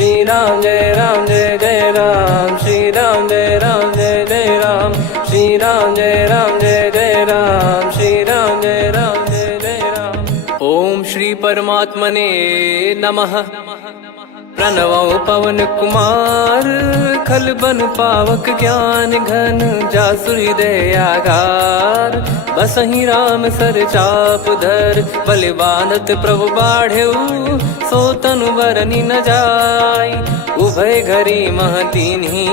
श्री राम जय जय राम, श्री राम जय जय राम, श्री राम जय जय राम, श्री राम जय जय राम। ओम श्री परमात्मने नमः। प्रणवो पवन कुमार, खल बन पावक ज्ञान घन, जासु हृदय आगार। बसहि राम सर चाप धर, बल बांधत प्रभु बाढ़ेऊ, सो तनु बरनि न जाय। उभय घरी मह दीन्ही,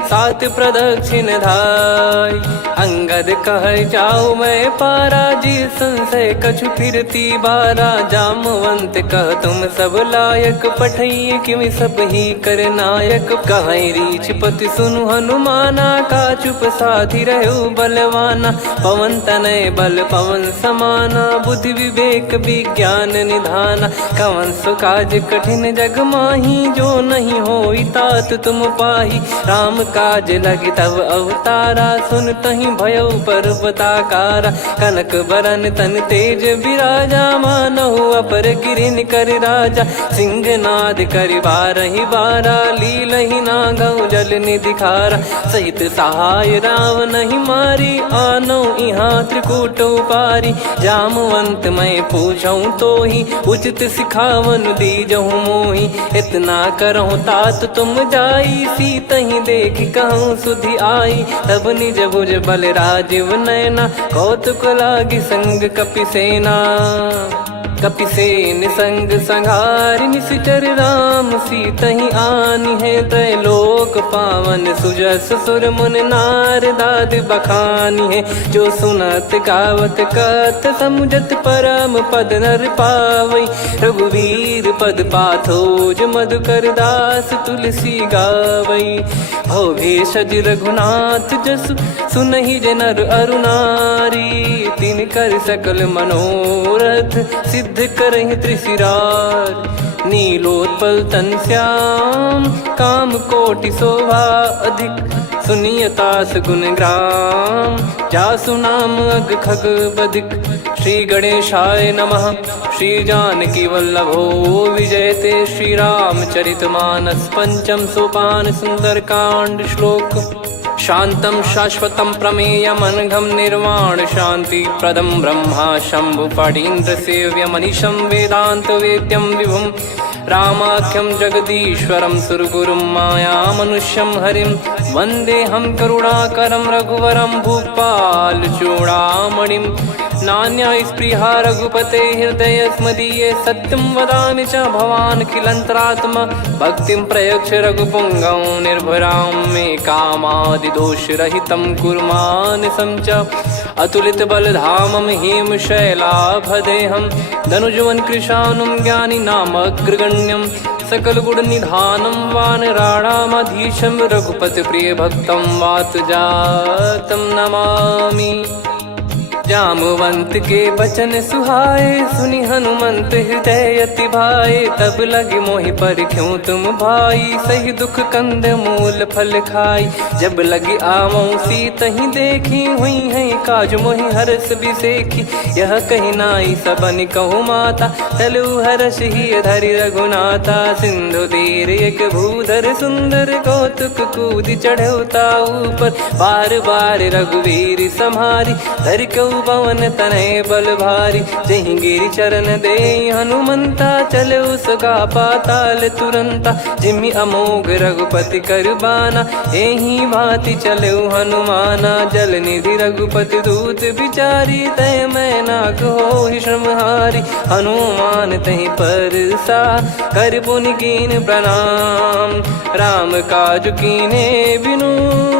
सात प्रदक्षिण धाय। अंगद कह जाऊ मैं पारा, जी संशय कछु फिरती बारा। जामवंत कह तुम सब लायक, पठई किमि सब ही कर नायक। कहीं रीछ पति सुनु हनुमाना, का चुप साधि रहु बलवाना। पवन तनय बल पवन समाना, बुद्धि विवेक विज्ञान निधाना। कवन सो काज कठिन जग माही, जो नहीं होई तात तुम पाही। राम काज लगी तब अवतारा, सुन तहि भयउ पर्वताकारा। कनक बरन तन तेज बिराजा, मानहु अपर गिरिन कर राजा। सिंहनाद करि बारहि बारा, लीलहि नागौ जल निधि खारा। सहित सहाय रावण ही मारी, आनो इहाँ त्रिकूट उपारी। जामवंत मैं पूछऊँ तो ही, उचित सिखावन दीजहु मोहि। इतना करहु तात तुम जाई, सीतहि देख कहूँ सुधि आई। तब निज भुज बल राजीव नैना, कौतुक लागी संग कपिसेना। कपिसेन संग संहारि, निशिचर राम सीतहि आनि है। त्रैलोक पावन सुजस सुर मुन नार, दाद बखानी है। जो सुनत गावत कथ, समुझत परम पद नर पावई। रघुवीर पद पाथोज, मधुकर दास तुलसी गावई। भव भेषज रघुनाथ जसु, सुनहि जे नर अरु नारी। तिन कर सकल मनोरथ, सिद्ध करहि त्रिशिरार। नीलोत्पल तन श्याम, काम कोटि शोभा अधिक। सुनियतास गुण ग्राम, जासु नाम अग खग बदिक। श्री गणेशाय नमः। श्री जानकी वल्लभो विजयते, श्री रामचरित मानस। पंचम सोपान सुंदरकांड श्लोक। शांतं शाश्वतं प्रमेयमनघं, निर्वाण शांति प्रदं ब्रह्मा शंभु फणीन्द्र सेव्यमनिशं। वेदांत वेद्यं विभुं रामाख्यं जगदीश्वरं, सुरगुरुं माया मनुष्यं हरिं। वन्देऽहं करुणाकरं रघुवरं, भूपाल चूडामणिं। नान्या स्पृहा रघुपते हृदय स्मदीये, सत्यं वदामि च भवान् खिलन्तरात्मा। भक्तिं प्रयच्छ रघुपुङ्गं, निर्भरां मे कामादिदोषरहितं कुर्मानसं च। अतुलित बलधामं हेमशैलाभदेहं, धनुजवन कृशानुं ज्ञानी नामग्रगण्यं। सकल गुण निधानं वानराणामधीशं, रघुपति प्रिय भक्तं वात जातं नमामि। जामवंत के बचन सुहाए, सुनि हनुमंत हृदय अति भाए। तब लगे मोहि परख्यूं तुम भाई, सही दुख कंद मूल फल खाई। जब लगे आवऊं सीतहि देखी, हुई है काज मोहि हरस बिसेखी। यह कही नाई सबन कहु माता, चलु हरष ही धरि रघुनाथा। सिंधु तीर एक भूधर सुंदर, कौतुक कूदि चढ़ौता ऊपर। बार बार रघुवीर सम्हारी, धरि कऊ पवन तनय बल भारी। जहि गिरि चरण दे हनुमंता, चले उसका पाताल तुरंता। जिमि अमोघ रघुपति कर बाना, एहि भांति चले हनुमाना। जल निधि रघुपति दूत बिचारी, तय मैं नाक होहि श्रमहारी। हनुमान तहि परसा, कर पुनि कीन प्रणाम। राम काज कीने बिनु,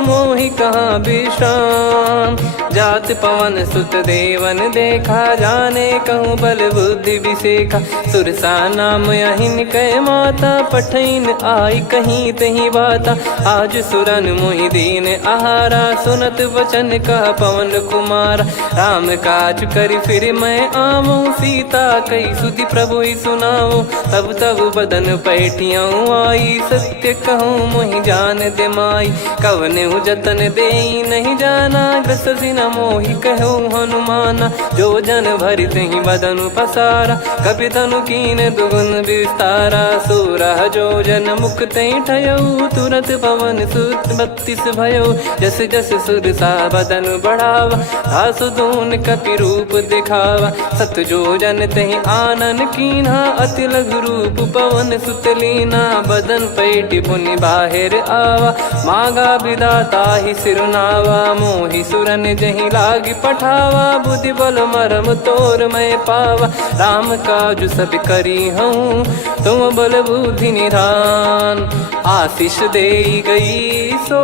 मोहि कहाँ विश्राम। जात पवन सुत देवन देखा, जाने कहूँ बल बुद्धि विसेखा। सुरसा नाम अहिन कै माता, पठैन आई कहीं तहीं बाता। आज सुरन मोहि दीन आहारा, सुनत वचन कह पवन कुमारा। राम काज करि फिर मैं आवऊं, सीता कई सुधि प्रभु ही सुनाऊं। तब तब बदन पैठियाँ आई, सत्य कहूँ मोहि जान दे माई। कवने जतन दे नहीं जाना, ग्रसि न मोहि कहो हनुमाना। जो जन भरि तहि बदनु पसारा, कपि तनु कीन दुगुन विस्तारा। सोरह जो जन मुख तहि ठयऊ, तुरत पवन सुत 32 भयऊ। जस जस सुर सा बदन बढ़ावा, आसु दून कपि रूप दिखावा। सत जो जन तहि आनन कीन्हा, अति लघु रूप पवन सुत लीना। बदन पैटि पुनि बाहिर आवा, मागा विधाता ही सिरुनावा। मोहि सुरन जहि लागी पठावा, बुद्धि बल मरम तोर मैं पावा। राम काजु सब करी हूँ, तुम बल बुद्धि निधान। आशीष देई गई सो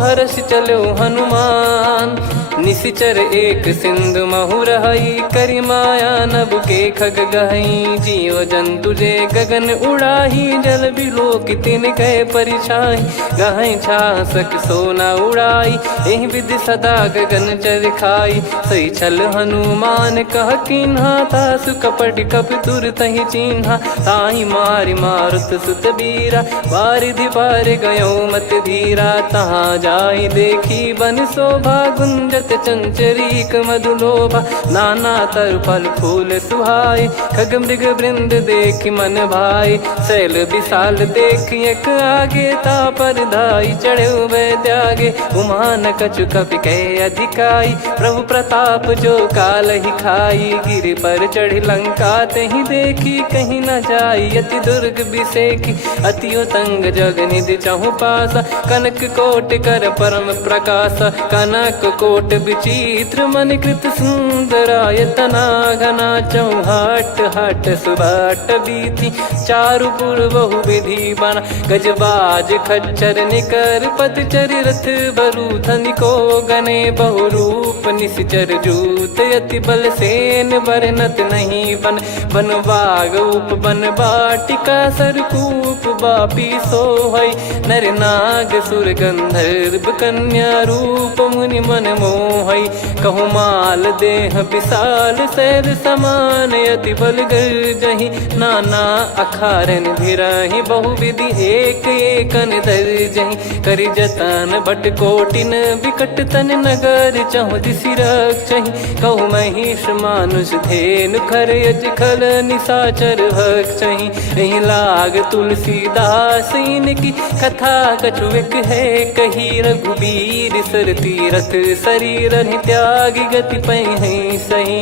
हर्ष चलो हनुमान। निशिचर एक सिंधु महु रहई, करि माया नभ के खग गहई। जीव जंतु जे गगन उड़ाही, जल बिलोक तिन कह परिछाई। गहई छासक सोना उड़ाई, एहि विधि सदा गगन चर खाई। सही छल हनुमान कह कीन्हा, तासु कपट कपि तुर तहि चिन्हा। ताहि मारि मारुत सुत बीरा, वारिधि पार गयो मत धीरा। तहाँ जाई देखी बन शोभा, गुंजत चंचरीक मधुलोभा। नाना तर फल फूल सुहाई, खग मृग वृंद देखि मन भाई। शैल विशाल देखि एक आगे, तापर धाई चढ़े वै त्यागे। उमा न कछु कपि कह अधिकाई, प्रभु प्रताप जो काल ही खाई। गिरि पर चढ़ी लंका तहि देखी, कहीं न जाई अति दुर्ग बिसेकी। अति उतंग जग निधि चहु पासा, कनक कोट कर परम प्रकाशा। कनक कोट विचित्र मन कृत सुंदरायतना। घना चौहाट हाट सुबाट बीती, चारुपुर बहु विधि बना। गजबाज खच्चर निकर पतचर, रथ बरु धनिको गने। बहु रूप निशिचर जूत, अति बल सेन बरनत नहीं बन। बन बाग उप बन बाटिका, सरकूप बापी सोहई। नर नाग सुर गंधर्व कन्या, रूप मुनि मन मोहई। कहु माल देह विशाल, शैल समान अति बल गर्जहि। नाना अखारन भिरहि, बहु विधि एक एकन दर्जहि। करि जतन बट कोटिन, विकट तन नगर चहु दिसि रक्षहि। कहु महिष मानुष धेनु, खर यज खल निशाचर भक्षहि। एहि लाग तुलसीदास इनकी, कथा कछु एक है कही। रघुबीर सर तीरथ शरीर, त्यागी गति पै सही।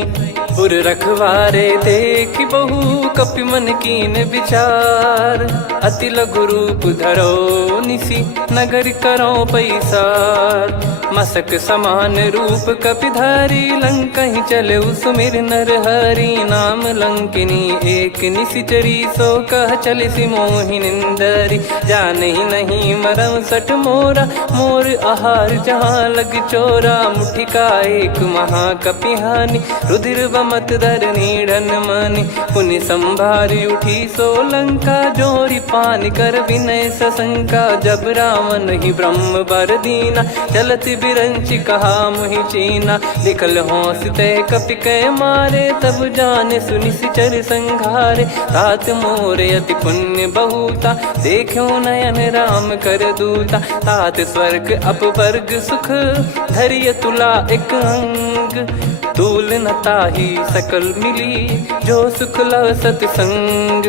उर रखवारे देखि बहु, कपि मन कीन विचार। अति लघु रूप धरो निसी, नगर करो पैसार। मसक समान रूप कपि धारी, लंकहि चले सुमिर नर हरि। नाम लंकिनी एक निशिचरी, सो कह चलिसि मोहि निंदरी। जानहि नहीं मरम सठ मोरा, मोर आहार जहाँ लग चोरा। मुठिका एक महाकपि हानि, रुधिर बमत धरनी ढन मानि। पुनि संभारी उठी सो लंका, जोरी पान कर विनय सशंका। जब रावण ही ब्रह्म बर दीना, चलति बिरंचि कहा मुहि चीना। लिखल होंस ते कपि कै मारे, तब जाने सुनि सिचर संघारे। तात मोर अति पुण्य बहुता, देखो नयन राम कर दूता। तात स्वर्ग अपवर्ग सुख, धरिय तुला एक अंग। तूल न ताहि सकल मिली, जो सुख लव सतसंग।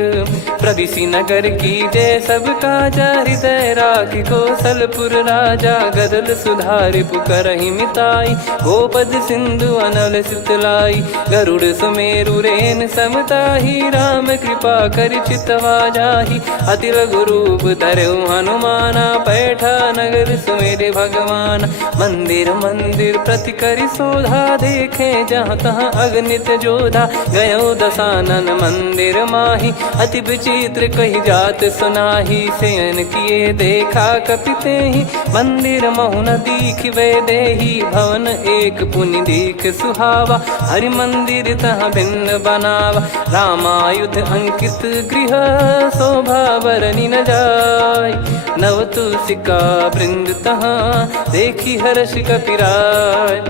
प्रदिशि नगर की जय सब काजा, हृदय राखि कौशलपुर राजा। गदल सुधारि पुकारहि मिताई, गोपद सिंधु अनल सितलाई। गरुड़ सुमेरु रेन समताहि, राम कृपा करि चितवा जाहि। अति लघु रूप धरऊ हनुमाना, पैठा नगर सुमेरे भगवान। मंदिर मंदिर प्रति करि शोधा, देखे जहाँ तहाँ अगणित जोधा। गयो दशानन मंदिर माही, अति विचित्र कही जात सुनाही। शयन किए देखा कपि तेहि, मंदिर महु न दीख वे देही। भवन एक पुनि दीख सुहावा, हरि मंदिर तहाँ भिन्न बनावा। रामायुध अंकित गृह, शोभा बरनि न जाय। नव तुलसी का वृंद तहाँ, देखी हर्ष कपिराय।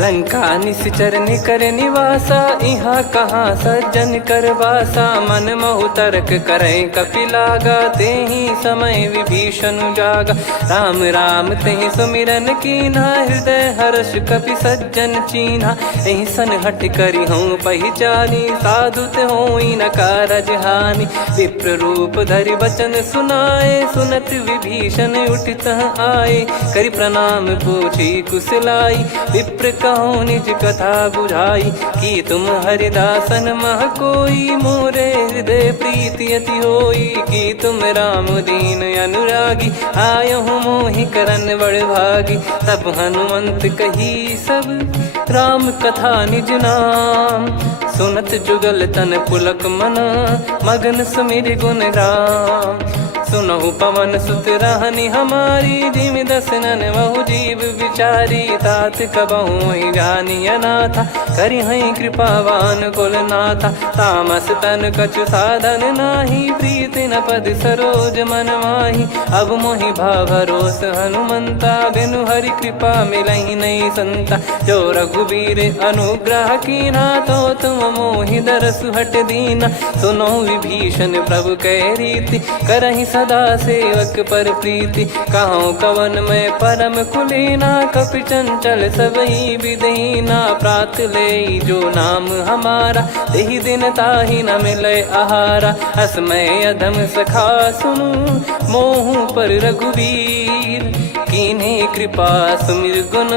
लंका निश्चर निकर निवासा, इहाँ कहाँ सज्जन कर वासा। मन महु तर्क करें कपिलागा, तेहि समय विभीषण जागा। राम राम तेहि सुमिरन कीन्हा, हृदय हर्ष कपि सज्जन चीन्हा। एहि सन हट करी हूँ पहिचानी, साधु ते होई न कारज हानि। विप्र रूप धरि बचन सुनाए, सुनत विभीषण उठित आए। करि प्रणाम पूछी कुशलाई, विप्र कहो निज कथा बुझाई। कि तुम हरिदासन मह कोई, मोरे हृदय प्रीति अति होई। कि तुम राम दीन अनुरागी, आयहु मोहि करन बड़ भागी। तब हनुमंत कही सब राम कथा निज नाम, सुनत जुगल तन पुलक मना, मगन सुमिर गुण राम। सुनहु पवन सुत रहनी हमारी, जिमि दसनन महु जीव विचारी। तात कबहु ही जानी अनाथा, करि हई कृपावान कुल नाथा। तामस तन कछु साधन नाही, प्रीति न पद सरोज मन माही। अब मोहि भाव भरोस हनुमंता, बिनु हरि कृपा मिलहि नहीं संता। जो रघुबीर अनुग्रह कीना, तो तुम मोहि दरसु हट दीना। सुनो विभीषण प्रभु कह रीति, करहि सदा सेवक पर प्रीति। कहूँ कवन में परम कुलीना, कपि चंचल सबई विदहीना। प्रात ले जो नाम हमारा, तेहि दिन ताहि न मिले आहारा। असमय अधम सखा सुनु, मोहु पर रघुवीर। कीन्हे कृपा सुमिर गुण,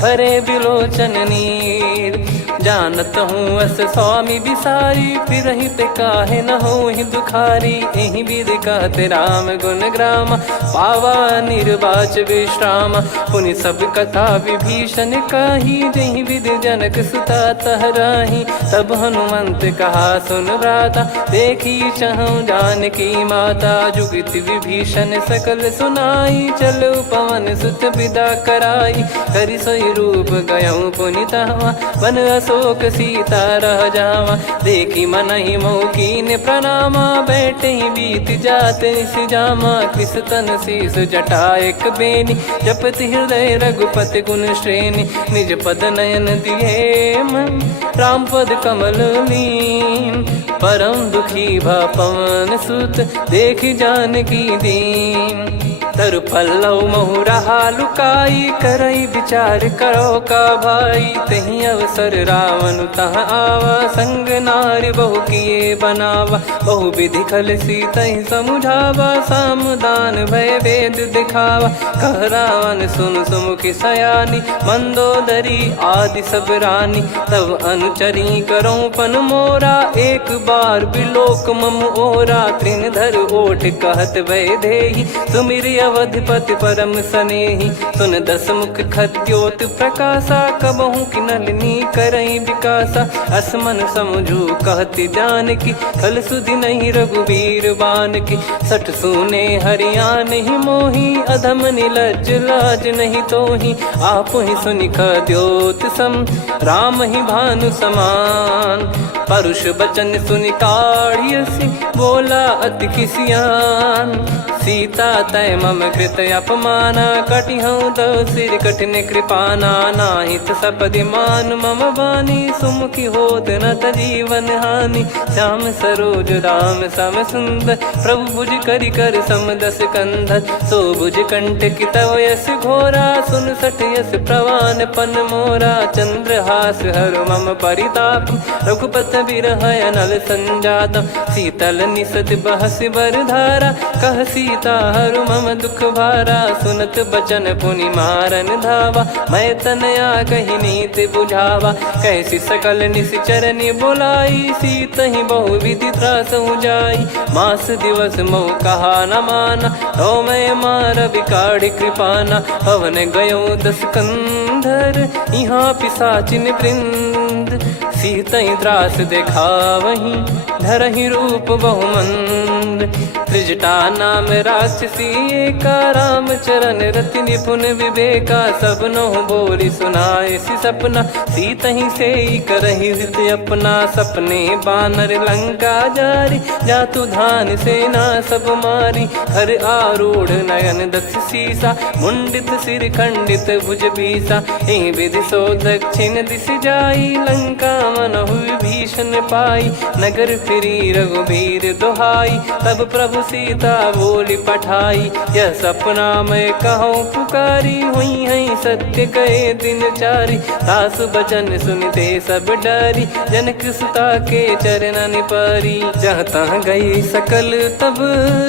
भरे बिलोचन नीर। जानत हूँ अस स्वामी बिसारी, फिरहित काहे न होहि दुखारी। एहि विधि कहते राम गुण ग्राम, पावा निर्वाच विश्राम। पुनि सब कथा विभीषण काही, जहि विधि जनक सुता तहराही। तब हनुमंत कहा सुन भ्राता, देखी चहु जानकी माता। जुगित विभीषण सकल सुनाई, चलो पवन सुत विदा कराई। करि सोई रूप गयऊँ पुनितवा, बन अशोक सीता रह जावा। देखी मनहि मोह कीन्ह प्रणामा, बैठे ही बीत जात निस जामा। कृस तन शीस जटा एक बेनी, जपति हृदय रघुपति गुण श्रेणी। निज पद नयन दिए मन, राम पद कमल लीन। परम दुखी भा पवन सुत, देखि जानकी दीन। तरु पल्लव महु रहा लुकाई, करई विचार करो का भाई। तही अवसर रावण तहाँ आवा, संग नारी बहु किए बनावा। बहु विधि खल सीतहि समुझावा, सामदान भय वेद दिखावा। कह रावण सुन सुमुखी सयानी, मंदोदरी आदि सब रानी। तब अनुचरी करो पन मोरा, एक बार बिलोक मम ओरा। तृण धर ओठ कहत भय देहि, सुमिरि अवधिपति परम सनेहि। सुन दस मुख खद्योत प्रकाशा, कबहु कि नलिनी करई विकासा। असमन समझू कहति जानकी, खल सुधि नहीं रघुबीर बानकी। सठ सूने हरियाण ही मोही, अधम निलज्ज लाज नहीं तोही। आप ही सुनि खद्योत सम, राम ही भानु समान। परुष बचन सुनि काढ़ियसि, बोला अति किसियान। सीता तय मम कृत अपमाना, कटिहऊँ तो सिर कठिन कृपाना। नाहित सपदि मान मम बानी, सुमुखी होत न जीवन हानि। श्याम सरोज राम सम सुंदर, प्रभु भुज करि कर सम दस कंधर। सो भुज कंठ की तव यस घोरा, सुन सठ यस प्रवान पन मोरा। चंद्रहास हर मम परिताप, रघुपत बिरह अनल संजात। शीतल निसत बहस बर धारा, कह सीता हरु मम दुख भारा। सुनत बचन पुनि मारन धावा, मैं तनया कही नीति बुझावा। कैसी सकल निश्चरनि बुलाई, सीतहि बहु विधि त्रासहु जाई। मास दिवस मोह कहा न माना, तो मैं मार बिकाढ़ कृपाना। हवन गयो दस कंधर, यहाँ पिशाचिन वृंद। सीतहि त्रास देखावहीं, धरहि रूप बहुमंद। त्रिजटा नाम राक्षसी एका, राम चरण रति निपुण विवेका। सब नोह बोली सुनाए सी सपना, सीत ही से करही हित अपना। सपने बानर लंका जारी, जातु धान सेना सब मारी। हर आरूढ़ नयन दक्ष सीसा, मुंडित सिर खंडित भुज बीसा। एहि विधि सो दक्षिण दिश जाई, लंका मनहु विभीषण पाई। नगर फिरी रघुबीर दुहाई, तब प्रभु सीता बोली पठाई। यह सपना मैं कहूँ पुकारी, हुई है सत्य कहे दिन चारी। सासु बचन सुनते सब डरी, जनक सुता के चरण परी। जहाँ तहाँ गई सकल तब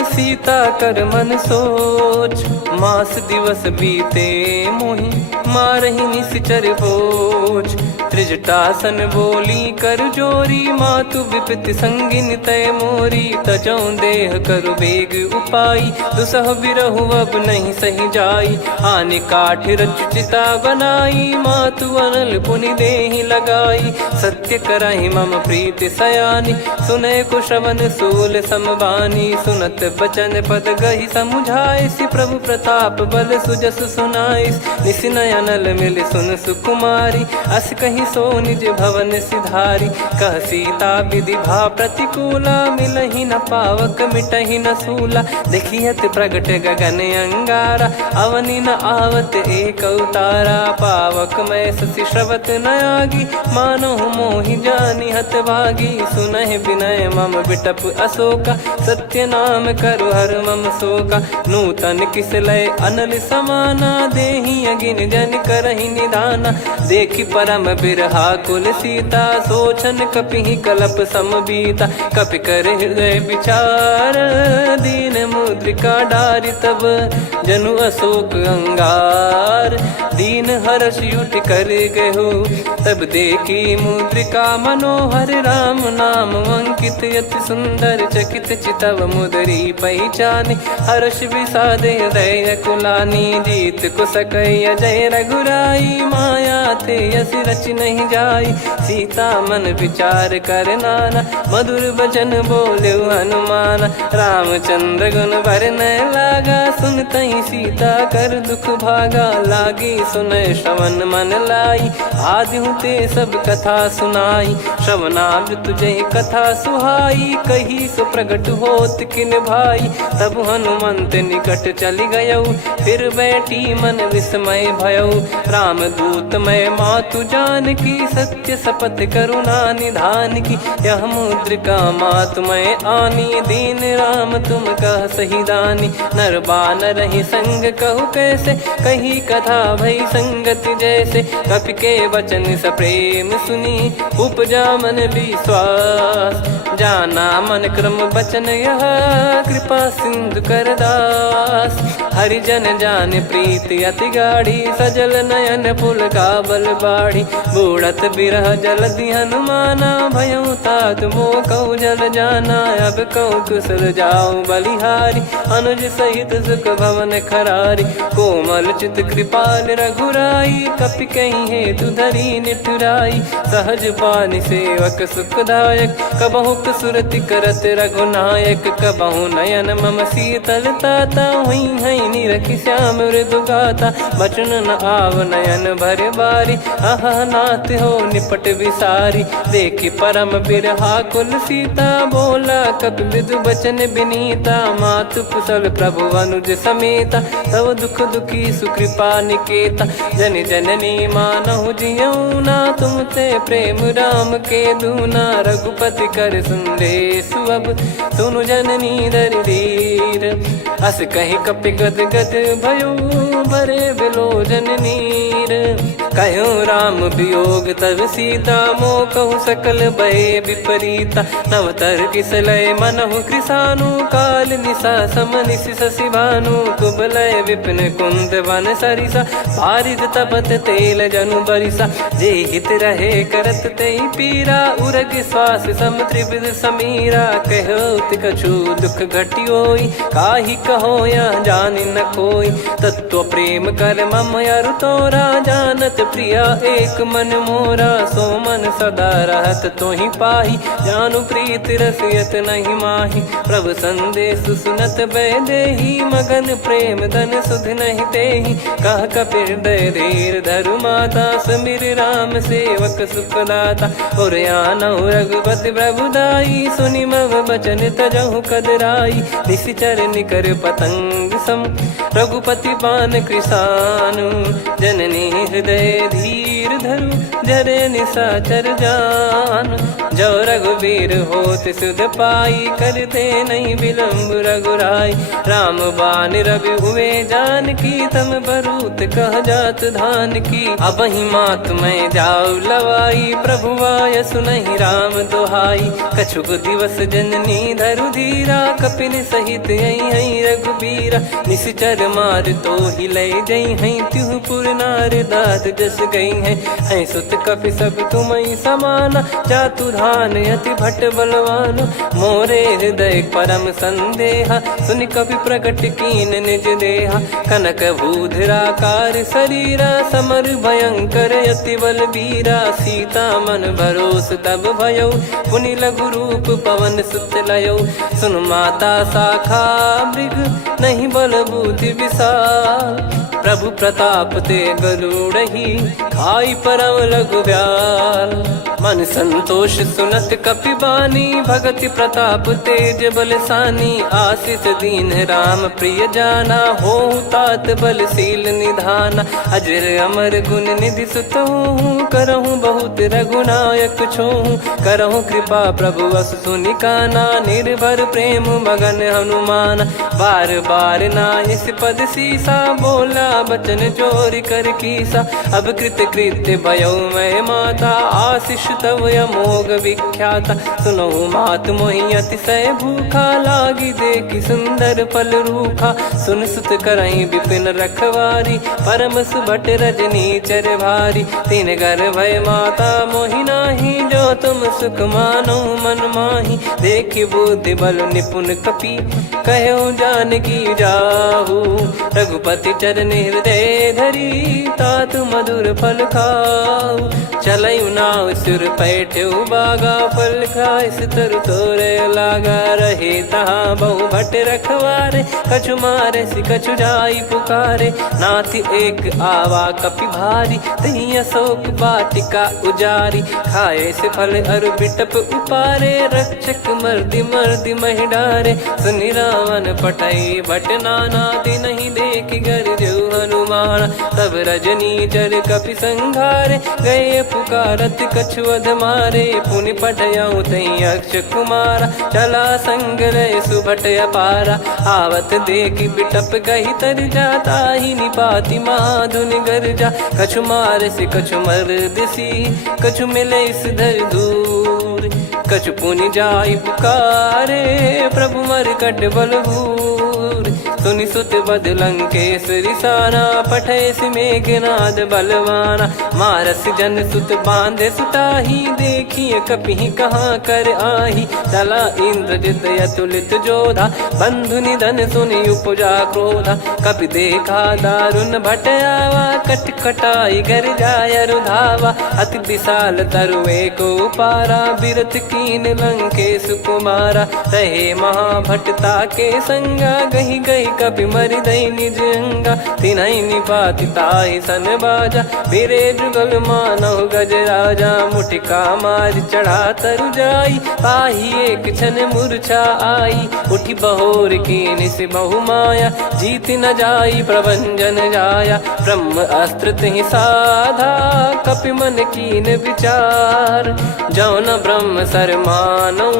सीता कर मन सोच। मास दिवस बीते मोहि मारहि निश्चर भोज। त्रिजटासन बोली कर जोरी, मातु विपति संगिन तय मोरी। तजौ देह करु बेग उपाई, दुसह बिरहु अब नहीं सही जाई। आने काठ रचिता बनाई, मातु अनल पुनि देहि लगाई। सत्य कराहि मम प्रीति सयानी, सुनै को श्रवण सूल समबानी। सुनत बचन पद गहि समुझाए, सि प्रभु प्रताप बल सुजस सुनाइस। निस नयनल मिल सुन सुकुमारी, अस कहि सो निज भवन सिधारी। कह सीता विधि भा प्रतिकूला, मिलहि न पावक मिटहि न सूला। देखियत प्रगट गगन अंगारा, अवनि न आवत एक अवतारा। पावक मैं ससि श्रवत न आगी, मानो मोहि जानि हत भागी। सुनहि विनय मम बिटप अशोका, सत्य नाम करु हर मम शोका। नूतन किस लय अनल समाना, देहि अगिन जन करहि निधाना। देखि परम बिरहा कुल सीता, सोचन कपिहि कलप समबीता। कपि कर हृदय विचार, दीन मुद्रिका डारि तब। जनु अशोक अंगार, दीन हर्ष युट कर गहु। तब देखी मुद्रिका मनोहर, राम नाम अंकित अति सुंदर। चकित चितव मुदरी पहचानी, हर्ष विषाद हृदय कुलानी। जीत को सकय अजय रघुराई, माया ते यस रच नहीं जाई। सीता मन विचार कर नाना, मधुर वचन बोले हनुमान। रामचंद्र गुण बरनय लागा, सुनतहि सीता कर दुख भागा। लागी सुनय श्रवण मन लाई, आदिहु ते सब कथा सुनाई। श्रवणाब तुझे कथा सुहाई, कही सो प्रगट होत किन भाई। तब हनुमंत निकट चली गयौ, फिर बैठी मन विस्मय भयौ। राम दूत मैं मातु जान की, सत्य शपथ करुणा निधान की। यह मुद्रिका मातु मैं आनी, दीन राम तुम कह सही दानी। नर बानर ही संग कहु कैसे, कही कथा भई संगति जैसे। कपि के वचन सप्रेम सुनी, उपजा मन विश्वास। जाना मन क्रम बचन यह, कृपा सिंधु कर दास। हरिजन जान प्रीति अति गाढ़ी, सजल नयन पुल काबल बाढ़ी। बूढ़त बिरह जलधि हनुमाना, भयउ तात मोह कहु जल जाना। अब कहु कुशल जाऊ बलिहारी, अनुज सहित सुख भवन खरारी। कोमल चित कृपाल रघुराई, कपि कहीं हेतु धरी निठुराई। सहज पानि सेवक सुखदायक, कबहु सुरति करत रघुनायक। कबहु नयन मम शीतल ताता, हुई है निरखि श्याम मृदु गाता। बचन न आव नयन भर बारी, अह नाथ हो निपट विसारी। देखि परम बिरहा कुल सीता, बोला कपि मृदु बचन बिनीता। मातु कुशल प्रभु अनुज समेता, तव दुख दुखी सुकृपा निकेता। जन जननी मानहु जियऊ ना, तुम ते प्रेम राम के दूना। रघुपति कर सुंदेशु अब, सुनु जननी दर धीर। अस कहि कपि गद गद भयो, भरे बिलोचन नीर। कहूँ राम वियोग तब सीता, मोह कहूँ सकल भय विपरीता। नवतर किसलय मनहु कृसानु, काल निशा समनिश शशि भानु। कुबलय विपिन कुंद वन सरिसा, पारिद तपत तेल जनु बरिसा। जे हित रहे करत ते पीरा, उरग श्वास सम त्रिविध समीरा। कहत कछु दुख घटियोई, काहि कहो या जानि न कोई। तत्व प्रेम कर मम अरु तोरा, जानत प्रिया एक मन मोरा, सो मन सदा रहत तो ही पाही। जानु प्रीत रसियत नहीं माही, प्रभु संदेश सुनत बैदेही। मगन प्रेम धन सुध नहीं तेही, कह कपिर दय धीर धरु माता। समीर राम सेवक सुखदाता, और आनौ रघुपति प्रभुदाई। सुनि मम बचन तजहु कदराई, निशिचर निकर पतंग सम। रघुपति पान कृसानु, जननी हृदय धीर धरु। जरे निशाचर जान, जो रघुवीर होत सुध पाई। करते नहीं विलम्ब रघुराई, राम बान रवि हुए जानकी। तम बरूत कह जात धान की, अब ही मात मैं जाऊ लवाई। प्रभु आय सुनहि राम दुहाई, कछुक दिवस जननी धरु धीरा। कपिन सहित यही रघुबीरा, निश्चर मार तो ही लय जई हैं। त्युह पुर नार दात जस गई हैं, सुत कपि सब तुमई समाना। जातु धान अति भट बलवान, मोरे हृदय परम संदेहा। सुनि कपि प्रकट कीन निज देहा, कनक भूधराकार शरीरा। समर भयंकर अति बल बीरा, सीता मन भरोस तब भयो। पुनि लघु रूप पवन सुत लयो, सुन माता शाखा मृग नहीं बल बुद्धि विशाल। प्रभु प्रताप ते गरुड़ही, खाई परम लघु ब्याल। मन संतोष सुनत कपि बानी, भगति प्रताप तेज बलसानी। आशीष दीन राम प्रिय जाना, होहु तात बलशील निधाना। अजर अमर गुण निधि सुतहु, करहु बहुत रघुनायक छोहु। करहु कृपा प्रभु अस सुनि काना, निर्भर प्रेम मगन हनुमान। बार बार नायस पद सीसा, बोला बचन चोरी कर कीसा। अब कृत कृत्य भयो मैं माता, आशीष तव अमोघ विख्याता। सुनहु मात मोहि अतिशय भूखा, लागी देखी सुंदर फल रूखा। सुन सुत करहीं विपिन रखवारी, परम सुभट रजनी चर भारी। तीन घर भय माता मोहि नाही, जो तुम सुख मानो मन माही। देखि बुद्धि बल निपुण कपि, कहो जानकी जाहू। रघुपति चरण हृदय धरी, तात मधुर फल खाऊ। चलऊ नाव सुर पैठ्यु बागा, फल खाइस तरु तोरे लागा। रहे तहाँ बहु भट रखवारे, कछु मारे सि कछु जाई पुकारे। नाथ एक आवा कपि भारी, तही अशोक वाटिका उजारी। खाए से फल अर बिटप उपारे, रक्षक मर्दि मर्दि महि डारे। सुनि रावण पटई भट नाना, तिनहि देख गर जो हनुमान। तब रजनी चर कपि संघारे, गए पुकारत कछु अध मारे। पुनि पटयऊ तई अक्ष कुमारा, चला संग रय सुभट अपारा। आवत देखि बिटप कही तर जाता, ही निपाति माधुनि गर्जा। कछु मार से कछु मर दिसी, कछु मिले इस धर दूर। कछु पुनि जाई पुकारे, प्रभु मर कट बलभूर। सुनि सुत बद लंकेश्वरी साना, पठय सि मेघनाद बलवाना। मारस जन सुत बांधे सुताही, देखिए कपि कहाँ कर आही। चला इंद्रजित अतुलित जोधा, बंधु निधन सुनि उपजा क्रोधा। कपि देखा दारुण भट आवा, कट कटाई घर जाय रुधावा। अति विशाल तरुए को पारा, बिरथ कीन लंकेश कुमारा। रहे महाभटता के संगा, गही गही कपि मरि दई निज अंगा। तिन्हि निपाति ताहि सन बाजा, बिरे जुगल मानव गज राजा। मुटिका मार चढ़ा तरु जाई, पाही एक क्षण मूर्छा आई। उठी बहोर कीन से बहु माया, जीत न जाई प्रभंजन जाया। ब्रह्म अस्त्र तिहि साधा, कपि मन कीन विचार। जौ न ब्रह्म सर मानौ,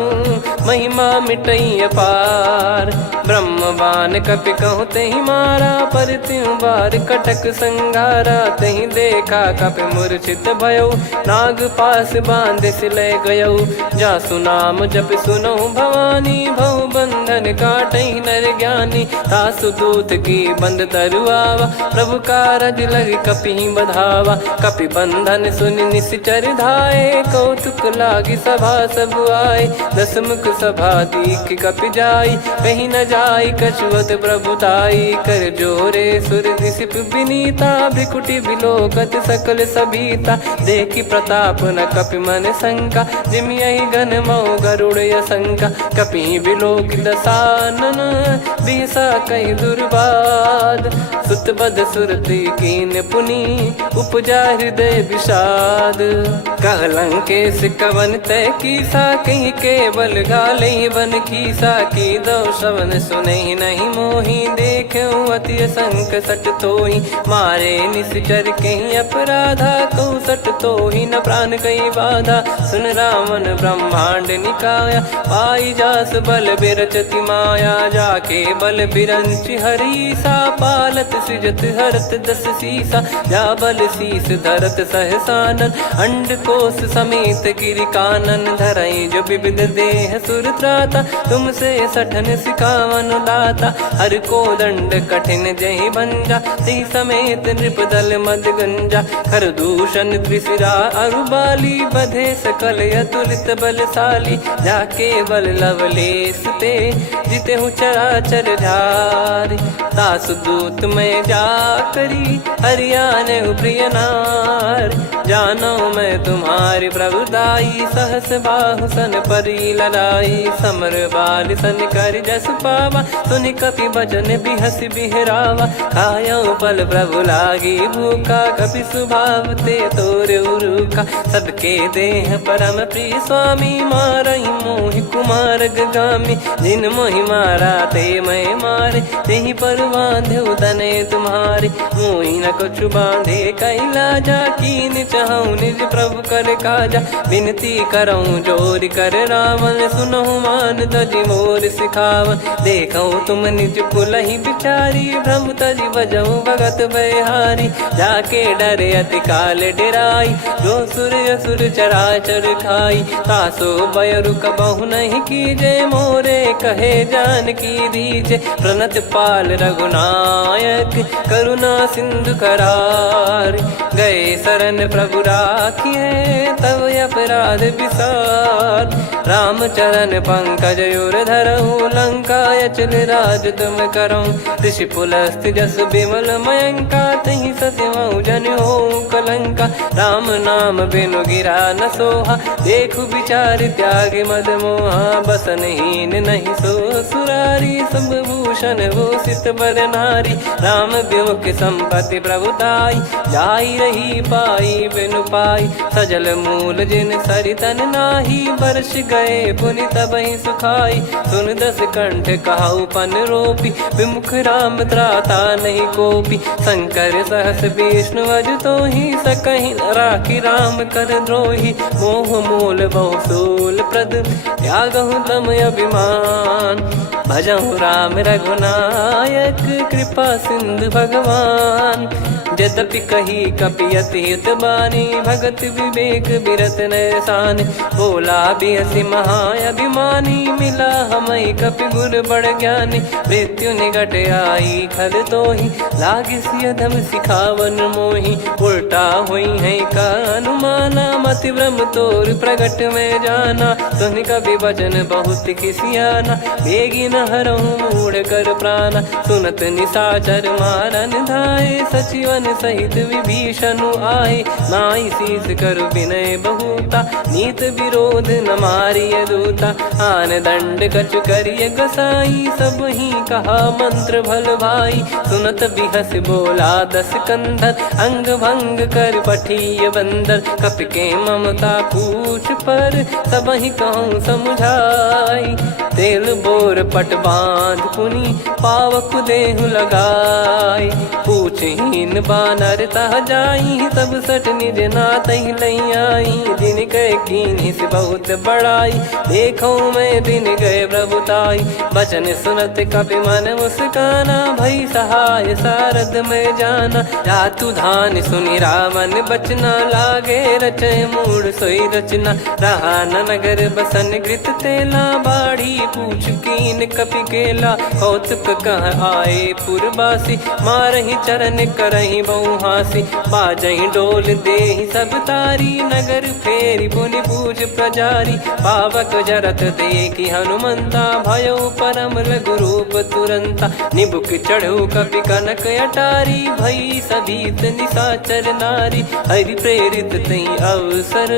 महिमा मिटई अपार। ब्रह्म बान कपि कहु तहि मारा, पर त्यों बार कटक संगारा। तहि देखा कपि मूर्छित भयो, नाग पास बांध सिलय गयो। जासु नाम जप सुनहु भवानी, भव बंधन काटहि नर ज्ञानी। तासु दूत की बंद तरुआवा, प्रभु कारज लग कपि बधावा। कपि बंधन सुनि निश्चर धाये, कौतुक लागी सभा सब आए। दस मुख सभा दीख कपि जाई, कहीं न जाई कछुअत प्रभुताई कर जोरे सुर दिसिप विनीता भ्रिकुटी बिलोकत सकल सबीता देखी प्रताप न कपि मन शंका जिमि यही गण मऊ गरुड़ असंका कपि बिलोक दसानन बिहसा कहीं दुर्बाद सुत बद सुरति कीन पुनी उपजा हृदय विषाद कहलंकेश कवन तय कीसा कहीं केवल गाले बन कीसा की दो श्रवण सुने नहीं मोही देखे अति संक सट तोही मारे निश्चर कहीं अपराधा कहूँ सट तोही न प्राण कहीं बाधा सुन रावण ब्रह्मांड निकाया पाई जास बल बिरचति माया जाके बल बिरंच हरीसा पालत सृजत हरत दस सीसा जा बल शीस धरत सहसानन अंड कोश समेत गिरि कानन धरई जो विविध देह सुर त्राता तुमसे सठन सिखावन दाता हर को दंड कठिन जहि बंजा ती समेत नृपदल मद गंजा खर दूषण त्रिशिरा अरुबाली बधे सकल अतुलित बलशाली जाके बल लवलेस ते जिते हूँ चराचर झारी दास दूत में जा करी हरियाने प्रिय नार जानो मैं तुम्हारी प्रभुदाई सहस बाहु सन परी लड़ाई समर बाल सन कर जस पावा सुनि कपि भजन बिहस बिहरावा खायो पल प्रभु लागी भूखा कपि स्वभाव ते तोर उरुका सबके देह परम प्रिय स्वामी मारई मोहि कुमार गामी जिन मोहि मारा ते मैं मारे तेहि पर बांधे उदने तुम्हारे मोहि न कुछ बांधे कैला जा कीन चाहूं निज प्रभु कर काजा विनती करऊं जोर कर रावण सुनहु मान तजि मोर सिखावन देखऊं तुम निज कुलहि बिचारी भ्रम तजि बजऊं भगत बहारी जाके डरे अति काल डेराई जो सुर असुर चराचर खाई तासो बयरु कबहु नहीं कीजे मोरे कहे जान की दीजे प्रणत पाल रघुनायक करुणा सिंधु करार गए शरण प्रभु राखिए तब अपराध विसार राम चरण पंकज उर धरहु लंका अचल राज तुम करऊं ऋषि पुलस्त जस विमल मयंका तहि ससिमऊ जन हो कलंका राम नाम बिनु गिरा न सोहा देखु विचार त्याग मद मोहा बसनहीन नहीं सो सुरारी सब भूषण भूषित बर नारी राम विमुख संपत्ति प्रभुताई जाई रही पाई बिनु पाई सजल मूल जिन सरितन नाही वर्ष गए पुनि तबहि सुखाई सुन दस कंठ कहाऊ पन रोपी विमुख राम त्राता नहीं कोपी शंकर सहस विष्णु अज तो ही सकहि राखी राम कर द्रोही मोह मूल बहुसूल प्रद त्यागहु तम अभिमान भजहु राम रघुनायक कृपा सिंधु भगवान यद्यपि कही कपियति हित बानी भगत विवेक बिरत नैसान बोला बिहसी महाअभिमानी मिला हमई कपि गुर बड़ ज्ञानी मृत्यु निकट आई खल तो ही लागिस यधम सिखावन मोही उल्टा हुई है का अनुमाना मति ब्रह्म तोर प्रगट में जाना सुन कभी वचन बहुत किसियाना बेगी न हरहु मूढ़ कर प्राणा सुनत निशाचर मारन धाये सचिवन सहित विभीषणु आए नाई शीस कर विनय बहुता नीत विरोध न मारिय दूता आन दंड कछु करिय गसाई सब ही कहा मंत्र भल भाई सुनत बिहस बोला दस कंधर अंग भंग कर पठिय बंदर कपि के ममता पूछ पर सब ही कहूँ समझाई तेल बोर पट बांध पुनि पावक देहु लगाई पूछहीन बानर तह जाई तब सट निज नाथ लई आई दिन गए कीन्ही से बहुत बड़ाई देखो मैं दिन गए प्रभुताई बचन सुनत कपि मन मुस्काना भई सहाय सारद में जाना जातु धान सुनि रावण बचना लागे रचय मूड सोई रचना रहा न नगर बसन कृत तेला बाड़ी पूछ कीन कपि केला, कौतुक कह आए पुरबासी, मारहि चरण करहि बहु हासी, बाजहि डोल देहि सब तारी, नगर फेरी पुनि पूज प्रजारी, पावक जरत देखि हनुमंता, भयो परम लघु रूप तुरंता, निबुक चढ़ऊ कपि कनक अटारी, भई सभीत निशाचर नारी, हरि प्रेरित तई अवसर,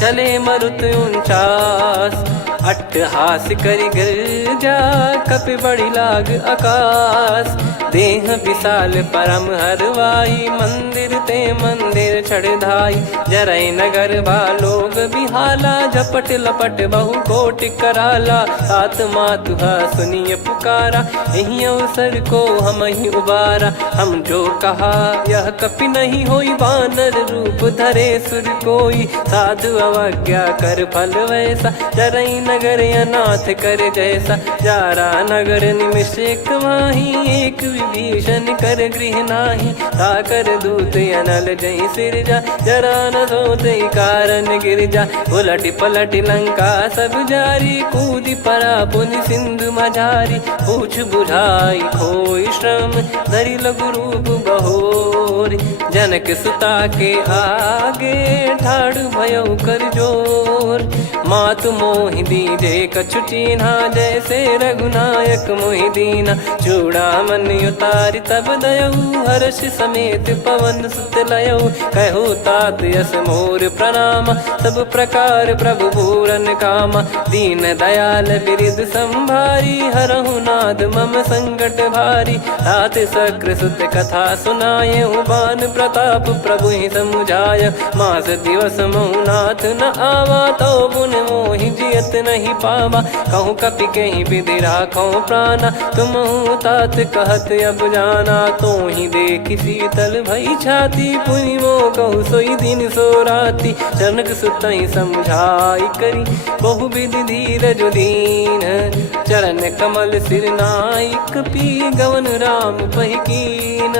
चले मरुत 49, अट्टहास करि गर्जा, कपि बड़ी लाग आकाश, देह विशाल परम हरवाई, मंदिर ते मंदिर चढ़धाई, जरई नगर बालोग बिहाला, झपट लपट बहु कोटि कराला, सात मातुहा सुनिय पुकारा, यही अवसर को हम ही उबारा, हम जो कहा यह कपि नहीं होई, वानर रूप धरे सुर कोई, साधु अवज्ञा कर फल वैसा, जरई नगर अनाथ कर जैसा, जारा नगर निमिष एक माही, एक विभीषण कर गृह नाही, ताकर दूत अनल जय सिरजा, जरा न सोते कारण गिरजा, उलट पलट लंका सब जारी, कूदी परा पुनि सिंधु मझारी, पूछ बुझाई खोई श्रम, धरि लघु रूप बहोरी, जनक सुता के आगे, ठाड़ भयो कर जोर, मातु मोहि दीजे कछु चीन्हा, जैसे रघुनायक मोहि दीना, चूड़ामन उतारि तब दयऊ, हर्ष समेत पवन सुत लयऊ, कहो तात यस मोर प्रणाम, सब प्रकार प्रभु पूरन कामा, दीन दयाल बिरिद संभारी, हरहु नाद मम संकट भारी, तात सक्र सुत कथा सुनाये, बान प्रताप प्रभु ही समुझाय, मास दिवस महु नाथ न आवा, तो पुन मोहि जियत नहीं पावा, कहूँ कपि कहीं विधि राखो प्राणा, तुम तात कहत अब जाना, तो ही देखी शीतल भई छाती, पुनि मो कहु सोई दिन सो राती, जनक सुतहि समझाई करी, बहु विधि धीरज दीन, चरण कमल सिर नाई, कपि गवन राम पहि कीन,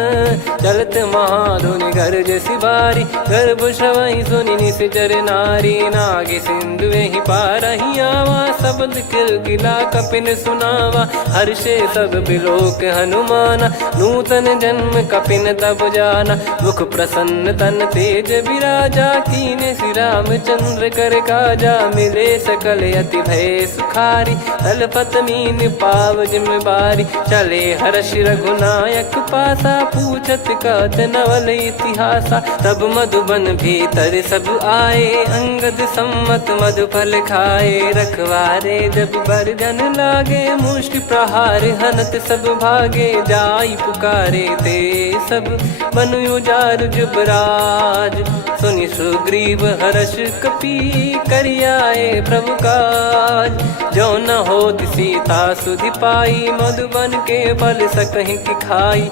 चलत महाधुनि गर्ज सिबारी, गर्भ श्रवहि सुनि निश्चर नारी, नागे सिंधु ही पारहि आवा, शब्द किलकिला कपिन सुनावा, हर्षे सब बिलोक हनुमाना, नूतन जन्म कपिन तब जाना, मुख प्रसन्न तन तेज विराजा, कीने श्री रामचंद्र कर काजा, मिले सकल अति भय सुखारी, तलपत मीन पाव जिम बारी, चले हर्ष रघुनायक पासा, पूछत कहत नवल इतिहासा, तब मधुबन भीतर सब आए, अंगद सम्मत मधुफल खाए, रखवारे जब बरजन लागे, मुष्टि प्रहार हनत सब भागे, जाई पुकारे ते सब बन उजार जुबराज, सुनि सुग्रीव हर्ष कपि करियाए प्रभु काज, जो न होत सीता सुधि पाई, मधुबन के फल सकहि कि खाई,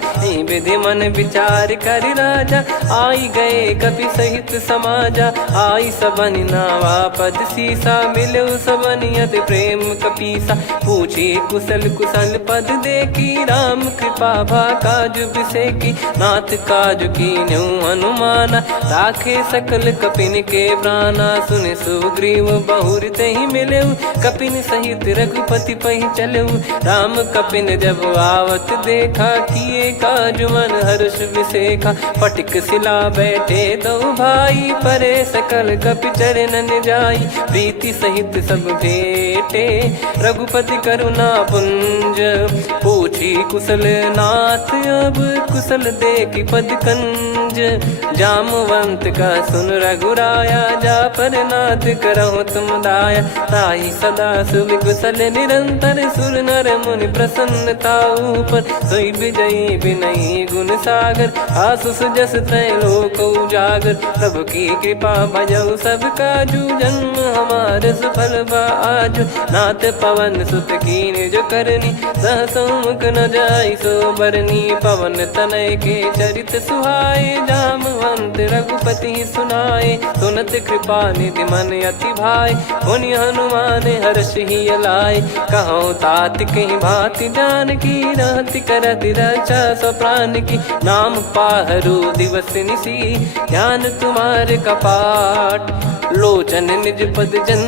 विधि मन विचार कर राजा, आई गए कपि सहित समाजा, आई सबन नावा पद सीसा, मिलो सबनियत प्रेम कपीसा, पूछी कुशल कुशल पद देखी, राम कृपा भा काज बिसेकी, नाथ काज कीन्हु हनुमाना, राखे सकल कपिन के प्राणा, सुन सुग्रीव बहुर तहि मिलेऊ, कपिन सहित रघुपति पहि चलेऊ, राम कपिन जब आवत देखा, किए काज मन हर्ष विसेखा, फटिक सिला बैठे दो भाई, परे सकल कपि चरणन जाई, प्रीति सहित सब भेटे, रघुपति करुणा पुंज, पूछी कुशल नाथ अब कुशल देखि पद कंज, जामवंत का सुन रघुराया, जा पर नाथ करहु तुम दाया, ताहि सदा सुभि कुशल निरंतर, सुर नर मुनि प्रसन्नता ऊपर, सोई विजयी विनयी गुण सागर, आसु सुजस त्रैलोक उजागर, प्रभु की कृपा भजऊ सब काजू, जन्म हमार सफल बा आजु, नाथ पवन सुत कीन जो करनी, सहसो मुख न जाई सो बरनी, पवन तनय के चरित सुहाए, जामवंत रघुपति सुनाए, सुनत कृपा निधि मन अति भाई, पुनि हनुमान हर्ष ही लाए, कहो तात कहीं भांति जान की, रहति करति रक्षा सो प्राण की, नाम पाहरू दिवस निसी, ज्ञान तुम्हारे कपाट, लोचन निज पद जन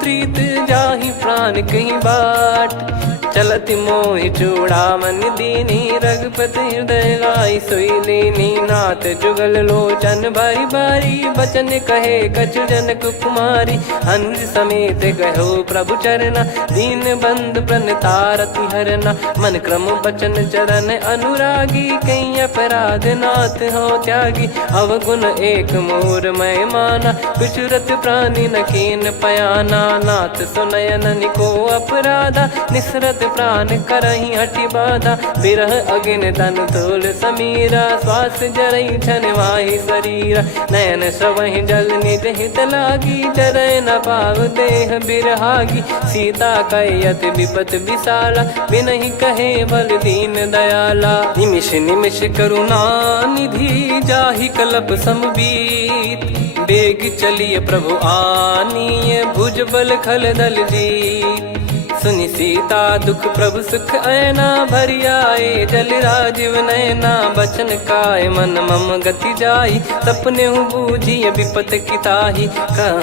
प्रीत जाहि प्राण कहीं बाट। चलत मोहि चूड़ामन दीनी रघुपति हृदय लाई सोई लीनी। नाथ जुगल लोचन बारी बारी बचन कहे कछु जनक कुमारी। अनुज समेत गयो प्रभु चरना दीन बंधु प्रणतारति हरना। मन क्रम बचन चरण अनुरागी कहीं अपराध नाथ हो त्यागी। अवगुण एक मोर मैं माना विचुरत प्राणी न कीन पयाना। नाथ सुनयन निको अपराधा निसरत प्राण करही हटि बाधा। बिरह अगिन तन तोल समीरा श्वास जरई छन माही शरीरा। नयन सवहि जल निज हित लागी जरय न पाव देह बिरहागी। सीता कयत विपत विशाला बिनहि कहे बल दीन दयाला। निमिष निमिष करुणा निधि जाहि कलप समबीत। बेग चलिए प्रभु आनीय भुज बल खल दल जीत। सुनि सीता दुख प्रभु सुख ऐना भरि आए जल राजीव नैना। बचन काय मन मम गति जाई सपने हूँ बूझिए विपत किताही।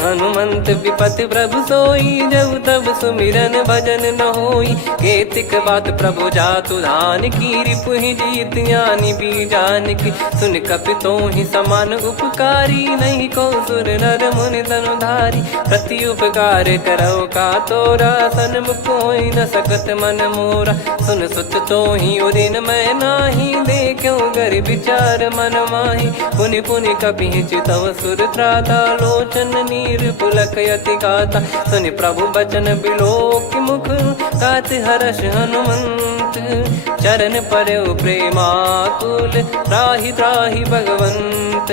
हनुमंत विपत प्रभु सोई जब तब सुमिरन भजन न होई। केतिक बात प्रभु जातु धान की रिपुहि जीत ज्ञानी बीजान की। सुन कपि तोहि समान उपकारी नहीं को सुर नर मुनि तनुधारी। प्रति उपकार करो का तोरा सन्मुख कोई न सकत मन मोरा। सुन सुत तो ही उदिन मैं नाही देखो गर विचार मन माही। पुनि पुनि कपि चितव सुर त्राता लोचन नीर पुलक यति गाता। सुनि प्रभु बचन बिलोक मुख गात हर्ष हनुमंत। चरण परयो प्रेमाकुल त्राहि त्राहि भगवंत।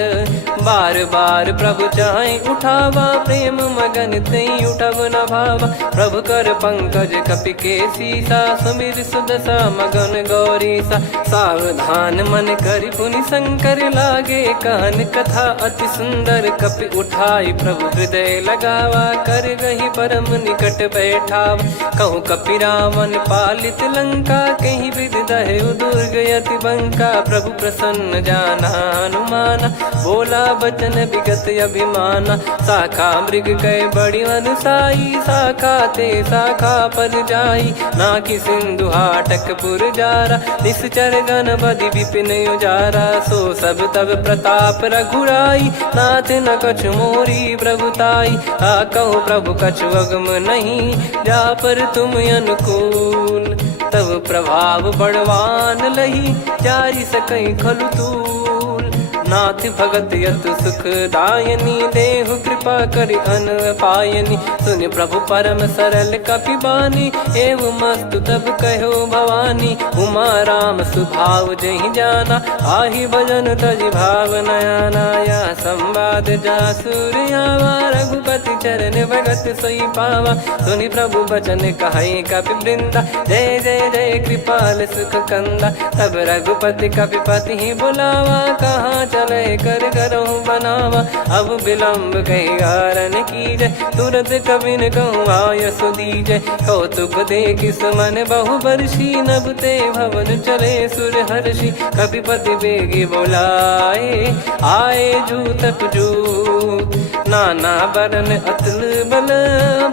बार बार प्रभु चाहि उठावा प्रेम मगन तई उठब न भावा। प्रभु कर पंकज कपि के सीसा सुमिर सुदशा मगन गौरीसा। सावधान मन करि पुनि शंकर लागे कहन कथा अति सुंदर। कपि उठाई प्रभु हृदय लगावा कर गही परम निकट बैठावा। कहूँ कपि रावण पालित लंका कहीं विद दहु दुर्ग यति बंका। प्रभु प्रसन्न जाना हनुमाना बोला बचन विगत अभिमाना। शाखा मृग गए बड़ी अनुसाई शाखा ते शाखा पर जाई। ना कि सिंधु हाटक पुर जारा निश्चर गण बदि विपिन उजारा। सो सब तब प्रताप रघुराई नाथ न कछु मोरी प्रभुताई। कहो प्रभु कछु अगम नहीं जा पर तुम अनुकूल। तब प्रभाव बड़वान लही जारी सकई खलु तूल। नाथ भगत यत सुख दायनी देहु कृपा करि अन पायनी। सुनि प्रभु परम सरल कपि बानी एवं मस्तु तब कहो भवानी। उमा राम सुभाव जहि जाना आहि भजन तजि भाव नयाना। या संवाद जासुर आवा रघुपति चरण भगत सोई पावा। सुनि प्रभु बचन कहै कपि वृंदा जय जय जय कृपाल सुख कंदा। तब रघुपति कपि पति ही बुलावा कहाँ चले कर करहु बनावा। अब विलम्ब कहीं कारण की जय तुरंत कवि न कहूँ आयस दीजय। कौतुक देख सुमन बहु बरसी नभ ते भवन चले सुर हर्षि। कपिपति बेगी बोलाए आए जूतप जूत। नाना बरन अतुल बल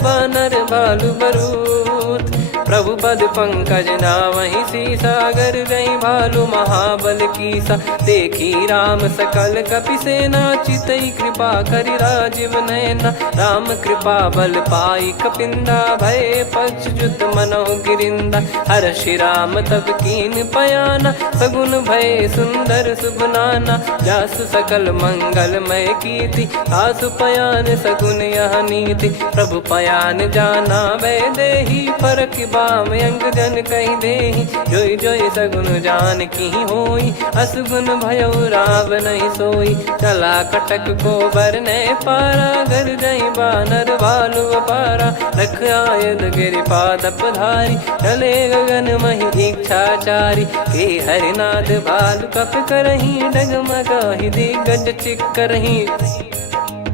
बानर बालु बरूत। प्रभु पद पंकज नावहि सीसागर गई भालु महाबल कीसा। देखी राम सकल कपि सेना चितई कृपा करि राजीव नयना। राम कृपा बल पाई कपिंदा भय पक्ष जुत मनोह गिरिंदा। हर्षि राम तब कीन पयाना सगुन भय सुंदर सुबनाना। जासु सकल मंगलमय कीर्ति आसु पयान सगुन यह नीति। प्रभु पयान जाना वै देहि फरक बाम अंग जन कहि देहि। जोई जोई सगुन जान की होई असगुन भयो राव नहीं सोई। चला कटक को बरने पारा घर जई बानर भालु अपारा। रख आयल गिरि पाद पधारी चले गगन महि इच्छाचारी। के हरिनाथ भालु कप करही डगमगाहि दिग्गज चिक्करही।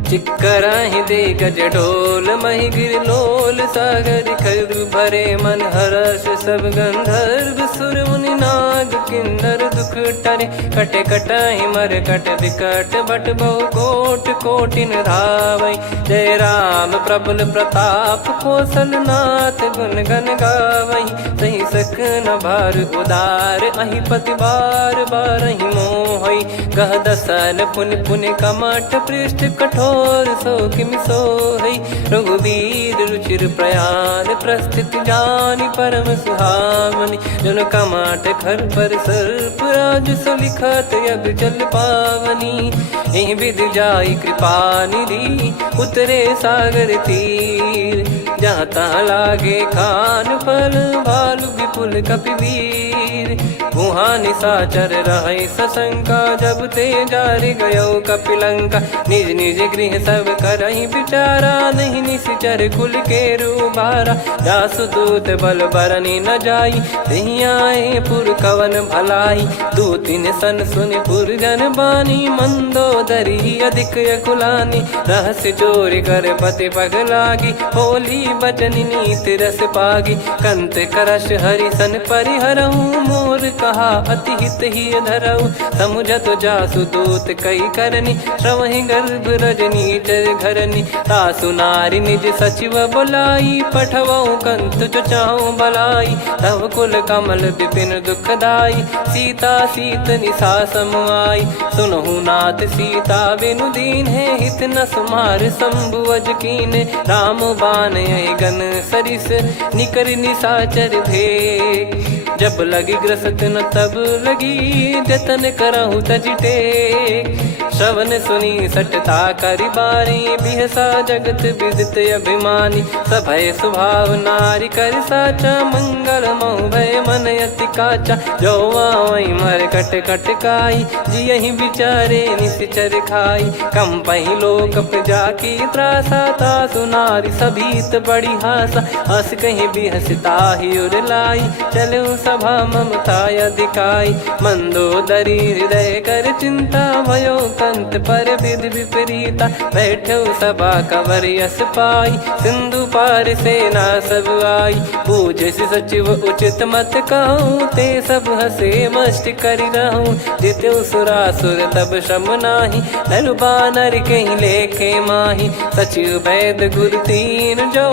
चिक्कराहि दे गज डोल महि गिर लोल सागर खरु भरे मन हर्ष सब गंधर्व सुर मुनि नाग किन्नर दुख टरे। कटे कटाहि मर कट विकट बट बहु कोट कोटिन धावई। जय राम प्रबल प्रताप कौशलनाथ गुण गण गावई। सही सक न भार उदार अहि पति बार बार ही मोहई। गह दसन पुन पुन कमठ पृष्ठ कठोर सो किम सोहई। रघुवीर रुचिर प्रयाण प्रस्थित जानि परम सुहावनी। जन कमठ खर पर सर्प राज सलिखत अब चल पावनी। एहि विध जाई कृपा निधि उतरे सागर तीर। जहाँ तहाँ लागे खान फल भालु विपुल कपिवीर। वहाँ निशाचर रहे सशंका जब ते जारि गयो कपिलंका। निज निज गृह सब करहि विचारा नहीं निश्चर कुल के रूबारा। जासु दूत बल बरनी न जाई तहि आए पुर कवन भलाई। दूतिन सन सुन पुर जन बानी मंदोदरी अधिक अकुलानी। रहस्य चोरी कर पति पग लागी होली बचन नीत रस पागी। कंत करश हरि सन परिहरहु मोर कहा अति हित ही धरऊ। समुझत जासु दूत कई करनी श्रवहि गर्भ रजनी चर घरनी। तासु नारी निज सचिव बुलाई पठवऊ कंत जो चाहू बलाई। तब कुल कमल विपिन दुखदाई सीता सीत निशा समुआई। सुनहु नाथ सीता बिनु दीन है हित न सुमार शंभु अज कीन। राम बान गन सरिस निकर निशाचर भेग। जब लगी ग्रसत न तब लगी जतन करहु तज टेक। श्रवण सुनी सटता करि बारी बिहसा जगत विदित अभिमानी। सभय स्वभाव नारी कर साचा मंगल मऊ भय मन अति काचा। जो आवई मर कट कट काई जियहि विचारे निश्चर खाई। कम पही लोक प्रजा की त्रासा तासु नारी सभीत बड़ी हासा। हस कहीं बिहसता ही उर लाई चलऊ सभा ममता अधिकाई। मंदोदरी हृदय कर चिंता भयो कंत पर विधि विपरीता। बैठो सभा कवर यस पाई सिंधु पार सेना सब आई। पूजे सचिव उचित मत कहूँ ते सब हसे मस्त करि रहूँ। जित्यु सुरासुर तब श्रम नाही धनु बानर कहीं लेखे माही। सचिव वैद गुरु तीन जो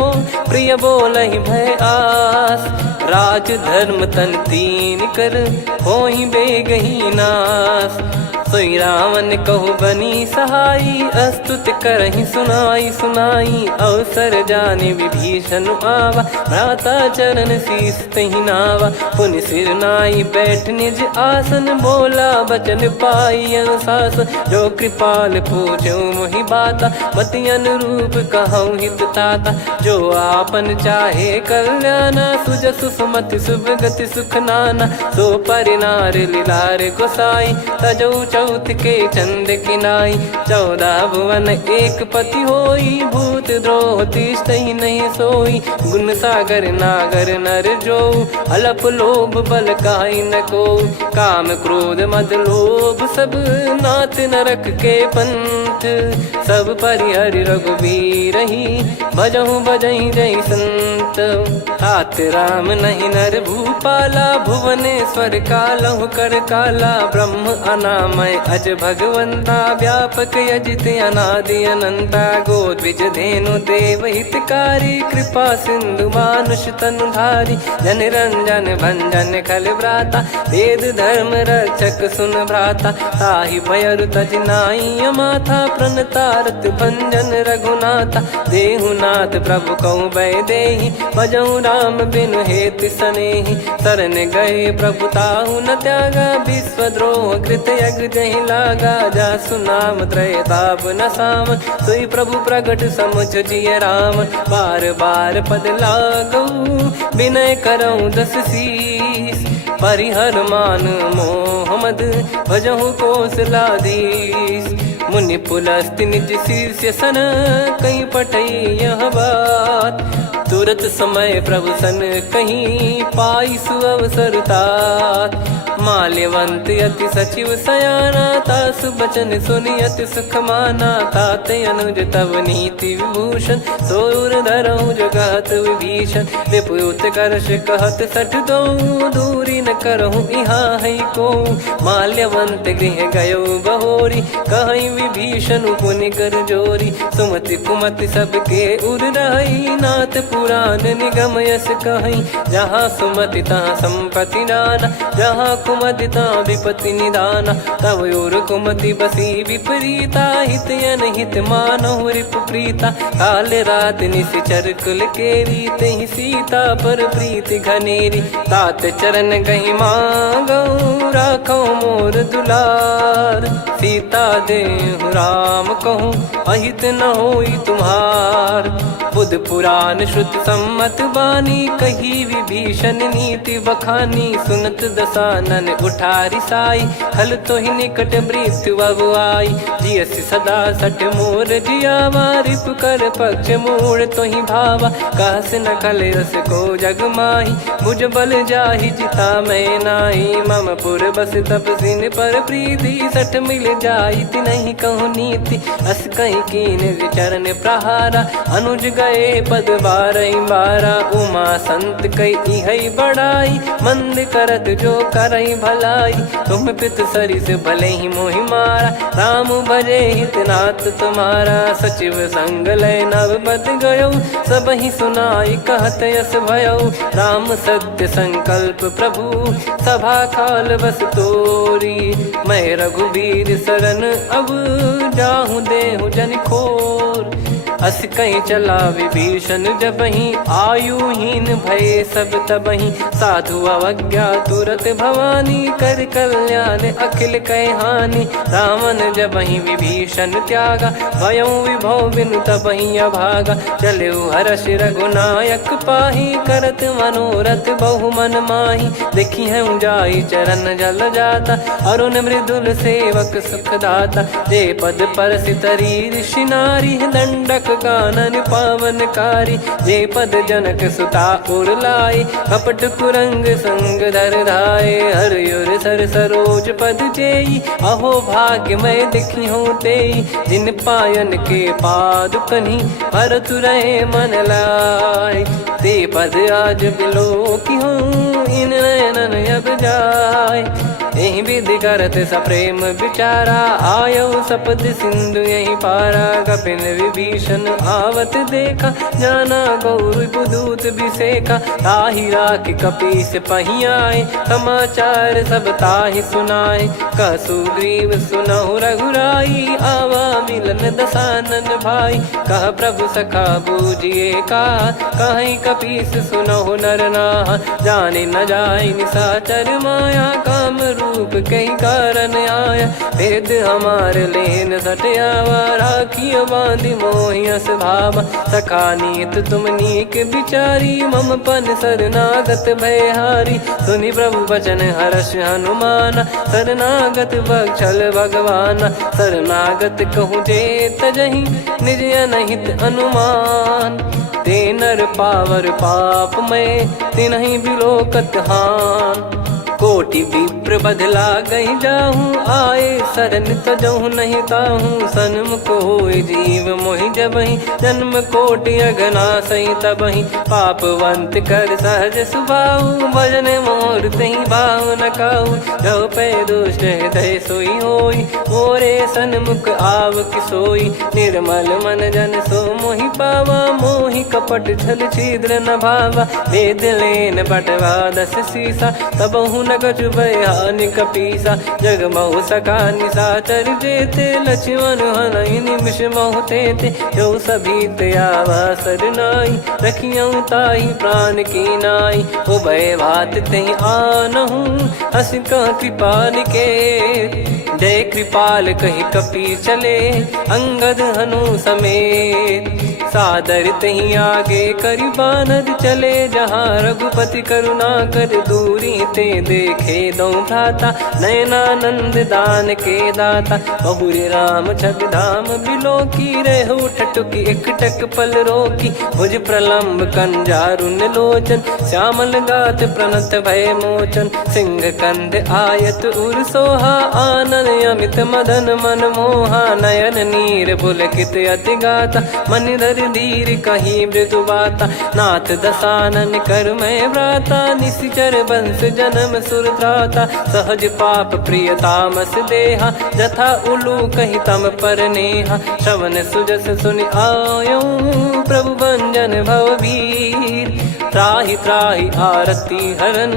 प्रिय बोलहि भय आस। राज धर्म तन तीन कर होहि बेगही नास। सोई रावण कहु बनी सहाई अस्तुत करहि सुनाई सुनाई। अवसर जाने विभीषण आवा भ्राता चरण शीस तहि नावा। पुनि सिर नाई बैठ निज आसन बोला बचन पाई अनुशासन। जो कृपाल पूछो मोहि बाता मति अनुरूप कहूँ हित ताता। जो आपन चाहे कल्याणा सुजसु सुमति शुभ गति सुख नाना। सो परिनार लीलार गोसाई तजौ चौथ के चंद किनाई। 14 भुवन एक पति होई भूत द्रोह तिष्ठहि नहीं सोई। गुण सागर नागर नर जो अलप लोभ बल काई न को। काम क्रोध मद लोभ सब नाथ नरक के पंथ। सब परिहरि रघुबीर ही भजहु भजहि जय संत। तात राम नहीं नर भूपाला भुवनेश्वर कालहु कर काला। ब्रह्म अनामय अज भगवंता व्यापक यजित अनादि अनंता। गोद्विज धेनु देव हितकारी कृपा सिंधु मानुष तनुधारी। जन रंजन भंजन खल व्राता वेद धर्म रक्षक सुन भ्राता। ताहि भयरु तज नाई माथा प्रणतारत भंजन रघुनाथा। देहुनाथ प्रभु कहु भय देहि भजहु राम बिनु हेतु सनेहि। शरण गए प्रभु ताहु न त्यागा विश्वद्रोह कृत यज्ञ जहि लागा। जासु नाम त्रय ताप न साम सोई प्रभु प्रगट समुझ जिय राम। बार बार पद लागऊ विनय करऊँ 10 शीस। परिहर मान मोह मद भजहु कौशलाधीश। मुनि पुलस्त्य निज शीर्ष सन कहीं पटई यह बात। तुरत समय प्रभु सन कहीं पाई सुअवसर तात। माल्यवंत अति सचिव सयाना, तासु बचन सुनि अति सुख माना। ताते अनुज तव नीति विभूषण, सोर धरहु जगत विभीषण। विपुत करश कहत सठ दो, दूरी न करहु इहाँ है को। माल्यवंत गृह गयो बहोरी, कहीं विभीषण पुनि कर जोरी। सुमति कुमति सबके उर रही, नाथ पुराण निगम यस कहीं। जहाँ सुमति तहाँ संपत्ति नाना, जहाँ कुमति तहाँ विपत्ति निदाना। तब और कुमति बसी विपरीता, हित अनहित मानहु रिपु प्रीता। काल रात निश्चर कुल केरी, तहि सीता पर प्रीति घनेरी। तात चरण गहि मांगऊ, राखो मोर दुलार। सीता देहु राम कहूँ, अहित न होई तुम्हार। बुध पुराण श्रुत सम्मत बानी, कही विभीषण नीति बखानी। सुनत दसानन उठारी साई, खल तो ही निकट मृत्यु अब आई। जियसि सदा सठ मोर जियावा, रिप कर पक्ष मूड़ तो ही भावा। कहस न खल रस को जग माही, भुज बल जाहि जिता मैं नाई। मम पुर बस तप सिन पर प्रीति, सठ मिल जाई नहीं कहूँ नीति। अस कहीं कीन चरण प्रहारा, अनुज गए पद बारही बारा। उमा संत कई है बड़ाई, मंद करत जो करई भलाई। तुम पित सरिस भले ही मोहि मारा, राम भजे हित नाथ तुम्हारा। सचिव संग लय नव बद गयो, सब ही सुनाई कहत यस भयो। राम सत्य संकल्प प्रभु, सभा खाल बस तोरी। मैं रघुबीर शरण अब, जाहु देहु जन खोर। अस कहीं चला विभीषण जबहि, आयुहीन भय सब तबहि। साधु अवज्ञा तुरत भवानी, कर कल्याण अखिल कह हानि। रावण जबहि विभीषण त्यागा, भयउ विभव बिनु तबहि अभागा। चलऊ हर्ष रघुनायक पाही, करत मनोरथ बहु मन माही। देखी है जाई चरण जल जाता, अरुण मृदुल सेवक सुख दाता। जे पद पर सितरी ऋषि नारी, दंडक कानन पावनकारी। जे पद जनक सुता उर लाए, कपट कुरंग संग धर धाये। हरियुर सर सरोज पद जेई, अहो भाग्य मैं दिखी हूँ तेई। जिन पायन के पाद कन्ही, भरत रहे मन लाय। ते पद आज बिलो की हूँ, इन नयनन अब जाय। यही विधि करत सप्रेम विचारा, आयो सपद सिंधु यही पारा। कपिन विभीषण आवत देखा, जाना गौर बुदूत बिसेखा। ताहि राख कपीस पही आए, समाचार सब ताहि सुनाए। कह सुग्रीव सुनहु रघुराई, आवा मिलन दसानन भाई। कह प्रभु सखा बूझिए का, कहीं कपीस सुनहु नर नाहा। जाने न जाय निशाचर माया, काम रूप कई कारण आया। भेद हमार लेन सटयावा, राखिय बांधि मोहियस भावा। सखा नीत तुम नीक बिचारी, मम पन शरणागत भयहारी। सुनि प्रभु वचन हर्ष हनुमाना, शरणागत बक्षल भगवाना। शरणागत कहूँ जे तजहि, निज अनहित अनुमान। ते नर पावर पाप में, तिन्हि बिलोकत हान। कोटि विप्र बदला गई जाहूँ, आए शरण तजहु नहीं ताहूँ। सन्मुख होय जीव मोहि जबहि, जन्म कोटि अघना सही तबहि। पापवंत कर सहज सुभाऊ, भजन मोर तहि भाव न काऊ। जो पै दुष्ट हृदय सोई होई, मोरे सन्मुख आव किसोई। निर्मल मन जन सो मोहि पावा, मोहि कपट छल छिद्र न भावा। वेद लेन बटवा दस सीसा, तबहु न कछु भयानि कपीसा। जग महु सका निशाचर जेते, लक्ष्मण हनहि निमिष महु तेते। जो सभी त्यावा सरनाई, रखियऊ ताहि प्राण की नाई। उभय भात तहि आनहु, हस कह कृपाल के। जय कृपाल कहि कपी चले, अंगद हनु समेत। सादर तहीं आगे करी बानर चले जहाँ रघुपति करुणा कर दूरी ते देखे दो भ्राता नयनानंद दान के दाता बहुरी राम छग धाम बिलो की रेहू ठटुकी एकटक पल रोकी भुज प्रलंब कंजारुन लोचन श्यामल गात प्रणत भय मोचन सिंह कंद आयत उर सोहा आनन अमित मदन मन मोहा नयन नीर पुलकित अति गाता मन धर धीर कहीं मृदु बाता नाथ दसानन कर मैं व्राता निशिचर बंस जन्म सुरत्राता सहज पाप प्रिय तामस देहा जथा उलू कही तम पर नेहा श्रवण सुजस सुनि आयो प्रभु भंजन भववीर त्राहि त्राहि आरती हरन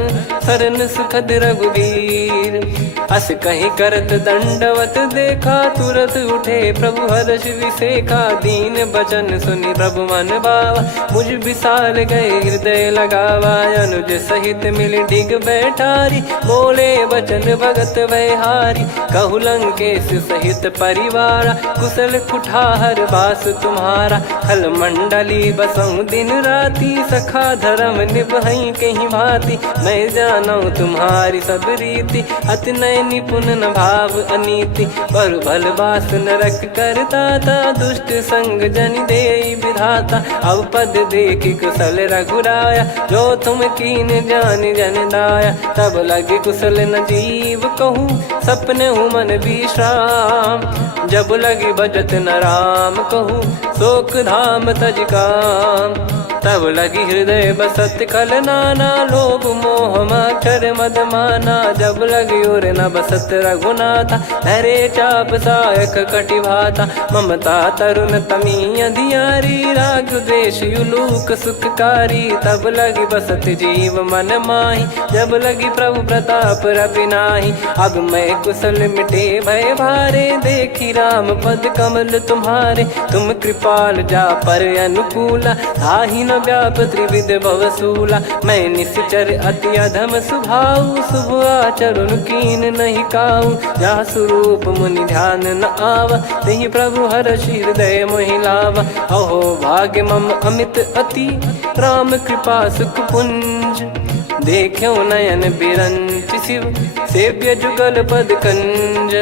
सरन सुखद रघुवीर अस कहीं करत दंडवत देखा तुरत उठे प्रभु हर्ष विसेखा दीन बचन सुनि प्रभु मन भावा मुझ विसार गए हृदय लगावा अनुज सहित मिल डिग बैठारी बोले बचन भगत वैहारी कहु लंकेश सहित परिवारा कुशल कुठार बास तुम्हारा खल मंडली बसऊं दिन राती सखा धर्म निभई कहीं भांति मैं जानू तुम्हारी सब रीति अति नय निपुण न भाव अनीति पर भल बास नरक करता था दुष्ट संग जन दे विधाता अब पद देखि कुशल रघुराया जो तुम कीन जान जन दाया तब लगे कुशल न जीव कहूँ सपने हूँ मन विश्राम जब लगे बजत न राम कहूँ शोक धाम तज काम तब लगी हृदय बसत कल नाना लोभ मोह मच्छर मद माना जब लगी उर न बसत रघुनाथा हरे चाप सायक कटि भाता ममता तरुण तमी अधियारी राग द्वेष युलूक सुखकारी तब लगी बसत जीव मन माही जब लगी प्रभु प्रताप रवि नाही अब मैं कुशल मिटे भय भारे देखी राम पद कमल तुम्हारे तुम कृपाल जा पर अनुकूला ताहि न व्याप त्रिविध भवसूला मैं निश्चर अति अधम सुभाऊ शुभ आचरण कीन नहीं काऊ जा स्वरूप मुनि ध्यान न आवा नहीं प्रभु हर्ष हृदय मोहिलावा अहो भाग्य मम अमित अति राम कृपा सुख पुंज देखो नयन बिरंच शिव सेव्य जुगल पद कंज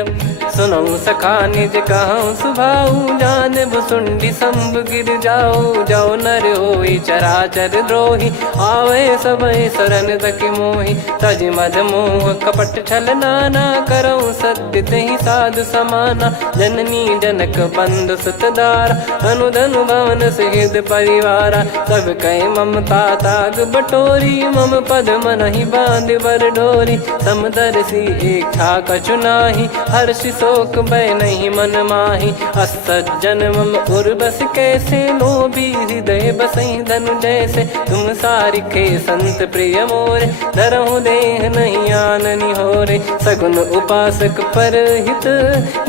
सुनऊ सखा निज कहूँ सुभाऊ जान भुसुंडी संभ गिर जाओ जाओ नर होई चराचर द्रोही आवे सबय शरण तक मोहि तज मद मोह कपट छल नाना करऊँ सत्य तहि साधु समाना जननी जनक बंधु सुतदारा अनुधनु भवन सहित परिवारा सब कहे ममता ताग बटोरी मम पद मन ही बांध बर डोरी समदर्शी इच्छा कछु नाही हर्ष शोक भय नहीं मन माही असज्जन मम उर्वश कैसे लोभी हृदय बसई धनु जैसे तुम सारिखे संत प्रिय मोरे धरहु देह नहीं आननि होरे सगुन उपासक पर हित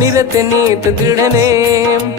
निरत नीत दृढ़ नेम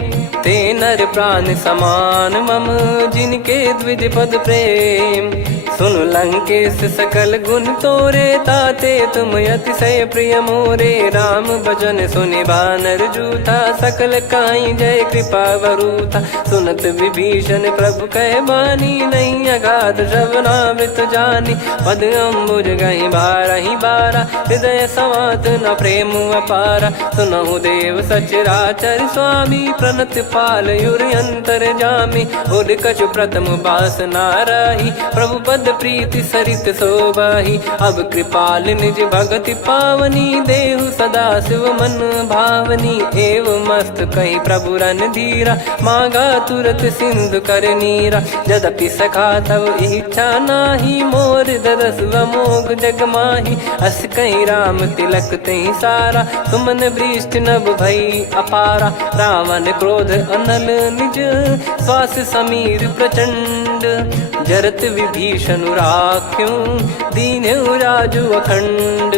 ते नर प्राण समान मम जिनके द्विज पद प्रेम सुन लंकेश सकल गुण तोरे ताते तुम अतिशय प्रिय मोरे राम भजन सुनि बानर जूथा सकल काई जय कृपा वरूथा सुनत विभीषण प्रभु कह बानी नहीं अगाध श्रवणामृत जानी पद अम्बुज गहि बारहि बारा हृदय समात न प्रेम अपारा सुनहु देव सचराचर स्वामी प्रणत पाल युर अंतर जामी उद कछु प्रथम बास नाराही प्रभु पद प्रीति सरित शोभाही अब कृपाल निज भगति पावनी देहु सदा शिव मन भावनी एव मस्त कही प्रभु रन धीरा मांगा तुरत सिंधु कर नीरा यद्यपि सखा तब इच्छा नाही मोर दरस मोग जग माही अस कहीं राम तिलक तही सारा सुमन वृष्टि नभ भई अपारा रावण क्रोध अनल निज श्वास समीर प्रचंड जरत विभीषण राख्यूं दीन्हु राजु अखंड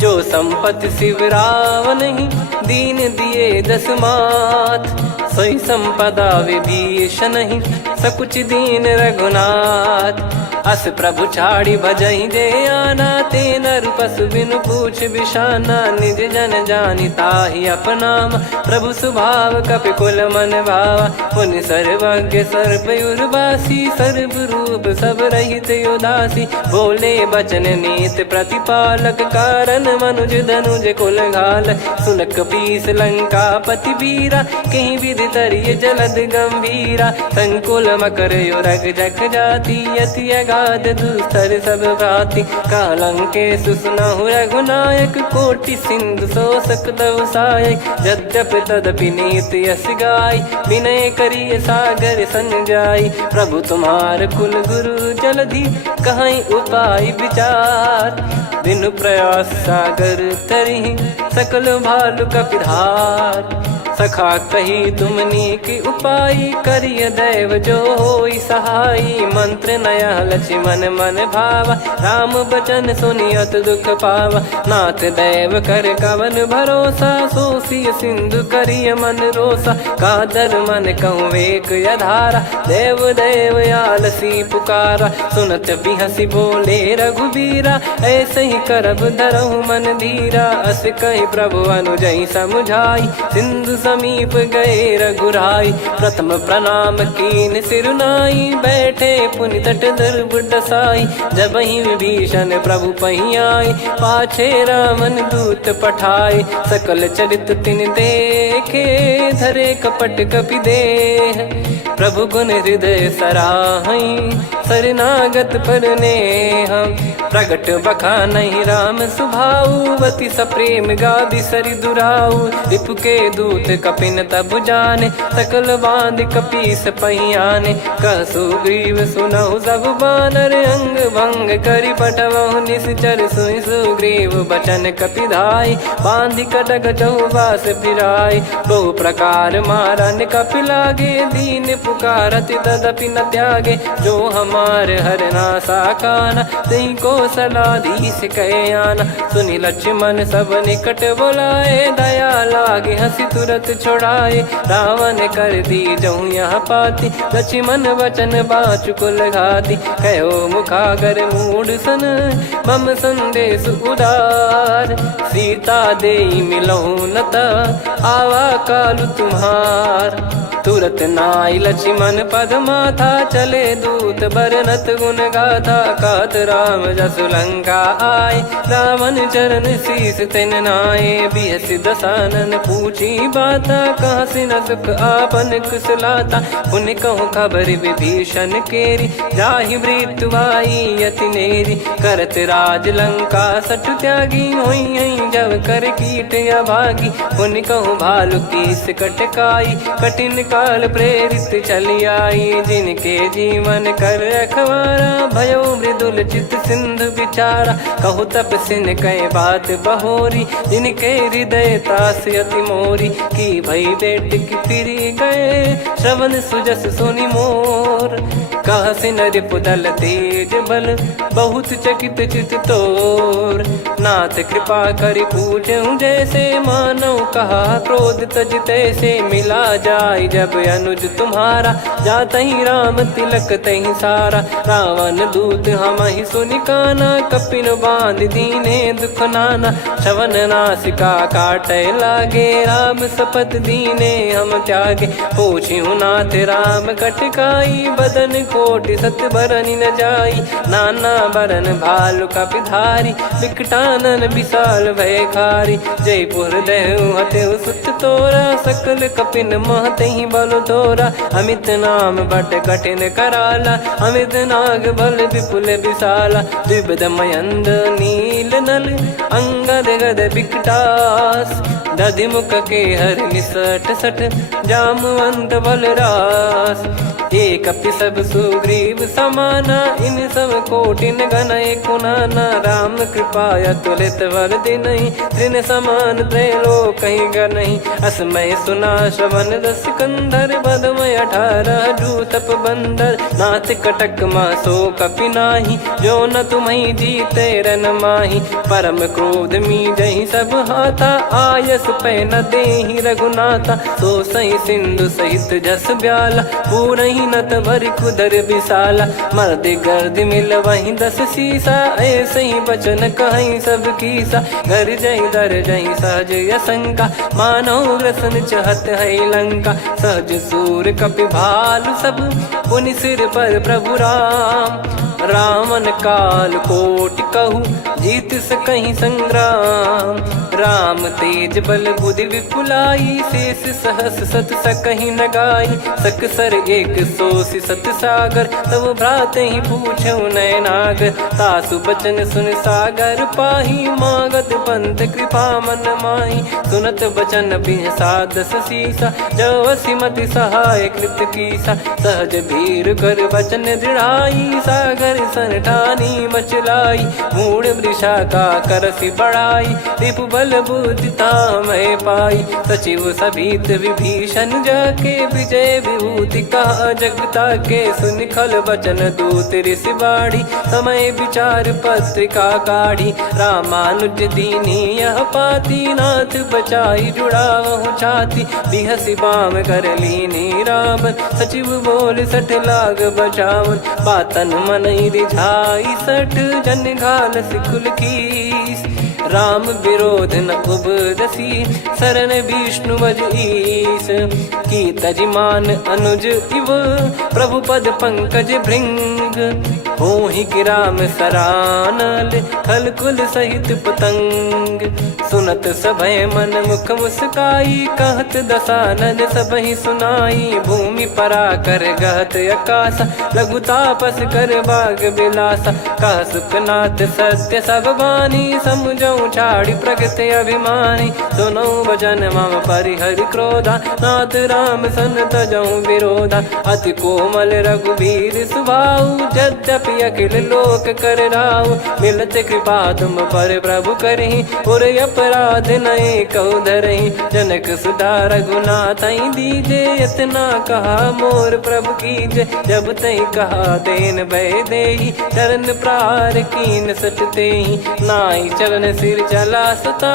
जो संपत्ति शिव रावण ही दीन दिए दस मात सोई संपदा विभीषण ही सकुच दीन रघुनाथ अस प्रभु छाड़ी भजई जे आना, ते नर पशु बिनु पूछ बिशाना, निज जन जानी ताहि अपनाम, प्रभु स्वभाव कपि कुल मन भावा, पुनि सर्वज्ञ सर्वयुर्वासी, सर्व रूप सब रहित उदासी, बोले बचन नीत प्रतिपालक, कारण मनुज धनुज कुल घाल, सुन कपीस लंका पति वीरा, कहीं विधि तरिय जलद गंभीरा, संकुल मकर युरग जख जाति, अति अगाध दुस्तर सब भाति, कालंके सुसनहु रघुनायक, कोटि सिंधु शोषक तव सहायक, यद्यपि तदपि नीति यस गाय, विनय करिय सागर सन जाई, प्रभु तुम्हार कुल गुरु जलधि, कहीं उपाय विचार, बिनु प्रयास सागर तरि, सकल भालु कपिधार, सखा कही तुमनी की उपाय, करिय दैव जो होई सहाई, मंत्र नया लक्ष्मण मन भावा, राम बचन सुनियत दुख पावा, नाथ दैव कर कवन भरोसा, सोसिय सिंधु करिय मन रोसा, कादर मन कहूँ एक यधारा, देव देव आलसी पुकारा, सुनत बिहसी बोले रघुबीरा, ऐसे ही करब धरहु मन धीरा, अस कही प्रभु अनुजई समुझाई, सिंधु समीप गए रघुराई, प्रथम प्रणाम कीन सिरुनाई, बैठे पुनि तट दर्भ डसाई, जब ही विभीषण प्रभु पही आए, पाछे रामन दूत पठाए, सकल चरित तिन देखे, धरे कपट कपि देह, प्रभु गुण हृदय सराहई, शरणागत पर नेह, प्रगट बखानहि राम सुभाऊ, बति सप्रेम गादि सरि दुराऊ, रिपु के दूत कपिन तब जाने, सकल बांध कपीस पहियाने, कह सुग्रीव सुनहु सब बानर, अंग भंग करि पटवहु निश्चर, सुनि सुग्रीव बचन कपिधाई, बांधि कटक चौबास फिराई, बहु प्रकार मारन कपि लागे, दीन पुकारत तदपि न त्यागे, जो हमार हरना साकाना, तई को सलाधीश कहे आना, सुनि लक्ष्मण सब निकट बुलाए, दया लागे हंसी तुरत छोड़ाए, रावण कर दी जहूँ यहाँ पाती, लक्ष्मण वचन बाचु कुल घाती, कहो मुखागर मूड सन, मम संदेश उदार, सीता देई मिलहु नता, आवा कालु तुम्हार, तुरत नाई लक्ष्मण पद माथा, चले दूत बरनत गुण गाथा, कहत राम जसु लंका आए, रावण चरण शीस तिन नाये, बिहस दसानन पूछी बाता, कहाँ से न सुख आपन कुशलाता, पुन कहूँ खबर विभीषण केरी, जाहि मृत्यु आई यति नेरी, करत राज लंका सठ त्यागी, होई जब कर कीट अभागी, पुन कहूँ भालु कीस कटकाई, कठिन काल प्रेरित चली आई, जिनके जीवन कर रखवारा, भयो मृदुल चित सिंधु विचारा, कहु तप सिन कई बात बहोरी, जिनके हृदय तास अति मोरी, की भई बेट की फिरी गए, श्रवण सुजस सुनि मोर, कह सिन रिपुदल तेज बल, बहुत चकित चित तोर, नाथ कृपा करि पूछऊं जैसे, मानव कहा क्रोध तज तैसे, मिला जाय जब अनुज तुम्हारा, जात ही राम तिलक तही सारा, रावण दूत हम ही सुनि काना, कपिन बांध दीने दुख नाना, श्रवण नासिका काटे लागे, राम सपत दीने हम त्यागे, पूछिहु नाथ राम कटकाई, बदन कोटि सत बरनि न जाई, नाना बरन भालु कपिधारी, विकटानन विशाल भयखारी, जयपुर देहु हतेउ सुत तोरा, सकल कपिन महतहि बल तोरा, अमित नाम बट कठिन कराला, अमित नाग बल विपुल विशाला, द्विविध मयंद नील नल, अंगद गद विकटास, दधिमुख के हर निसठ सठ, जामवंत बलरास, एक अपि सब सुग्रीव समाना, इन सब कोटिन गणय कुनाना, राम कृपा अतुलित वर दिनहि, तृण समान त्रैलोक कहीं गनहि, असमय सुना श्रवण रस कंधर, बदमय 18 जूतप बंदर, नाथ कटक मासो कपि नाही, जो न तुम्हि जीते रन माही, परम क्रोध मी जहि सब हाथा, आयस मानस पे न देहि रघुनाथा। सो सही सिंधु सहित जस ब्याला, पूरही नत भरि कुदर विशाला। मर्द गर्द मिल वही 10 सीसा, ऐसे ही बचन कहीं सब कीसा। घर जय दर जय सहज असंका, मानव ग्रसन चहत है लंका। सहज सूर कपि भालु सब, पुनि सिर पर प्रभु राम। रामन काल कोटि कहु, जीत सकहि संग्राम। राम तेज बल बुद्धि विपुलाई, शेष सहस सत सकहि न गाई। सकसर एक सोसी सत सागर, तब भ्रात ही पूछौ नयनागर। तासु बचन सुन सागर पाही, मांगत पंथ कृपा मन माही। सुनत बचन बिहसा 10 सीसा, जवसि मति सहाय कृत कीसा। सहज धीर कर बचन दृढ़ाई, सागर सन ठानी मचलाई। मूढ़ वृषा का करसि बढ़ाई, रिपु बल बुद्धि तामय पाई। सचिव सभीत विभीषण जाके, विजय विभूति कहा जगता के। सुनि खल बचन दूत ऋषि बाढ़ी, समय विचार पत्रिका काढ़ी। रामानुज दीनी यह पाती, नाथ बचाई जुड़ावहु छाती। बिहसि बाम कर लीनी रावण, सचिव बोल 60 लाग बचावन। बातन मनई रिझाई 60, जन घाल सिकुल कीस। राम विरोध न उपदसी, शरण विष्णु बज ईस। की तजिमान अनुज इव, प्रभु पद पंकज भृंग। होहि कि राम सरानल, खल कुल सहित पतंग। सुनत सभय मन मुख मुस्काई, कहत दसानन सबहि सुनाई। भूमि परा कर गहत आकाशा, लघु तापस कर बाग बिलासा। कह सुखनाथ सत्य सब बानी, समझौ छाड़ी प्रगति अभिमानी। सुनो भजन मम परिहरि क्रोधा, नाथ राम सन तजौ विरोधा। अति कोमल रघुवीर सुभाऊ, यद्यपि अखिल लोक कर राऊ। मिलत कृपा तुम पर प्रभु करहि, और अपराध नए कौ धरहि। जनक सुधा रघुनाथ दीजे, इतना कहा मोर प्रभु कीजे। जब तई कहा देन भय देहि, चरण प्रार कीन सटतेहि। नाई चरण सिर चला सता,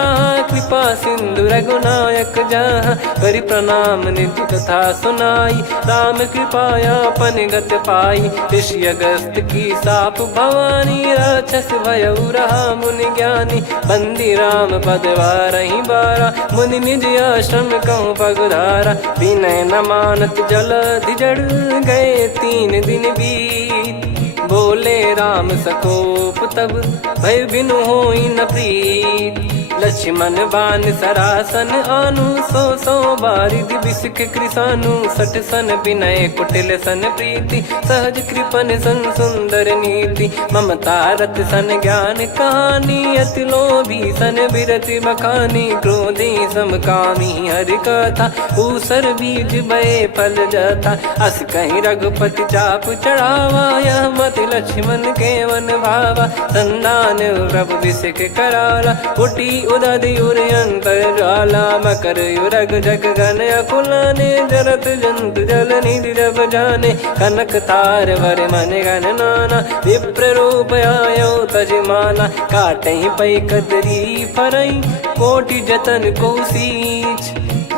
कृपा सिंधु रघुनायक जहाँ। करि प्रणाम निज कथा सुनाई, राम कृपाया पन गत पाई। ऋषि अगस्त की साप भवानी, राक्षस भयउ रहा मुनि ज्ञानी। बंदी राम पद वारहि बारा, मुनि निज आश्रम कहूँ पगधारा। विनय न मानत जलधि जड़, गए 3 दिन बीत। बोले राम सकोप तब, भय बिनु होई न प्रीत। लक्ष्मण बान सरासन आनु, 100 बारिधि बिसक कृसानु। 60 सन विनय कुटिल सन प्रीति, सहज कृपन सन सुंदर नीति। ममता रत सन ज्ञान कहानी, अति लोभी सन बिरति बखानी। क्रोधी समकामी हरि कथा, ऊसर बीज भय फल जथा। अस कहीं रघुपति चाप चढ़ावा, यह मति लक्ष्मण के वन भावा। संदान प्रभु बिसक कराला, कुटी उदधि उर अंतर ज्वाला। मकर युरग जग गन अकुलाने, जरत जंतु जल निधि जब जाने। कनक तार वर मन गण नाना, विप्र रूप आयो तजमाना। काटहि पै कतरी फरई, कोटि जतन को सींच।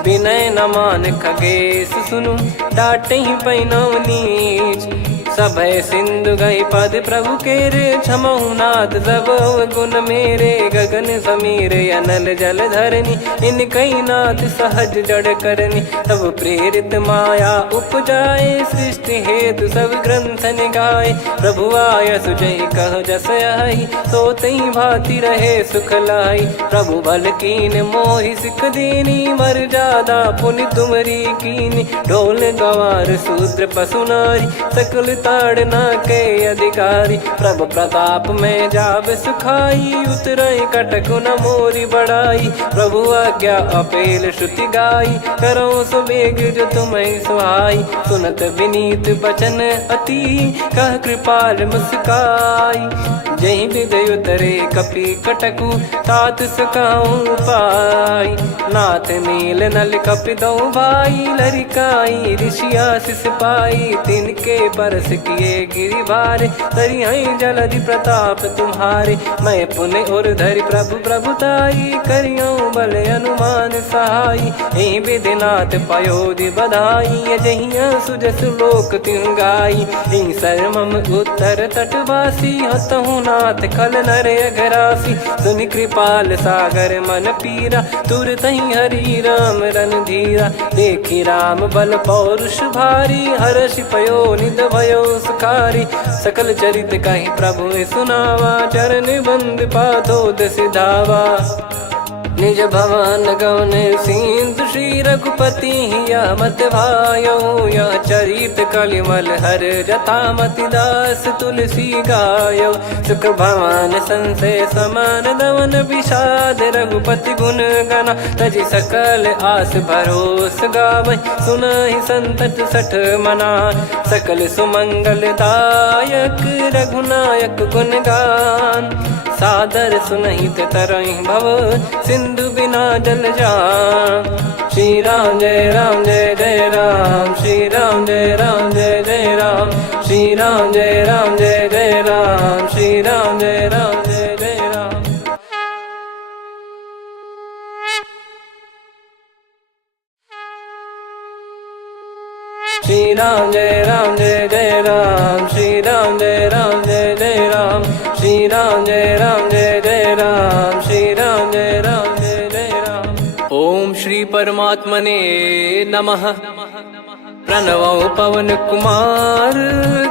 विनय न मान खगेश सुनु, डांटहि पै नव नीच। सभय सिंधु गई पद प्रभु केरे, क्षमहु नाथ सब गुण मेरे। गगन समीर अनल जल धरनी, इन कई नाथ सहज जड़ करनी। तब प्रेरित माया उपजाए, सृष्टि हेतु सब ग्रंथ निगाए। प्रभु आय सुजय कह जस आई, सोतहि भांति रहे सुख लाई। प्रभु बल कीन मोहि सिख दीनी, मर्यादा पुनि तुमरी कीनी। ढोल गवार शूद्र पशु नारी, सकल ताड़ना के अधिकारी। प्रभु प्रताप में जाब सुखाई, उतरई कटक न मोरी बढ़ाई। प्रभु आज्ञा अपेल श्रुति गाई, करो सुबेग जो तुम्हें सुहाई। सुनत विनीत बचन अति, कह कृपाल मुस्काई। जही विदय उतरे कपि कटकु, तात सकाऊं पाई। नाथ नील नल कपि दो भाई, लरिकाई ऋषि आशीष पाई। तिनके परस किए गिरि बारे, तरी हई जलधि प्रताप तुम्हारे। मैं पुण्य और धरि प्रभु प्रभुताई, करियो बल अनुमान सहाई। ए विधिनाथ पयोधि बधाई, जहिया सुजस लोक तिहु गाई। ए सरमम उत्तर तटवासी, हतहु नाथ खल नर अघरासी। सुनि कृपाल सागर मन पीरा, तुरत ही हरि राम रन धीरा। देखी राम बल पौरुष भारी, हर्षि पयो निध भयो सुखारी। सकल चरित कहि प्रभु सुनावा, चरण बंद पाथो सिधावा। निज भवन गौन सिंधु श्री रघुपति या मत भायो। या चरित कलिमल हर जथा मति दास तुलसी गायो। सुख भवन संशय समान दवन विषाद, रघुपति गुण गना तजि सकल आस भरोस गावै। सुनहि संतत सठ मना, सकल सुमंगल दायक रघुनायक गुण गान। सादर सुनहित तरहि भव, सिंधु बिना जल जान। श्री राम जय राम जय जय राम, श्री राम जय राम जय जय राम। श्री राम जय राम जय जय राम, श्री राम जय राम जय जय राम। श्री राम जय राम जय जय राम, श्री राम जय राम जय जय राम। श्री राम जय राम जय जय राम, श्री राम जय राम जय जय राम। ओम श्री परमात्मने नमः। प्रणवो पवन कुमार,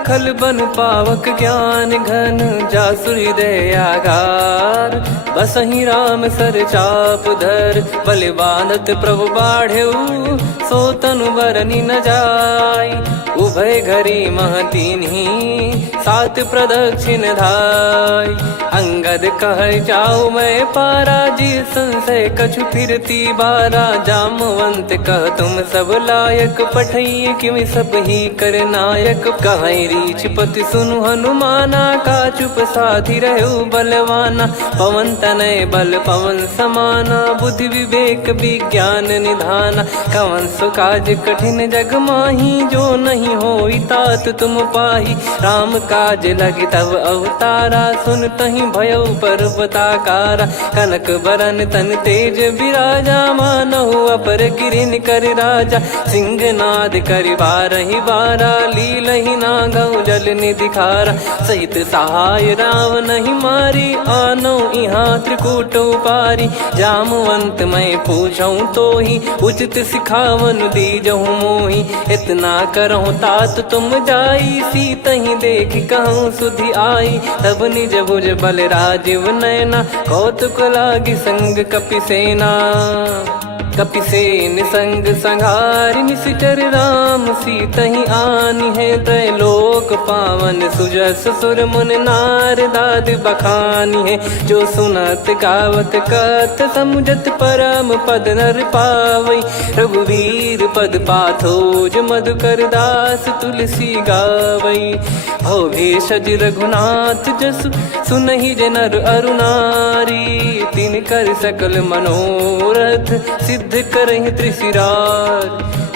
खल बन पावक ज्ञान घन। जासु हृदय आगार, बसहि राम सर चाप धर। बल बांधत प्रभु बाढ़ेऊ, सो तनु बरनि न जाय। उभय घरी मह दीन्ही, सात प्रदक्षिण धाय। अंगद कह जाऊ मैं पारा, जी संशय कछु फिरती बारा। जामवंत कह तुम सब लायक, पठइये किमि सब ही कर नायक। कहै रीछ पति सुनु हनुमाना, का चुप साधि रहु बलवाना। पवन तनय बल पवन समाना, बुद्धि विवेक विज्ञान निधाना। कवन सो काज कठिन जग माही, जो नहीं होई तात तुम पाही। राम काज लगी तब अवतारा, सुन तहि भयो पर्वताकारा। कनक बरन तन तेज बिराजा, मानहु अपर गिरिन कर राजा। सिंहनाद करि बारहि बारा, लीलहि नागौ जल निधि खारा। सहित सहाय रावण नहीं मारी, आनो इहाँ त्रिकूट उपारी। जामवंत मैं पूछऊँ तोहि, उचित सिखावन दीजहु मोहि। इतना करहु तात तुम जाई, सीतहि देख कहूँ सुधि आई। तब निज भुज बल राजीव नयना, कौतुक लागी संग कपिसेना। कपिसेन संग संहारि, निशिचर राम सीतहि आनि है। त्रैलोक पावन सुजस सुर मुन नार, दाद बखानी है। जो सुनत गावत कथ, समुझत परम पद नर पावै। रघुवीर पद पाथोज, मधुकर दास तुलसी गावै। भवेशज रघुनाथ जसु, सुनहि जे नर अरु नारी। तिन कर सकल मनोरथ, सिद्ध करहि त्रिशिराज।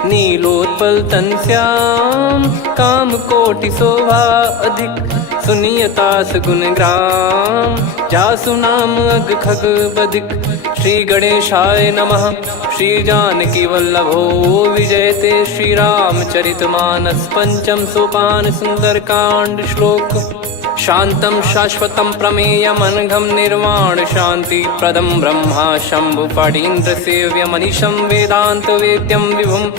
नीलोत्पल तन श्याम, काम कोटि शोभा अधिक। सुनियतास गुण ग्राम, जासु नाम अग खग बदिक। श्री गणेशाय नमः। श्री जानकी वल्लभो विजयते, श्री रामचरितमानस। पंचम सोपान सुंदरकांड श्लोक। शांतं शाश्वतं प्रमेयमनघं निर्वाण शांति प्रदं ब्रह्मा शंभु फणीन्द्र सेव्य मनीषं वेदांत वेद्यं विभुं।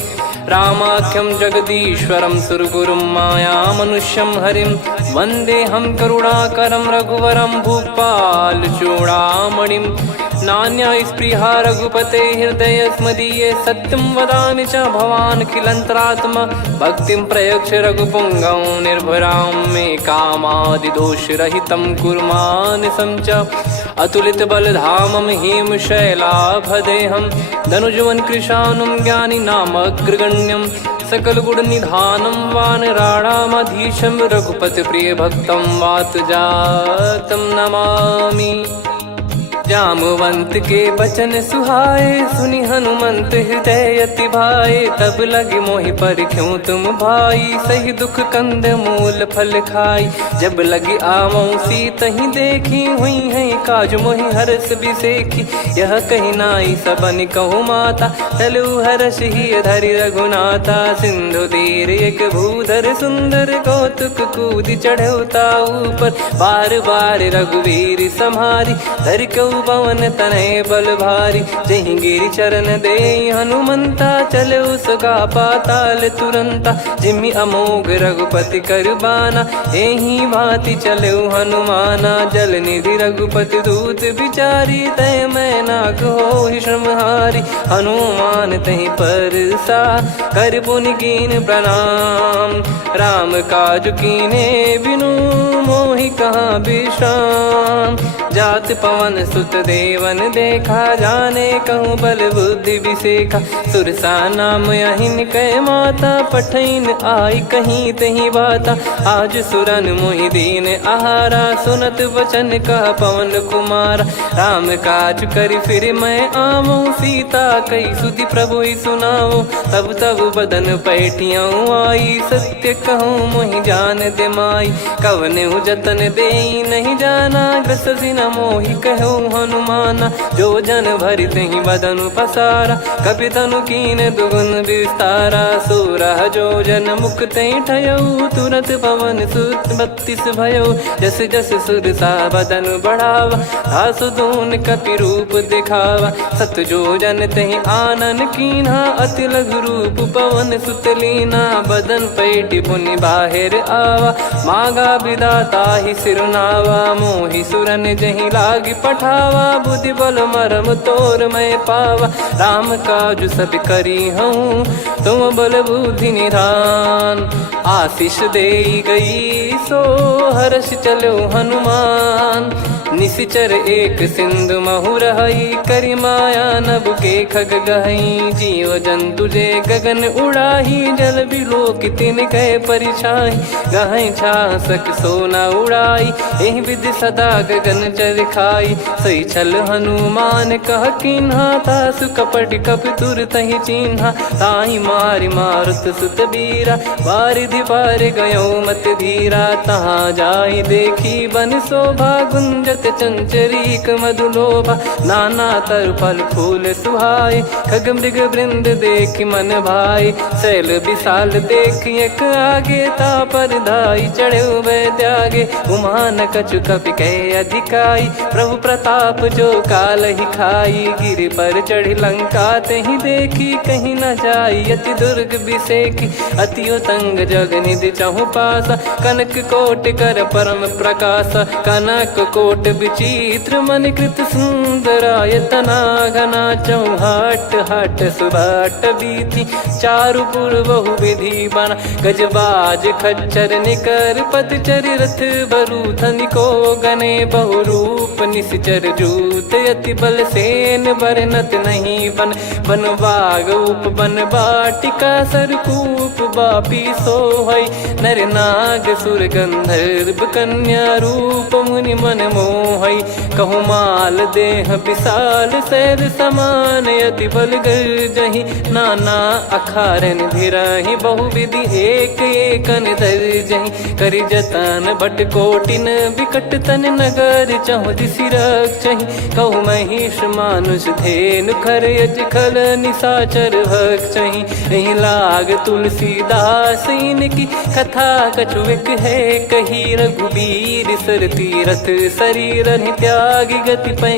रामाख्यं जगदीश्वरं सुरगुरुं माया मनुष्यं हरिं। वन्देऽहं करुणाकरं रघुवरं भूपाल चूडामणिं। नान्या स्पृहा रघुपते हृदय स्मदीये, सत्यं वदामि च भवानखिलन्तरात्मा। भक्तिं प्रयच्छ रघुपुङ्गं निर्भरां मे कामादिदोषरहितं कुर्मानिसं च। अतुलितबलधामं हेमशैलाभदेहं, धनुजवन कृशानुं ज्ञानिनामग्रगण्यं। सकलगुणनिधानं वानराणामधीशं, रघुपतिप्रियभक्तं वातजातं नमामि। जामवंत के बचन सुहाए, सुनि हनुमंत हृदय अति भाए। तब लगे मोहि पर क्यों तुम भाई, सही दुख कंद मूल फल खाई। जब लगी आवऊं सीतहि देखी, हुई है काज मोहि हरस बिसेखी। यह कही नाई सबन कहु माता, चलु हरष ही धरि रघुनाथा। सिंधु तीर एक भूधर सुंदर, कौतुक कूद चढ़ौता ऊपर। बार बार रघुवीर सम्हारी, धरि कऊ पवन तनय बल भारी। जहि गिरि चरण दे हनुमंता, चले उसका पाताल तुरंता। जिमि अमोघ रघुपति कर बाना, एहि भांति चले हनुमाना। जल निधि रघुपति दूत बिचारी, तय मैं नाग होहि श्रमहारी। हनुमान तहि परसा, कर पुनि कीन प्रणाम। राम काज कीने बिनु, मोहि कहाँ विश्राम। जात पवन सुत देवन देखा, जाने कहूँ बल बुद्धि विसेखा। सुरसा नाम अहिन कै माता, पठैन आई कहीं तहीं बाता। आज सुरन मोहि दीन आहारा, सुनत वचन कह पवन कुमारा। राम काज करि फिर मैं आवऊं, सीता कई सुधि प्रभु ही सुनाऊं। तब तब बदन पैठियाँ आई, सत्य कहूँ मोहि जान दे माई। कवने जतन दे नहीं जाना, ग्रसि न मोहि कहूँ हनुमाना। जो जन भरि तहि बदनु पसारा, कपि तनु कीन दुगुन विस्तारा। सोरह जो जन मुख तहि ठयऊ, तुरत पवन सुत 32 भयऊ। जस जस सुरसा बदन बढ़ावा, आसु दून कपि रूप दिखावा। सत जो जन तहि आनन कीन्हा, अति लघु रूप पवन सुत लीना। बदन पैटि पुनि बाहिर आवा, मांगा विधाता ही सिरुनावा। मोहि सुरन जहि लागी पठावा, बुद्धि बल मरम तोर मैं पावा। राम काज सब करी हूँ, तुम बल बुद्धि निधान। आशीष दे गई सो, हर्ष चलो हनुमान। निशिचर एक सिंधु महु रहई, करि माया नभ के खग गहई। जीव जंतु जे गगन उड़ाही, जल बिलोक तिन कह परिछाई। गहई छासक सोना उड़ाई, एहि विधि सदा गगन चर खाई। सही छल हनुमान कह कीन्हा, तासु कपट कपि तुर तहि चिन्हा। ताहि मारि मारुत सुत बीरा, वारिधि पार गयो मत धीरा। तहाँ जाई देखी बन शोभा, गुंजत चंचरीक मधुलोभा। नाना तर फल फूल सुहाए, खग मृग वृंद देख मन भाई। शैल विशाल देख एक आगे, तापर धाई चढ़े वै त्यागे। उमा न कछु कपि कह अधिकाई, प्रभु प्रताप जो काल ही खाई। गिरि पर चढ़ी लंका तहि देखी, कहीं न जाई अति दुर्ग बिसेखी। अति उतंग जग निधि चहु पासा, कनक कोट कर परम प्रकाशा। कनक कोट विचित्र मन कृत सुंदरायतना। घना चौहाट हाट सुबाट बीती, चारु पुर बहु विधि बना। गजबाज खच्चर निकर पतचर, रथ बरु धनिको गने। बहु रूप निश्चर जूत, अति बल सेन बरनत नहीं बन। बन बाग उप बन बाटिका, सरकूप बापी सोहई। नर नाग सुर गंधर्व कन्या, रूप मुनि मन मोहई। कहु माल देह विशाल, सैर समान अति बल गर्जहि। नाना अखारन भिरहि, बहु विधि एक एकन धरजहि। करि जतन भट कोटिन, विकट तन नगर चहु दिसि रक्षहि। कहु महिष मानुष धेनु, खर यज खल निशाचर भक्षहि। एहि लाग तुलसीदास इनकी, कथा कछु एक है कही। रघुबीर सर तीरथ शरीर, त्यागी गति पै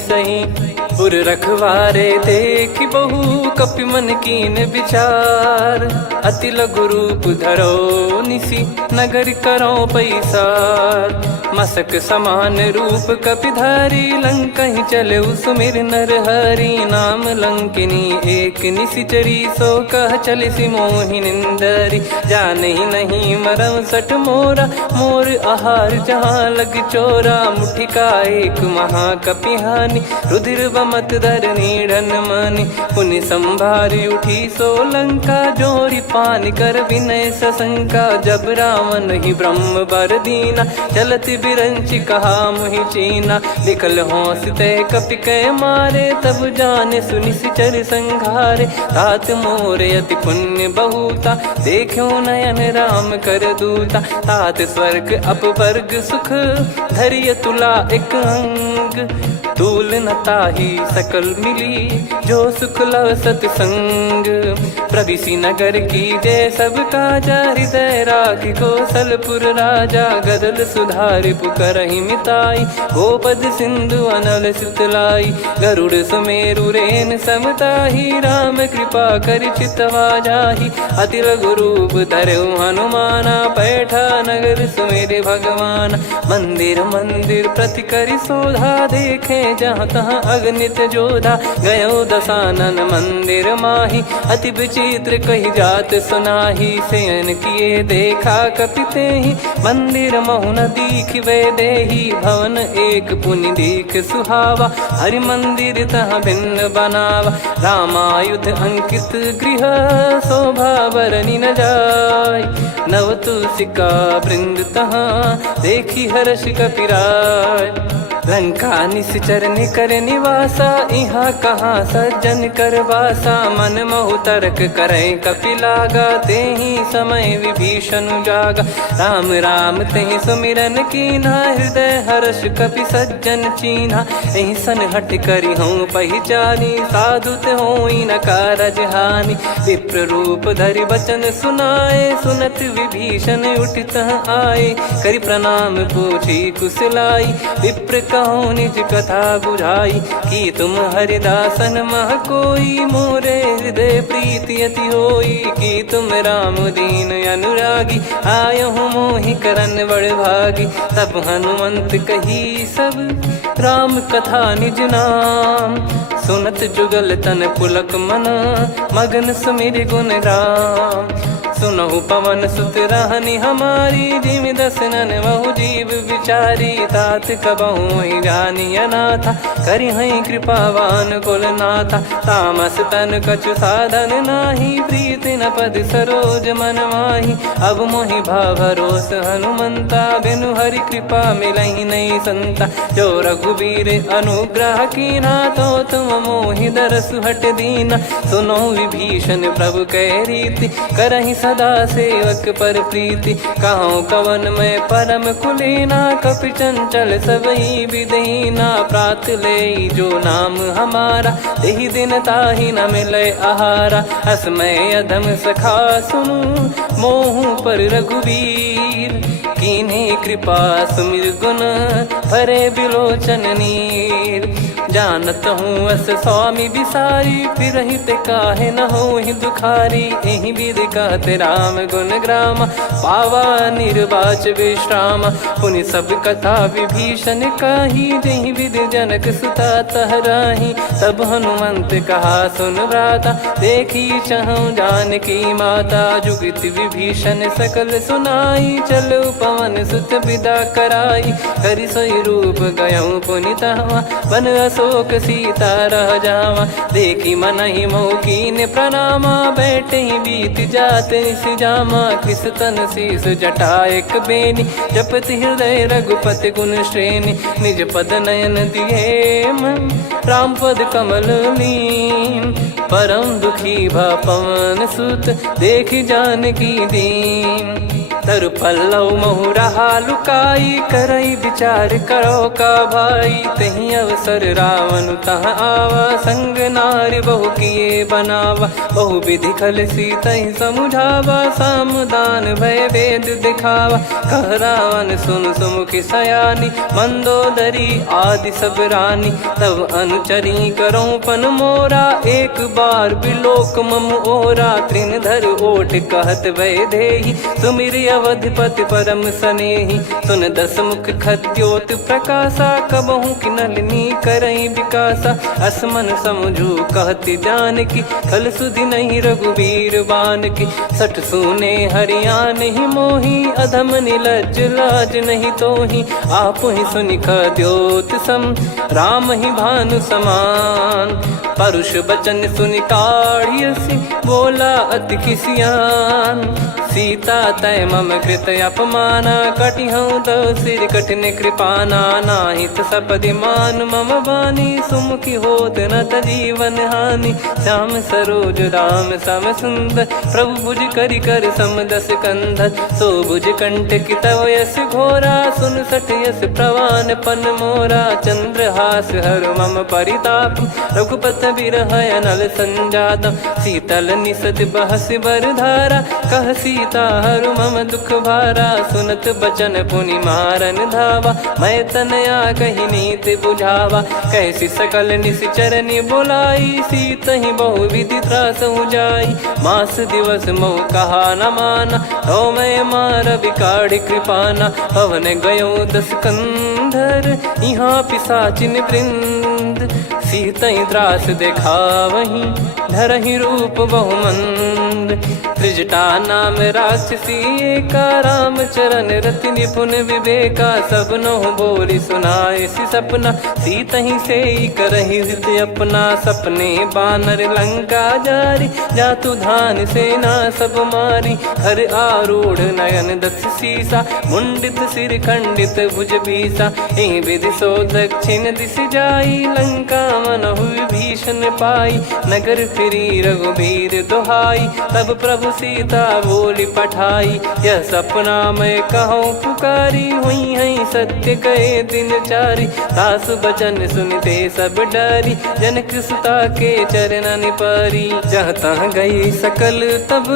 सही। पुर रखवारे देखि बहु, कपि मन कीन विचार। अति लघु रूप धरो निसी, नगर करो पैसार। मसक समान रूप कपिधारी, लंकहि चले सुमिर नर हरि। नाम लंकिनी एक निशिचरी, सो कह चलिसि मोहि निंदरी। जानहि नहीं मरम सठ मोरा, मोर आहार जहाँ लग चोरा। मुठिका एक महाकपिहानि, रुधिर मत धरनी ढन मानी। पुनि संभारी उठी सोलंका, जोरी पान कर विनय सशंका। जब रावण ही ब्रह्म बर दीना, चलत बिरंच कहा मुहि चीना। निकल होंस तय कपि कै मारे, तब जाने सुनि सिचर संघारे। तात मोर अति पुण्य बहुता, देखो नयन राम कर दूता। तात स्वर्ग अपवर्ग सुख, धैर्य तुला एक अंग। तूल न ताहि सकल मिली, जो सुख लव सतसंग। प्रविसी नगर की जय सब काजा, हृदय राखि कौशलपुर राजा। गदल सुधारि पुकारहि मिताई, गोपद सिंधु अनल सितलाई। गरुड़ सुमेरु रेन समताहि, राम कृपा कर चितवा जाहि। अति लघु रूप धरऊ हनुमाना, पैठा नगर सुमेरे भगवान। मंदिर मंदिर प्रति करि शोधा, देखे जहाँ तहाँ अगणित जोधा। गयो दशानन मंदिर माही, अति विचित्र कही जात सुनाही। शयन किए देखा कपिते ही, मंदिर महु न दीख वे देही। भवन एक पुनि दीख सुहावा, हरि मंदिर तहाँ भिन्न बनावा। रामायुध अंकित गृह, शोभा बरनी न जाय। नव तुलसी का वृंद तहाँ, देखी हर्ष कपिराय। लंका निश्चर निकर निवासा, यहाँ कहाँ सज्जन कर वासा। मन महु तर्क करें कपिलागा, तेहि समय विभीषण जागा। राम राम तेहि सुमिरन कीन्हा, हृदय हर्ष कपि सज्जन चीन्हा। एहि सन हट करि हूँ पहिचानी, साधु ते होई न कारज हानि। विप्र रूप धरि बचन सुनाए, सुनत विभीषण उठित आए। करि प्रणाम पूछी कुशलाई, विप्र कहो निज कथा बुझाई। कि तुम हरिदासन मह कोई, मोरे हृदय प्रीति अति होई। कि तुम राम दीन अनुरागी, आयहु मोहि करन बड़ भागी। तब हनुमंत कही सब, राम कथा निज नाम। सुनत जुगल तन पुलक मना, मगन सुमिर गुण राम। सुनहु पवन सुत रहनी हमारी, जिमि दसनन महु जीव विचारी। तात कबहु ही जानी अनाथा, करि हई कृपावान कुल नाथा। तामस तन कछु साधन नाही, प्रीति न पद सरोज मन माही। अब मोहि भाव भरोस हनुमंता, बिनु हरि कृपा मिलहि नहीं संता। जो रघुबीर अनुग्रह कीना, तो तुम मोहि दरसु हट दीना। सुनो विभीषण प्रभु कह रीति, करहि सदा सेवक पर प्रीति। कहूँ कवन में परम कुलीना, कपि चंचल सबई विदहीना। प्रात ले जो नाम हमारा, तेहि दिन ताहि न मिले आहारा। असमय अधम सखा सुनु, मोहु पर रघुवीर। कीन्हे कृपा सुमिर गुण, भरे बिलोचन नीर। जानत हूँ अस स्वामी बिसारी, फिर हित काहे न हो ही दुखारी। एहि विधि कहते राम गुण ग्राम, पावा निर्वाच विश्राम। पुनि सब कथा विभीषण काही, जहि विधि जनक सुता तहराही। तब हनुमंत कहा सुन भ्राता, देखी चहु जानकी माता। जुगित विभीषण सकल सुनाई, चलो पवन सुत विदा कराई। करि सोई रूप गयऊँ पुनि तहवा, बन अशोक सीता रह जावा। देखी मनहि मोह कीन्ह प्रणामा, बैठे ही बीत जात निस जामा। किस तन शीस जटा एक बेनी, जपति हृदय रघुपति गुण श्रेणी। निज पद नयन दिए मन, राम पद कमल लीन। परम दुखी भा पवन सुत, देखि जानकी दीन। तरु पल्लव महु रहा लुकाई, करई विचार करो का भाई। तहि अवसर रावण तहाँ आवा, संग नार बहु किए बनावा। बहु विधि खल सीतहि समुझावा, सामदान भय वेद दिखावा। कह रावण सुन सुमुखि सयानी, मंदोदरी आदि सब रानी। तब अनुचरी करो पन मोरा, एक बार बिलोक मम ओरा। तृण धर ओट कहत वै देहि, सुमिर अवधिपति परम सनेही। सुन दस मुख खद्योत प्रकाशा, कबहू की नलिनी करई विकासा। असमन समझू कहती जान की, खल सुधि नहीं रघुबीर बान की। सठ सुने हरियाण ही मोही, अधम निलज लाज नहीं तोही। आप ही सुनि खद्योत सम, राम ही भानु समान। परुष बचन सुनि काढ़ियसि, बोला अति किसियान। सीता तय मम कृत अपमाना, कटिहऊँ दो सिर कठिन कृपाना। नाहित सपदि मान मम बानी, सुमुखी होत न जीवन हानि। श्याम सरोज राम सम सुंदर, प्रभु भुज करि कर सम दस कंधर। सो भुज कंटक तव यस घोरा, सुन सठ यस प्रवान पन मोरा। चंद्रहास हर मम परिताप, रघुपत बिरह अनल संजातम। शीतल निसत बहस बर धारा, कह सीता हरु मम दुख भारा। सुनत बचन पुनि मारन धावा, मैं तनया कही नीत बुझावा। कैसी सकल निश्चरनि बोलाई, सीत ही बहु विधि त्रास जाई। मास दिवस मोह कहा न माना, तो मैं मार बिकाढ़ कृपाना। पवन गयो दस कंधर, यहाँ पिशाचिन वृंद। सीतई त्रास देखावहीं, धरहि रूप बहुमंद। त्रिजटा नाम राक्षसी एका, राम चरण रति निपुण विवेका। सबनो बोली सुनाए सि सपना, सीतहि से करहि हित अपना। सपने बानर लंका जारी, जातु धान सेना सब मारी। हर आरूढ़ नयन दस सीसा, मुंडित सिर खंडित भुज बीसा। एहि विधि सो दक्षिण दिश जाई, लंका मनहु भीषण पाई। नगर फिरी रघुबीर दोहाई, तब प्रभु सीता बोली पठाई। यह सपना मैं कहूँ पुकारी, हुई है सत्य कहे दिन चारी। सासु बचन सुनते सब डरी, जनक सुता के चरण परी। जहाँ तहाँ गई सकल तब,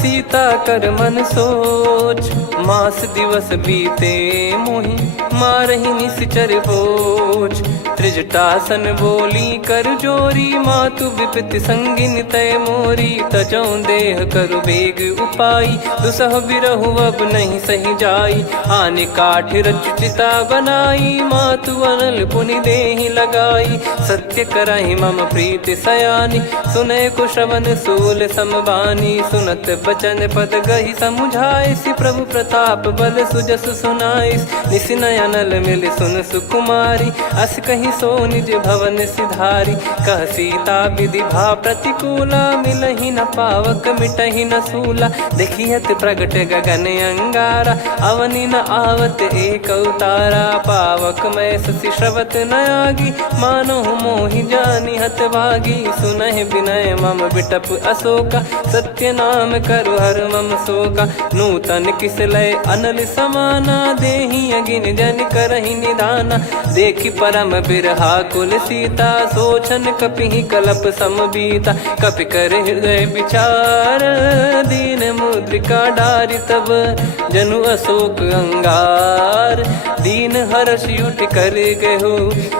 सीता कर मन सोच। मास दिवस बीते मोहि, मारहि निश्चर बोझ। त्रिजटासन बोली कर जोरी, मातु विपति संगिन तय मोरी। तजौ देह करु बेग उपाई, दुसह बिरहु अब नहीं सही जाई। आने काठ रचिता बनाई, मातु अनल पुनि देहि लगाई। सत्य करहि मम प्रीति सयानी, सुनय को श्रवण सूल समबानी। सुनत बचन पद गहि समुझाए, सि प्रभु प्रताप बल सुजस सुनाइस। निस नयनल मिल सुन सुकुमारी, अस कहि सो निज भवन सिधारी। कह सीता विधि भा प्रतिकूला, मिलहि न पावक मिटहि न सूला। देखियत प्रगट गगन अंगारा, अवनि न आवत एक अवतारा। पावक मैं ससि श्रवत न आगी, मानो मोहि जानि हत भागी। सुनहि विनय मम बिटप अशोका, सत्य नाम करु हर मम शोका। नूतन किस लय अनल समाना, देहि अगिन जन करहि निदाना। देखि परम बिरहा कुल सीता, सोचन कपिहि कलप समबीता। कपि कर हृदय विचार, दीन मुद्रिका डारि तब। जनु अशोक अंगार, दीन हर्ष उठ कर गहु।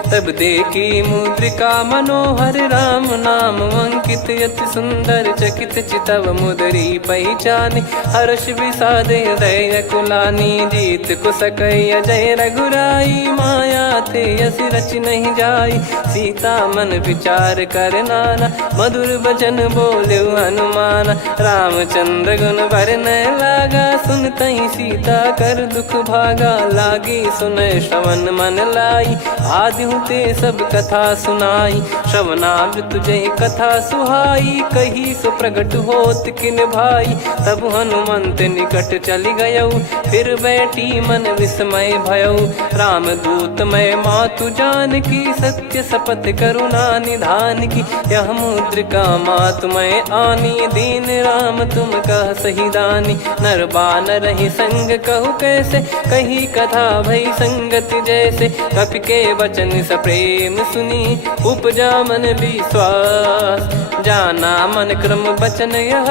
तब देखी मुद्रिका मनोहर, राम नाम अंकित अति सुंदर। चकित चितव मुदरी पहचाने, हर्ष विषाद हृदय कुलानी। जीत को सकय अजय रघुराई, माया थे यस रच नहीं जाई। सीता मन विचार कर नाना, मधुर वचन बोले हनुमान। रामचंद्र गुण भरने लागा, सुनतहि सीता कर दुख भागा। लागी सुनय श्रवण मन लाई, आदि ते सब कथा सुनाई। श्रवणाब तुझे कथा सुहाई, कही सो प्रगट होत किन भाई। तब हनुमंत निकट चली गयौ, फिर बैठी मन विस्मय भयौ। राम दूत मैं मातु जान की, सत्य शपथ करुणा निधान की। यह मुद्रिका मातु मैं आनी, दीन राम तुम कह सही दानी। नर बानर ही संग कहु कैसे, कही कथा भई संगति जैसे। कपि के वचन सप्रेम सुनी, उपजा मन विश्वास। जाना मन क्रम बचन यह,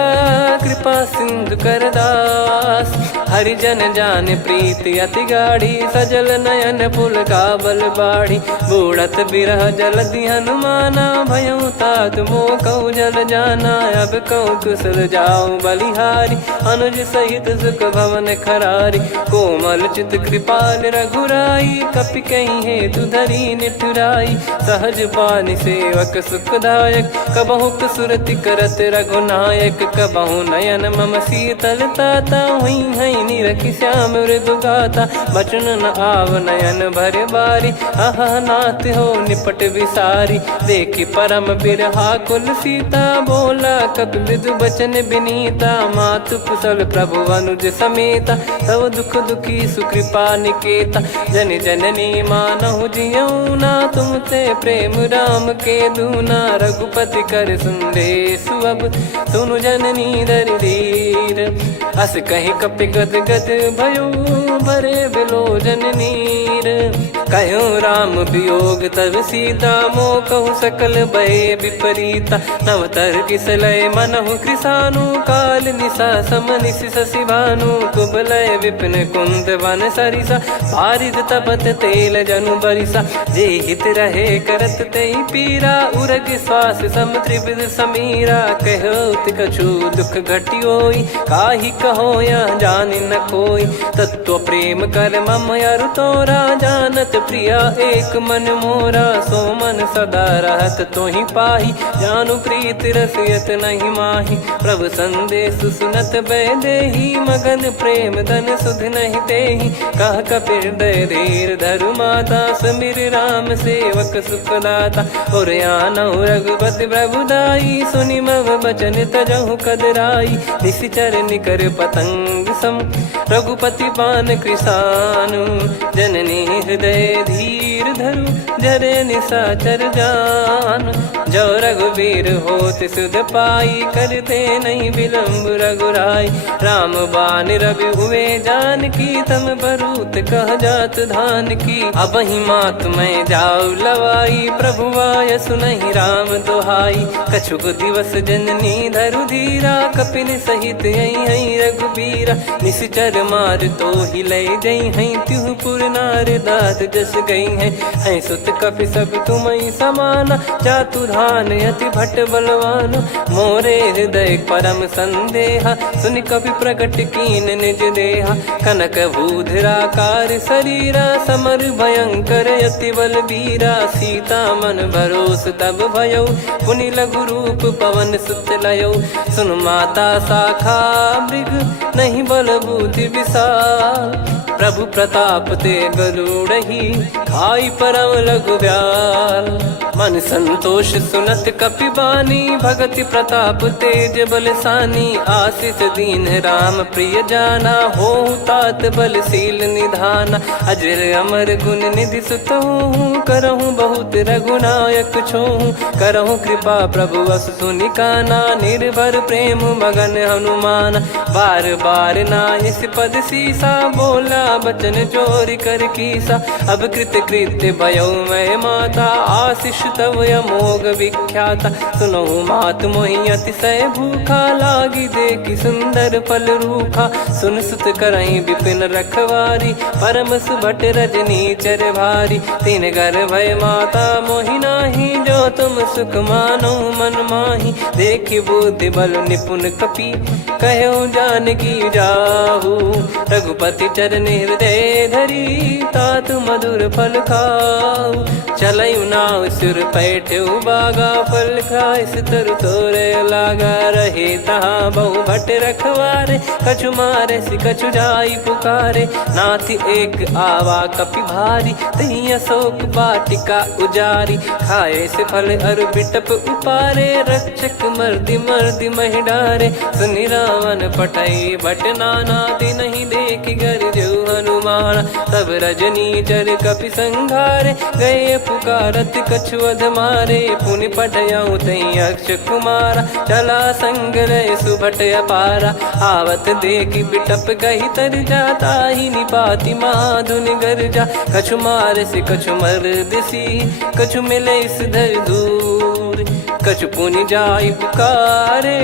कृपा सिंधु कर दास। हरिजन जान प्रीति अति गाढ़ी, सजल नयन पुल काबल बाढ़ी। बूढ़त बिरह जलधि हनुमाना, भयउ तात मोह कहु जल जाना। अब कहु कुशल जाऊ बलिहारी, अनुज सहित सुख भवन खरारी। कोमल चित कृपाल रघुराई, कपि कहीं हेतु धरी निठुराई। सहज पानि सेवक सुखदायक, कबहु सुरति करत रघुनायक। कबहु नयन मम शीतल ताता, हुई है निरखि श्याम मृदु गाता। बचन न आव नयन भर बारी, अह नाथ हो निपट विसारी। देखि परम बिरहा कुल सीता, बोला कपि मृदु बचन बिनीता। मातु कुशल प्रभु अनुज समेता, तव दुख दुखी सुकृपा निकेता। जन जननी मानहु जियऊ ना, तुम ते प्रेम राम के दूना। रघुपति कर संदेशु अब, सुनु जननी दर धीर। अस कहीं कपि गद गद भयो, भरे बिलोचन नीर। कहूँ राम वियोग तब सीता, मोह कहूँ सकल भय विपरीता। नवतर किसलय मनहु कृसानु, काल निशा समनिश शशि भानु। कुबलय विपिन कुंद वन सरिसा, पारिद तपत तेल जनु बरिसा। जे हित रहे करत तेहि पीरा, उरग श्वास सम त्रिविध समीरा। कहत कछु दुख घटियोई, काहि कहो या जानि न कोई। तत्व प्रेम कर मम अरु तोरा, जानत प्रिया एक मन मोरा। सो मन सदा रहत तोहि पाही, जानु प्रीत रसियत नहीं माही। प्रभु संदेश सुनत बैदेही, मगन प्रेम धन सुध नहीं तेहि। कह कपिर दय धीर धरु माता, समिर राम सेवक सुखदाता। और आनहु रघुपति प्रभुदाई, सुनि मम बचन तजहु कदराई। निशिचर निकर पतंग सम, रघुपति पान कृसानु। जननी हृदय धीर धरु, जरे निशाचर जान। जो रघुवीर होत सुध पाई, करते नहीं विलम्ब रघुराई। राम बान रवि हुए जानकी, तम बरूत कह जात धान की। अब ही मात मैं जाऊ लवाई, प्रभु आय सुनहि राम दोहाई। कछुक दिवस जननी धरु धीरा, कपिन सहित यही रघुबीरा। निश्चर मार तो ही लय जई हैं, त्युह पुर नार दात जस गई हैं। सुत कपि सब तुमहि समाना, जातु धान अति भट बलवान। मोरे हृदय परम संदेहा, सुनि कपि प्रकट कीन निज देहा। कनक भूधराकार शरीरा, समर भयंकर अति बल बीरा। सीता मन भरोस तब भयउ, पुनि लघु रूप पवन सुत लयउ। सुन माता शाखा मृग, नहीं बल बुद्धि विशाल। प्रभु प्रताप ते गरुड़हि, खाई परम लघु ब्याल। मन संतोष सुनत कपि बानी, भगति प्रताप तेज बलसानी। आशीष दीन राम प्रिय जाना, होहु तात बलशील निधाना। अजर अमर गुण निधि सुतहु, करहु बहुत रघुनायक छोहु। करहु कृपा प्रभु अस सुनि काना, निर्भर प्रेम मगन हनुमान। बार बार नायस पद सीसा, बोला बचन चोरी कर कीसा। अब कृत कृत्य भयो मैं माता, आशीष तव अमोघ विख्याता। सुनहु मात मोहि अतिशय भूखा, लागी देखि सुंदर फल रूखा। सुन सुत करहि विपिन रखवारी, परम सुभट रजनी चर भारी। तीन घर भय माता मोहि नाही, जो तुम सुख मानो मन माही। देखि बुद्धि बल निपुण कपि, कहु जानकी जाहू। रघुपति चरण हृदय धरी, तात मधुर फल खाऊ। चलयु नाव सुर पैठ्यु बागा, फल खाय सितर तोरे लागा। रहे तहाँ बहु भट रखवारे, कछु मारे सि कछु जाई पुकारे। नाथ एक आवा कपि भारी, तही अशोक वाटिका उजारी। खाए से फल अर बिटप उपारे, रक्षक मर्दि मर्दि महि डारे। सुनि रावण पटई भट नाना, तिनहि देखि गरजउ हनुमान। तब रजनी चर कपि संघारे, गए पुकारत कछु अध मारे। पुनि पटयउ तई अक्ष कुमारा, चला संग रहे सुभट अपारा। आवत देखि बिटप गहि तर जाता, ही निपाति माधुनि गर्जा। कछु मार से कछु मर्दिसी, कछु मिले इस धर दूर। कछु पुनि जाई पुकारे,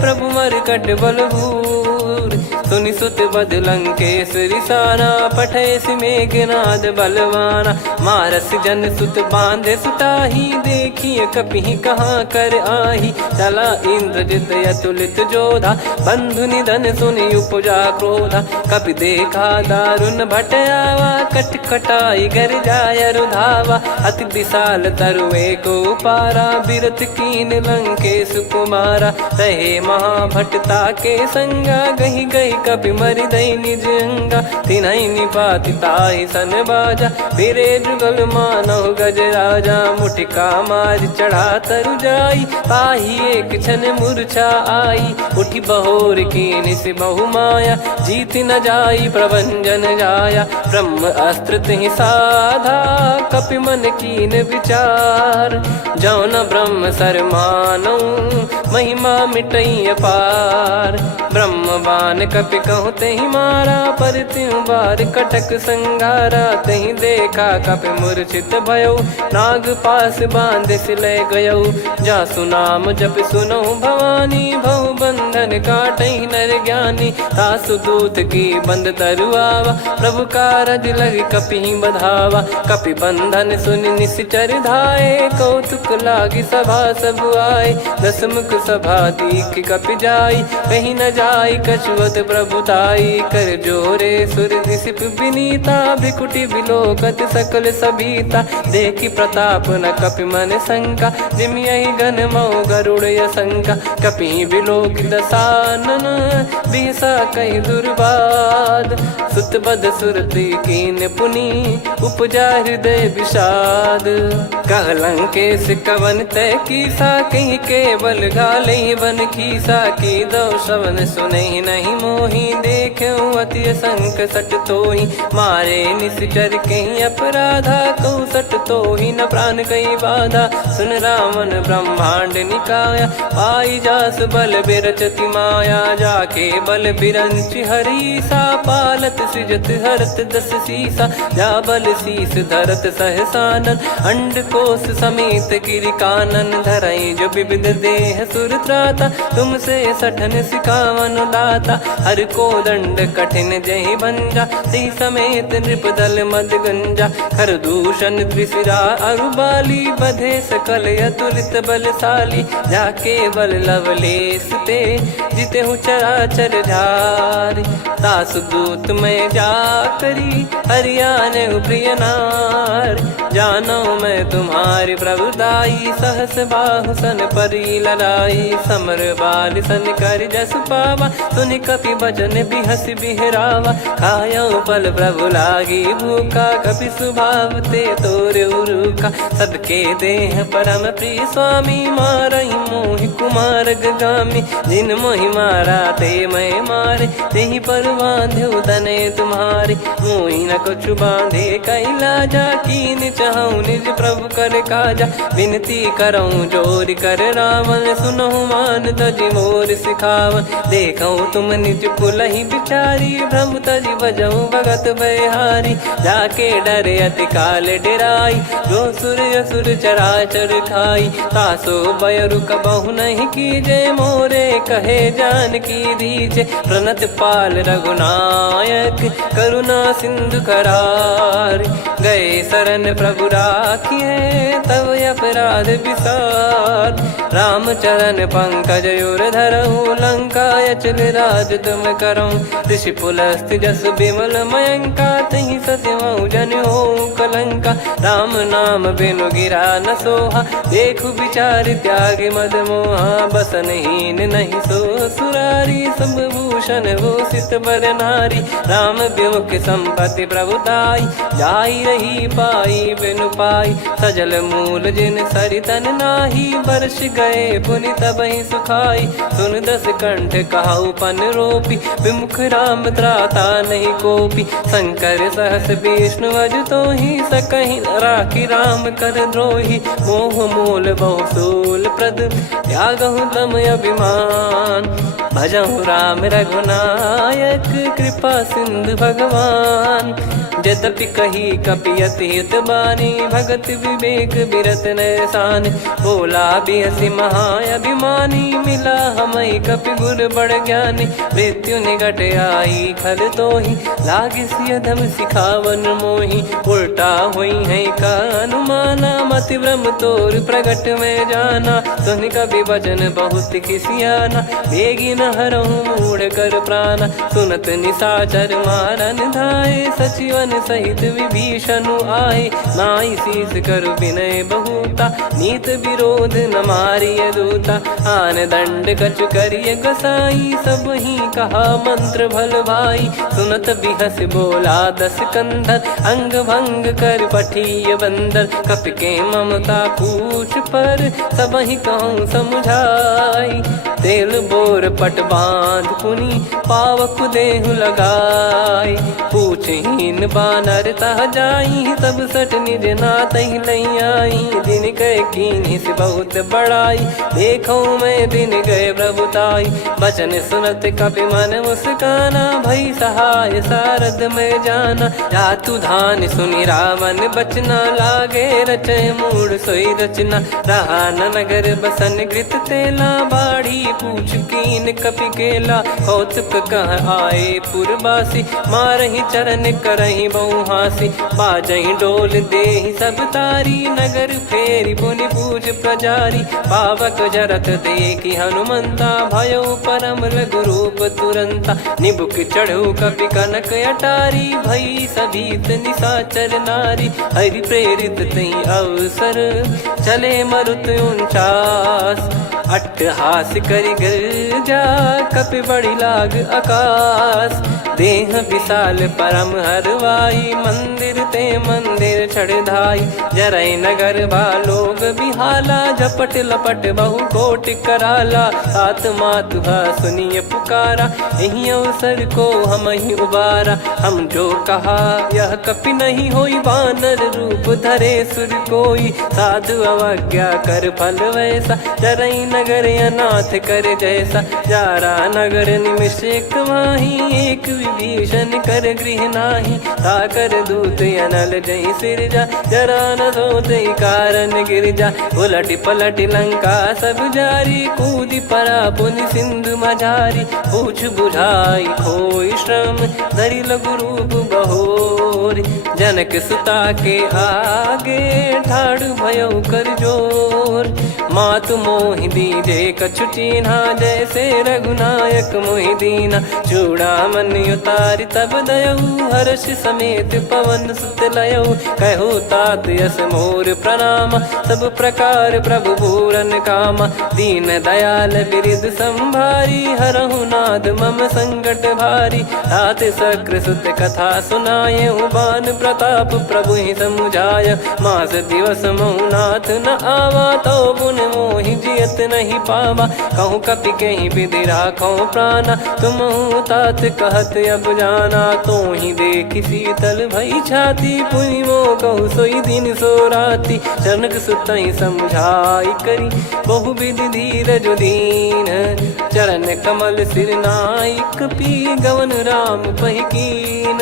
प्रभु मरकट बलभूर। सुनि सुत बद लंकेश्वरी साना, पठेसि मेघनाद बलवाना। मारस जन सुत बांधे सुताही, देखिए कपि कहाँ कर आही। चला इंद्रजित अतुलित जोधा, बंधु निधन सुनि उपजा क्रोधा। कपि देखा दारुण भट आवा, कट कटाई घर जाय रुधावा। अति विशाल तरुए को पारा, बिरत कीन लंकेश कुमारा। रहे महाभटता के संगा, गही गही कपि मरि दई निज अंगा। तिन्हि निपाति ताहि सन बाजा, फिरे जुगल मानव गज राजा। मुटिका मार चढ़ा तरु जाई, पाही एक क्षण मूर्छा आई। उठी बहोर कीन से बहु माया, जीत न जाई प्रभंजन जाया। ब्रह्म अस्त्र तिहि साधा, कपि मन कीन विचार। जौ न ब्रह्म सर मानौ, महिमा मिटई अपार। ब्रह्म बान कपि कहूँ तेहि मारा, पर त्यों बार कटक संगारा। तहि देखा कपि मूर्छित भयौ, नाग पास बांध सिले गयौ। जासु नाम जप सुनौ भवानी, भव बंधन काटहि नर ज्ञानी। तासु दूत की बंद तरुआवा, प्रभु कारज लग कपि बधावा। कपि बंधन सुनि निश्चर धाये, कौतुक लागी सभा सब आए। दसमुख सभा दीख कपि जाई, कहीं न जाई कछुअत प्रभुताई। कर जोरे सुर दिसिप विनीता, भिकुटी बिलोकत सकल सबीता। देखी प्रताप न कपि मन शंका, जिमियहि गन मऊ गरुड़ असंका। कपि बिलोक दसानन, बिहसा कहि दुर्बाद। सुत बद सुरति कीन पुनि, उपजा हृदय विषाद। कह लंकेश कवन तय कीसा, कहीं केवल गाले बन खीसा। की दो श्रवण सुनहि नहीं मोही, देखऊं अति संक सट तोहि। मारे निश्चर कहीं अपराधा, कहूँ सट तोहि न प्राण कहीं बाधा। सुन रावण ब्रह्मांड निकाया, पाई जास बल बिरचति माया। जाके बल बिरंच हरीसा, पालत सृजत हरत दस सीसा। जा बल शीस धरत सहसानन, अंड कोश समेत गिरि कानन। धरई जो विविध देह सुर त्राता, तुमसे सठन सिखावन दाता। हर को दंड कठिन जहि भंजा, ती समेत नृपदल मद गंजा। खर दूषण त्रिशिरा अरुबाली, बधे सकल अतुलित बलशाली। जाके बल लवलेस ते, जिते हूँ चराचर झारी। तासु दूत मैं जा करी, हरियाने प्रिय नार। जानो मैं तुम्हारी प्रभुताई, सहस बाहु सन परी ललाई। समर बाल सन कर जस पावा, सुनि कपि बचन बिहस बिहरावा। खायौ पल प्रभु लागी भूखा, कपि स्वभाव ते तोरे उरुखा। सबके देह परम प्रिय स्वामी, मारहि मोहि कुमार गामी। जिन मोहि मारा ते मैं मारे, तेहि पर बांधो तनय तुम्हारे। मोहि न कुछ बांधे कैलाजा, कीन चाहूँ निज प्रभु कर काजा। विनती करऊँ जोर कर रावण, सुनहु मान तजि मोर सिखावन। देखऊँ तुम निज कुलहि बिचारी, भ्रम तजि बजऊँ भगत बहारी। जाके डरे अति काल डेराई, जो सुर असुर चराचर खाई। तासो बयरु कबहु नहीं कीजे, मोरे कहे जान की दीजे। प्रणत पाल रघुनायक, करुणा सिंधु करार। गए शरण प्रभु राखिए, तब अपराध विसार। रामचरण पंकज उर धरऊँ, लंका अचल राज तुम करऊँ। ऋषि पुलस्त जस विमल मयंका, तहि सत्यमऊ जन हो कलंका। राम नाम बिनु गिरा न सोहा, देखु विचार त्याग मद मोहा। बसनहीन नहीं सो सुरारी, सब भूषण भूषित बर नारी। राम विमुख संपत्ति प्रभुताई, जाई रही पाई बिनु पाई। सजल मूल जिन सरितन नाही, वर्ष गए पुनि तबहि सुखाई। सुन दस कंठ कहाऊ पन रोपी, विमुख राम त्राता नहीं कोपी। शंकर सहस विष्णु अज तोहि, सकहि न राखी राम कर द्रोही। मोह मूल बहु सूल प्रद, त्यागहु तम अभिमान। भजहु राम रघुनायक, कृपा सिंधु भगवान। यद्यपि कही कपियत हित बानी, भगत विवेक बिरत नैसान। बोला बिहसी महाअभिमानी, मिला हमई कपि गुर बड़ ज्ञानी। मृत्यु निकट आई खल तोहि, लागे सिय धम सिखावन मोहि। उल्टा हुई है का अनुमाना, मति भ्रम तोर प्रगट में जाना। सुन कवि वचन बहुत खिसियाना, बेगी न हरहु मूढ़ कर प्राण। सुनत निशाचर मारन धाये, सचिवन सहित विभीषण आए। नाई शीस कर विनय बहुता, नीत विरोध न मारिय दूता। आन दंड कछु करिय गोसाई, सब ही कहा मंत्र भल भाई। सुनत बिहस बोला दस कंधर, अंग भंग कर पठिय बंदर। कपि के ममता पूछ पर, सब ही कहूँ समझाई। तेल बोर पट बांध पुनि, पावक देहु लगाई। पूछहीन बानर तह जाई, तब सट निज नाथ लई आई। दिन गए कीन्ही से बहुत बड़ाई, देखो मैं दिन गए प्रभुताई। बचन सुनत कपि मन मुस्काना, भई सहाय सारद में जाना। जातु धान सुनि रावण बचना, लागे रचय मूढ़ सोई रचना। रहा न नगर बसन कृत तेला, बाढ़ी पूछ कीन कपि केला। कौतुक कह आए पुरबासी, मारहि चरण करहि बहु हासी। बाजहि डोल देहि सब तारी, नगर फेरी पुनि पूज प्रजारी। पावक जरत देखि हनुमंता, भयो परम रघुरूप तुरंता। निबुक चढ़ऊ कपि कनक अटारी, भई सभीत निशाचर नारी। हरि प्रेरित तई अवसर, चले मरुत 49। अट्टहास करि गर्जा, कपि बड़ी लाग आकाश। देह विशाल परम हरवाई, मंदिर ते मंदिर चढ़ धाई। जरई नगर बालोग बिहाला, झपट लपट बहु कोटि कराला। आत्मातु सुनिय पुकारा, यही अवसर को हम ही उबारा। हम जो कहा यह कपि नहीं होई, वानर रूप धरे सुर कोई। साधु अवज्ञा कर फल वैसा, जरई नगर अनाथ कर जैसा। जारा नगर निमिष एक माही, एक विभीषण कर गृह नाही। ताकर दूत अनल जय सिरजा, जरा न सोते कारण गिर जा। उलट पलट लंका सब जारी, कूदी परा पुनि सिंधु मझारी। पूछ बुझाई खोई श्रम, धरि लघु रूप बहोरी। जनक सुता के आगे, ठाड़ भयो कर जोर। मातु मोहि दीजे कछु चीन्हा, जैसे रघुनायक मोहि दीना। चूड़ामन उतारि तब दयऊ, हर्ष समेत पवन सुत लयऊ। कहु तात यस मोर प्रणाम, सब प्रकार प्रभु पूरन कामा। दीन दयाल बिरिद संभारी, हरहु नाद मम संकट भारी। तात सक्र सुत कथा सुनायहु, बान प्रताप प्रभु ही समुझाय। मास दिवस महु नाथ न आवा, तो पुन मोहि जियत नहीं पावा। कहूँ कपि कहीं विधि राखो प्राणा, तुम तात कहत अब जाना। तो ही देखी शीतल भई छाती, पुनि मो कहु सोई दिन सो राती। जनक सुतहि समझाई करी, बहु विधि धीरज दीन। चरण कमल सिर नाई, कपि गवन राम पहि कीन।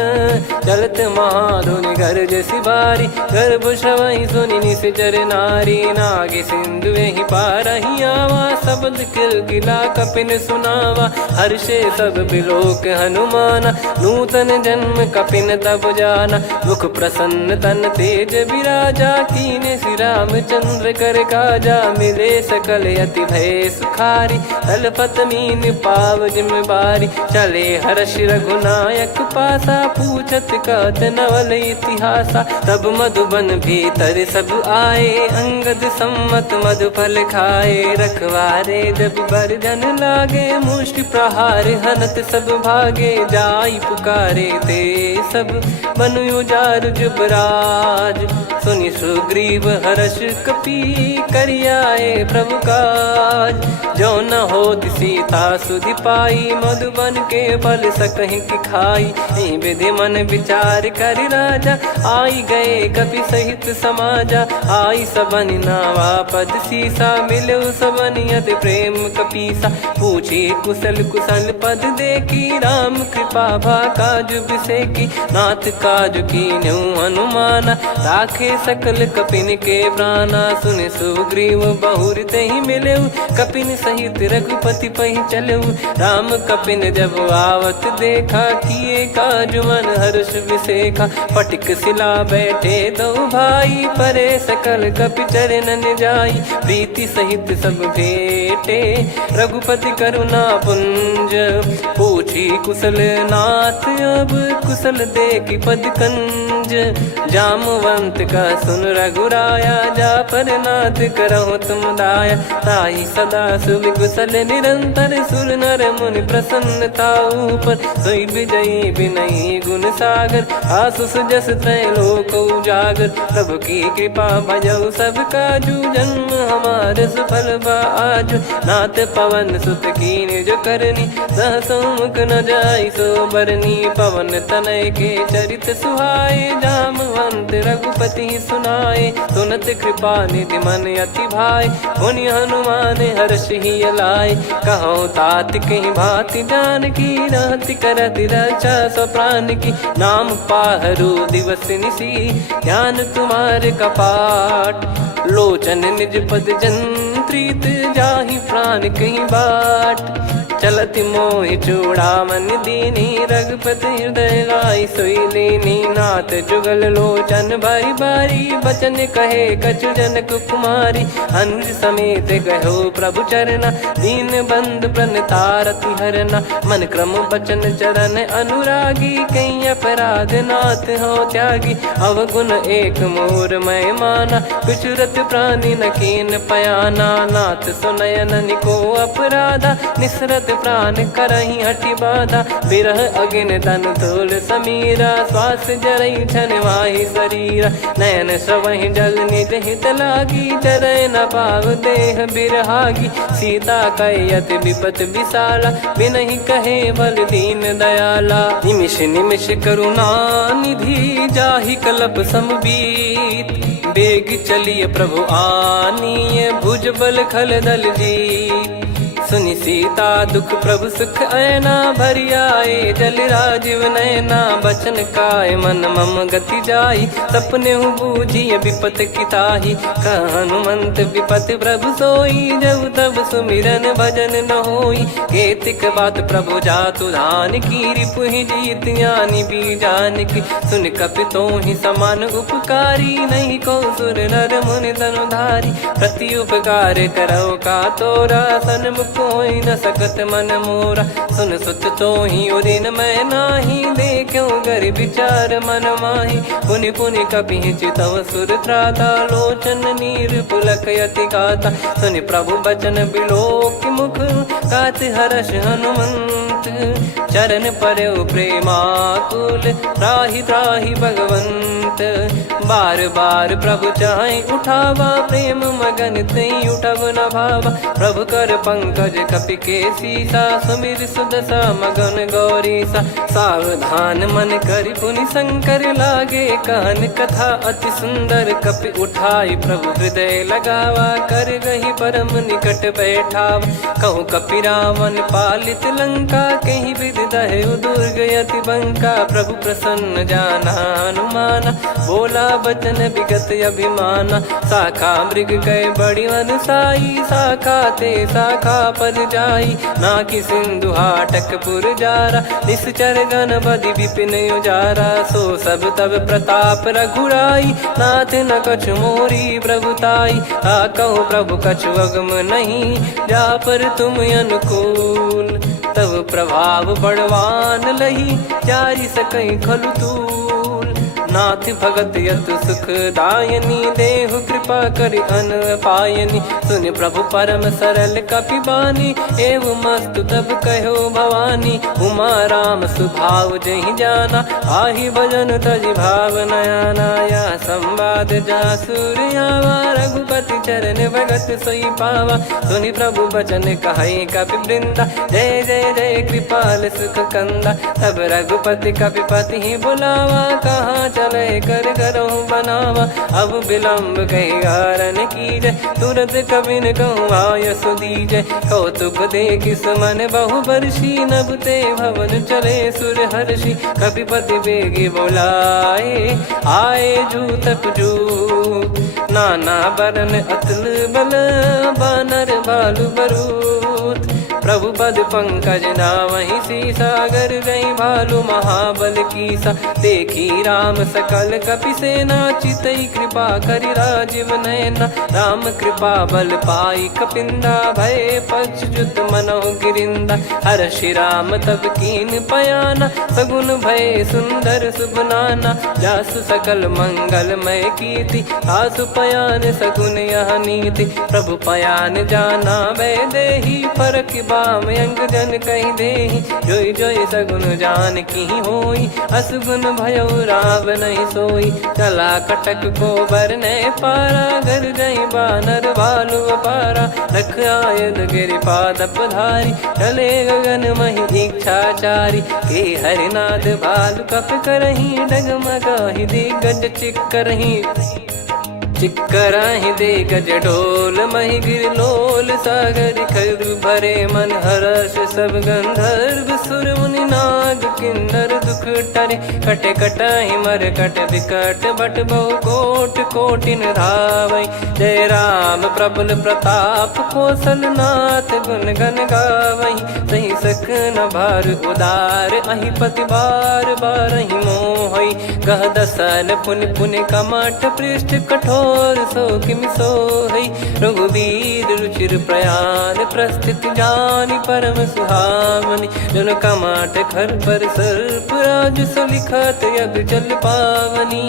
चलत महाधुनि गरज सिबारी, गर्भ श्रवहि सुनि निश्चर नारी। नागे सिंधु ही पारहि आवा, शब्द किलकिला कपिन सुनावा। हर्षे सब बिलोक हनुमाना, नूतन जन्म कपिन तब जाना। मुख प्रसन्न तन तेज विराजा, कीने श्री रामचंद्र कर काजा। मिले सकल अति भय सुखारी, तलपत मीन पाव जिम बारी। चले हर्ष रघुनायक पासा, पूछत कहत नवल इतिहासा। तब मधुबन भीतर सब आए, अंगद सम्मत मधुफल खाए। रखवारे जब बरजन लागे, मुष्टि प्रहार हनत सब भागे। जाई पुकारे ते सब, बनु उजार जुबराज। सुनि सुग्रीव हर्ष कपि, करियाए प्रभु काज। जो न होत सीता सुधि पाई, मधुबन के फल सकहि कि खाई। विधि मन विचार कर राजा, आई गए कपि सहित समाजा। आई सबन नावा पद सीसा, मिलो सबन यति प्रेम कपीसा। पूछी कुशल कुशल पद देखी राम कृपा भा काज बिसेकी। नाथ काज कीन्हु हनुमाना राखे सकल कपिन के प्राणा। सुन सुग्रीव बहुर तेहि मिलेउ कपिन सहित रघुपति पहि चलेउ। राम कपिन जब आवत देखा किए काज मन हर्ष विसेखा। फटिक सिला बैठे दो भाई परे सकल कपि चरणन जाई। प्रीति सहित सब भेटे रघुपति करुणा पुंज। पूछी कुशल नाथ अब कुशल देखि पद कंज। जामवंत का सुन रघुराया जा पर नाथ करहु तुम दाया। ताहि सदा सुविकुशल निरंतर सुर नर मुनि प्रसन्नता ऊपर। सोई विजयी विनयी गुण सागर आसु सुजस त्रैलोक उजागर। प्रभु की कृपा भजऊ सब काजू जन्म हमार सफल बा आजु। नाथ पवन सुत कीन्ह जो करनी सहसो मुख न जाई सो बरनी। पवन तनय के चरित सुहाए जामवंत रघुपति सुनाए। सुनत कृपा निधि मन अति भाई पुनि हनुमान हर्ष ही लाए। कहूँ तात कहीं भांति जानकी रहति करति रक्षा सो प्राण की। नाम पाहरु दिवस निसी ध्यान तुम्हारे कपाट। लोचन निज पद जंत्रित जाहि प्राण कहीं बाट। चलति मोहि चूड़ामन दीनी रघुपति हृदय लाई सोई लीनी। नाथ जुगल लोचन बारी बारी बचन कहे कछु जनक कुमारी। अनुज समेत गहो प्रभु चरना दीन बंधु प्रणतारति हरना। मन क्रम बचन चरण अनुरागी कहीं अपराध नाथ हो त्यागी। अवगुण एक मोर मैं माना कुछुरत प्राणी न कीन पयाना। नाथ सुनयन को अपराधा निसरत प्राण करही हटि बाधा। बिरह अगिन तन तोल समीरा श्वास जरई छन वाहि शरीरा। नयन सवहि जल निज हित लागी चरय न पाव देह बिरहागी। सीता कयत विपत विशाला बिनहि कहे बल दीन दयाला। निमिष निमिष करुणा निधि जाहि कलप समबीत। बेग चलिए प्रभु आनीय भुज बल खल दल जी। सुनि सीता दुख प्रभु सुख ऐना भरि आए। जल राजीव नैना बचन काय मन मम गति जाई। सपने हूँ बूझिए विपत किताही हनुमंत विपत प्रभु सोई। जब तब सुमिरन भजन न होई। केतिक बात प्रभु जातु धान की रिपुहि जीत ज्ञानी बीजान की। सुन कपि तोहि समान उपकारी नहीं को सुर नर मुनि तनुधारी। प्रति उपकार करो का तोरा सन्मुख कोई न सकत मन मोरा। सुन सुत तो ही उदिन मैं नाही देखो गर विचार मन माही। पुनि पुनि कपि चितव सुर त्राता लोचन नीर पुलक यति गाता। सुनि प्रभु बचन बिलोक मुख गात हर्ष हनुमंत। चरण परउ प्रेमाकुल त्राहि त्राहि भगवंत। बार बार प्रभु चाहि उठावा प्रेम मगन तई उठब न भावा। प्रभु कर पंकज कपि के सीसा सुमिर सुदशा मगन गौरीसा। सावधान मन करि पुनि शंकर लागे कहन कथा अति सुंदर। कपि उठाई प्रभु हृदय लगावा कर गही परम निकट बैठावा। कहूँ कपि रावण पालित लंका कहीं विधि दहेउ दुर्ग यति बंका। प्रभु प्रसन्न जाना हनुमाना बोला बचन विगत अभिमाना। शाखा मृग गए बड़ी अनुसाई शाखा ते शाखा पर जाई। नाकि सिंधु हाटक पुर जारा निश्चर गण बदि विपिन उजारा। सो सब तब प्रताप रघुराई नाथ न कछु मोरी प्रभुताई। कहो प्रभु कछु अगम नहीं जा पर तुम अनुकूल। तब प्रभाव बड़वान लही जारी सकई खलु तूल। नाथ भगत यत सुख दायनी देहु कृपा करि अन पायनी। सुन प्रभु परम सरल कपि बानी एव मस्तु तब कहो भवानी। उमा राम सुभाव जहि जाना आहि भजन तजि भाव नयाना। या संवाद जासुर आवा रघुपति चरण भगत सोई पावा। सुनि प्रभु बचन कहै कपि वृंदा जय जय जय कृपाल सुख कंदा। तब रघुपति कपि पति ही बुलावा कहाँ चले कर करहु बनावा। अब विलम्ब कही कारण की जय तुरंत कबिन कहूँ आयस दीजय। कौतुक देखि सुमन बहु बरसी नभते भवन चले सुर हर्षि। कपिपति बेगी बोलाए आए जूतक जू। नाना बरन अतुल बल बानर बालु बरूथ। प्रभु पद पंकज नावहि सीसागर गई भालु महाबल कीसा। देखी राम सकल कपि सेना चितई कृपा करि राजीव नयना। राम कृपा बल पाई कपिंदा भय पक्षजुत मनो गिरिंदा। हर्षि राम तब कीन पयाना सगुन भय सुंदर शुभ नाना। जासु सकल मंगलमय कीर्ति आसु पयान सगुन यह नीति। प्रभु पयान जाना वै देहि फरक बाम अंग जन कहि देहि। जोई जोई सगुन जान की होई असगुन भयो राव नहीं सोई। चला कटक को बरने पारा घर गई बानर भालु अपारा। रख आयल गिरि पाद पधारी चले गगन महि इच्छाचारी। के हरिनाथ भालु कप करही डगमगाहि दिग्गज चिक्करही। चिक्कराहि दिग्गज डोल महि गिर लोल सागर खरु भरे मन हर्ष सब गंधर्व सुर मुनि नाग किन्नर दुख टरे। कटे कटाहि मर कट विकट बट बहु कोट कोटिन धावै। जय राम प्रबल प्रताप कौशल नाथ गुण गण गावै। सही सकन भार उदार अहि पति बार बारहि मोहै। गह दसन पुनि पुनि कमठ पृष्ठ कठोर सो किमि सोहै। रघुवीर रुचिर प्रयाण प्रस्थित जानि परम सुहावनि। जन कमाट खर पर सर्प राज सलिखत यग जल पावनी।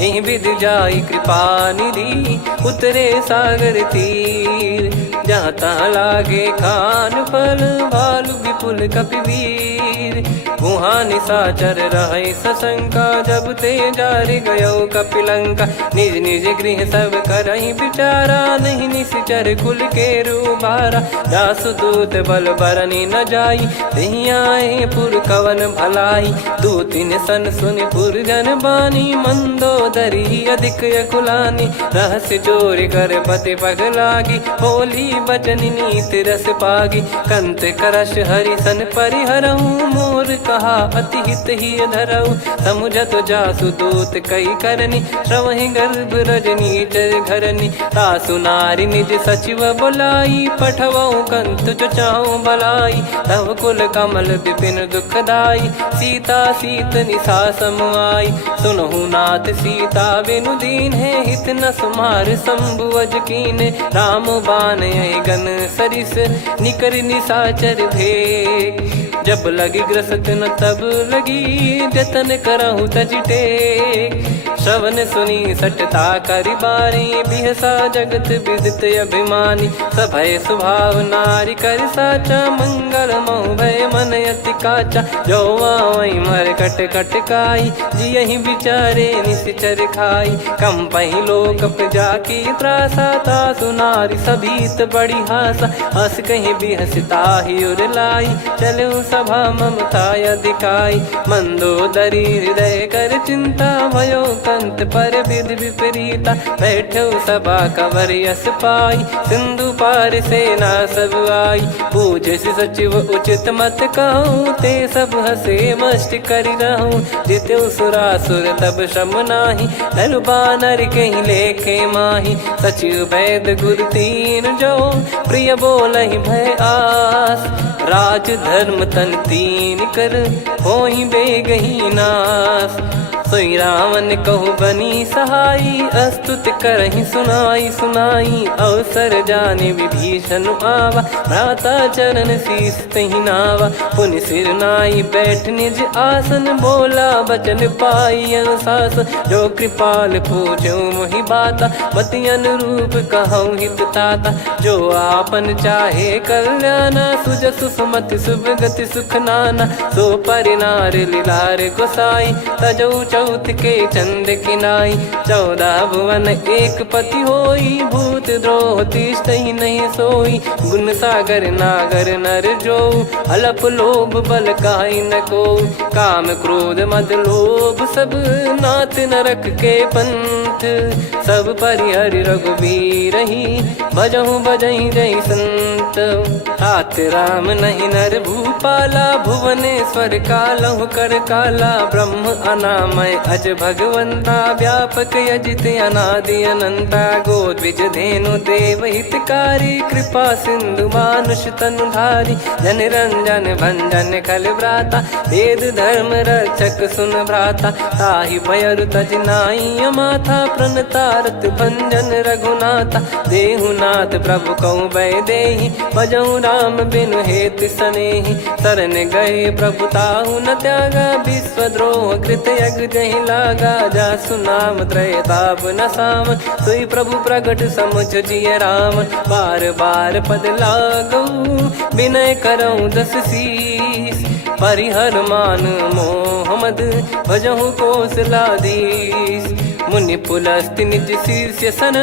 एहि विध जाई कृपा निधि उतरे सागर तीर। जहाँ तहाँ लागे खान फल भालु विपुल कपिवीर। गुहा निशाचर रहै सशंका जब ते जारि गयो कपिलंका। निज निज गृह सब करहि विचारा नहीं निश्चर कुल के रूबारा। जासु दूत बल बरनी न जाई तेहि आए पुर कवन भलाई। दूतिन सन सुनि पुर जन बानी मंदोदरी अधिक अकुलानी। रहस्य चोरी कर पति पग लागी बोली बचन नीत रस पागी। कंत करश हरि सन परिहरहु मोर कहा अति हित ही धरऊ। समुझत जासु दूत कई करनी श्रवहि गर्भ रजनी चर घरनी। तासु नारी निज सचिव बुलाई पठवऊ कंत जो चाहूं भलाई। तव कुल कमल विपिन दुखदाई सीता सीत निशा समुआई। सुनहु नाथ सीता बिनु दीन है हित न सुमार शंभु अज कीने। राम बान यही गन सरिस निकर निशाचर भेग। जब लगी ग्रसत न तब लगी जतन करहु तज टेक। श्रवण सुनी सटता करि बारी बिहसा जगत विदित अभिमानी। सभय स्वभाव नारी कर साचा मंगल मोह भय मन अति काचा। जो आवई मर कट कट काई जियहि विचारे निश्चर खाई। कम पहि लोक प्रजा की त्रासा तासु नारी सभीत बड़ी हासा। हस कहीं बिहसता ही उर लाई चलो सभा ममता अधिकाई। मंदोदरी हृदय कर चिंता भयो कंत पर विध विपरीता। बैठो सभा कवर यस पाई सिंधु पार सेना सब आई। पूज सचिव उचित मत कहूँ ते सब हसे मस्त करि रहूं। जित्यु सुरासुर तब श्रम नाही धनु बानर कहीं लेखे माही। सचिव वैद गुरु तीन जो प्रिय बोलहि भय आस। राज धर्म तन तीन कर होहि बेगहि नाश। सोई रावण कहु बनी सहाई अस्तुत करहि सुनाई सुनाई। अवसर जाने विभीषण आवा भ्राता चरण शीस तहि नावा। पुनि सिर नाई बैठ निज आसन बोला बचन पाई अनुशासन। जो कृपाल पूछो मोहि बाता मति अनुरूप कहूँ हित ताता। जो आपन चाहे कल्याणा सुजसु सुमति शुभ गति सुख नाना। सो परिनार लीलार गोसाई तजौ चौथ के चंद किनाई 14 भुवन एक पति होई भूत द्रोह तीष्टहि नहीं सोई गुण सागर नागर नर जो अलप लोभ बल काई न को काम क्रोध मद लोभ सब नाथ नरक के पंथ सब परिहरि रघुबीर ही भजहु भजहि जय संत हाथ राम नहीं नर भूपाला भुवनेश्वर कालहु कर काला ब्रह्म अनामय अज भगवंता व्यापक यजित अनादि अनंता गोद्विज धेनु देव हितकारी कृपा सिंधु मानुष तनुधारी जन रंजन भंजन खल भ्राता वेद धर्म रक्षक सुन भ्राता ताहि भयरु तज नाई माथा प्रणतारत भंजन रघुनाथा देहुनाथ प्रभु कहु बै देहि भजहु राम बिनु हेत सनेहि शरण गए प्रभु ताहु न त्यागा विश्वद्रोह कृत यज्ञ जहि लागा जासु नाम त्रयताप न सामन सोई प्रभु प्रगट समुझ जिय रामन बार बार पद लागऊ विनय करऊँ दस शीस परिहर मान मोहम्मद भजहु कौशलाधीश मुनि पुलस्ति निज शीर्ष सन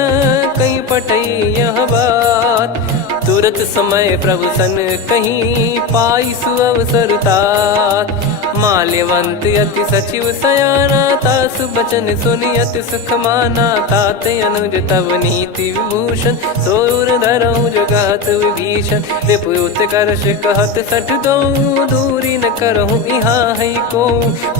कहीं पटई यह बात तुरत समय प्रभु सन कहीं पाई सुअवसर तात माल्यवंत अति सचिव सयाना तासु बचन सुनियत सुख माना तात अनुज तव नीति विभूषण सोर धरहु जगत विभीषण विपुत करश कहत सठ दो दूरी न करहु यहाँ है को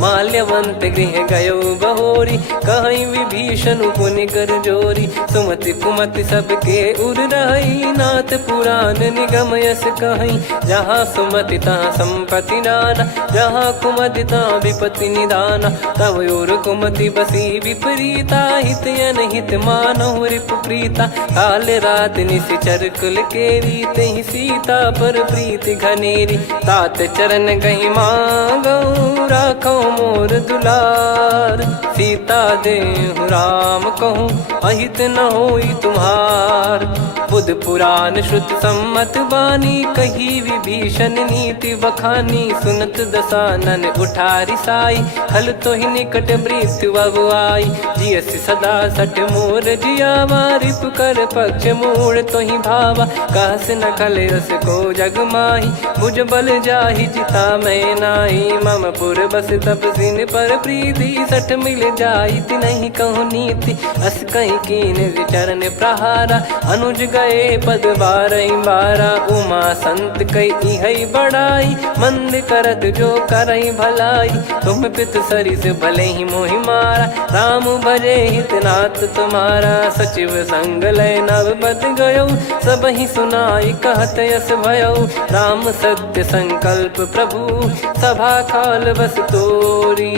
माल्यवंत गृह गयो बहोरी कहीं विभीषण पुनि कर जोरी सुमति कुमति सबके उर रही नाथ पुराण निगम यस कहीं जहाँ सुमति तहाँ संपत्ति नाना जहाँ कुमति तहाँ विपत्ति निदाना तव और कुमति बसी विपरीता हित अनहित मानहु रिपु प्रीता काल रात निशिचर कुल केरी तहि सीता पर प्रीति घनेरी तात चरण गही मांगऊ राखो मोर दुलार सीता देहु राम कहूँ अहित न होई तुम्हार बुध पुराण श्रुत सम्मत बानी कही विभीषण नीति बखानी सुनत दसानन उठारी साई खल तो ही निकट मृत्यु अब आई जियस सदा सठ मोर जियावा रिप कर पक्ष मूड़ तो ही भावा कहस न खल रस को जग माही भुज बल जाहि जिता मैं नाई मम पुर बस तप सिन पर प्रीति सठ मिल जाई नहीं कहूँ नीति अस कहीं कीन विचरण प्रहारा अनुज गए पद बारई बारा उमा संत कई है बड़ाई मंद करत जो करई भलाई तुम पित सरिस भले ही मोहि मारा राम भजे हितनाथ तुम्हारा सचिव संग लय नव बद गयो सब ही सुनाई कहत यस भयो राम सत्य संकल्प प्रभु सभा काल बस तोरी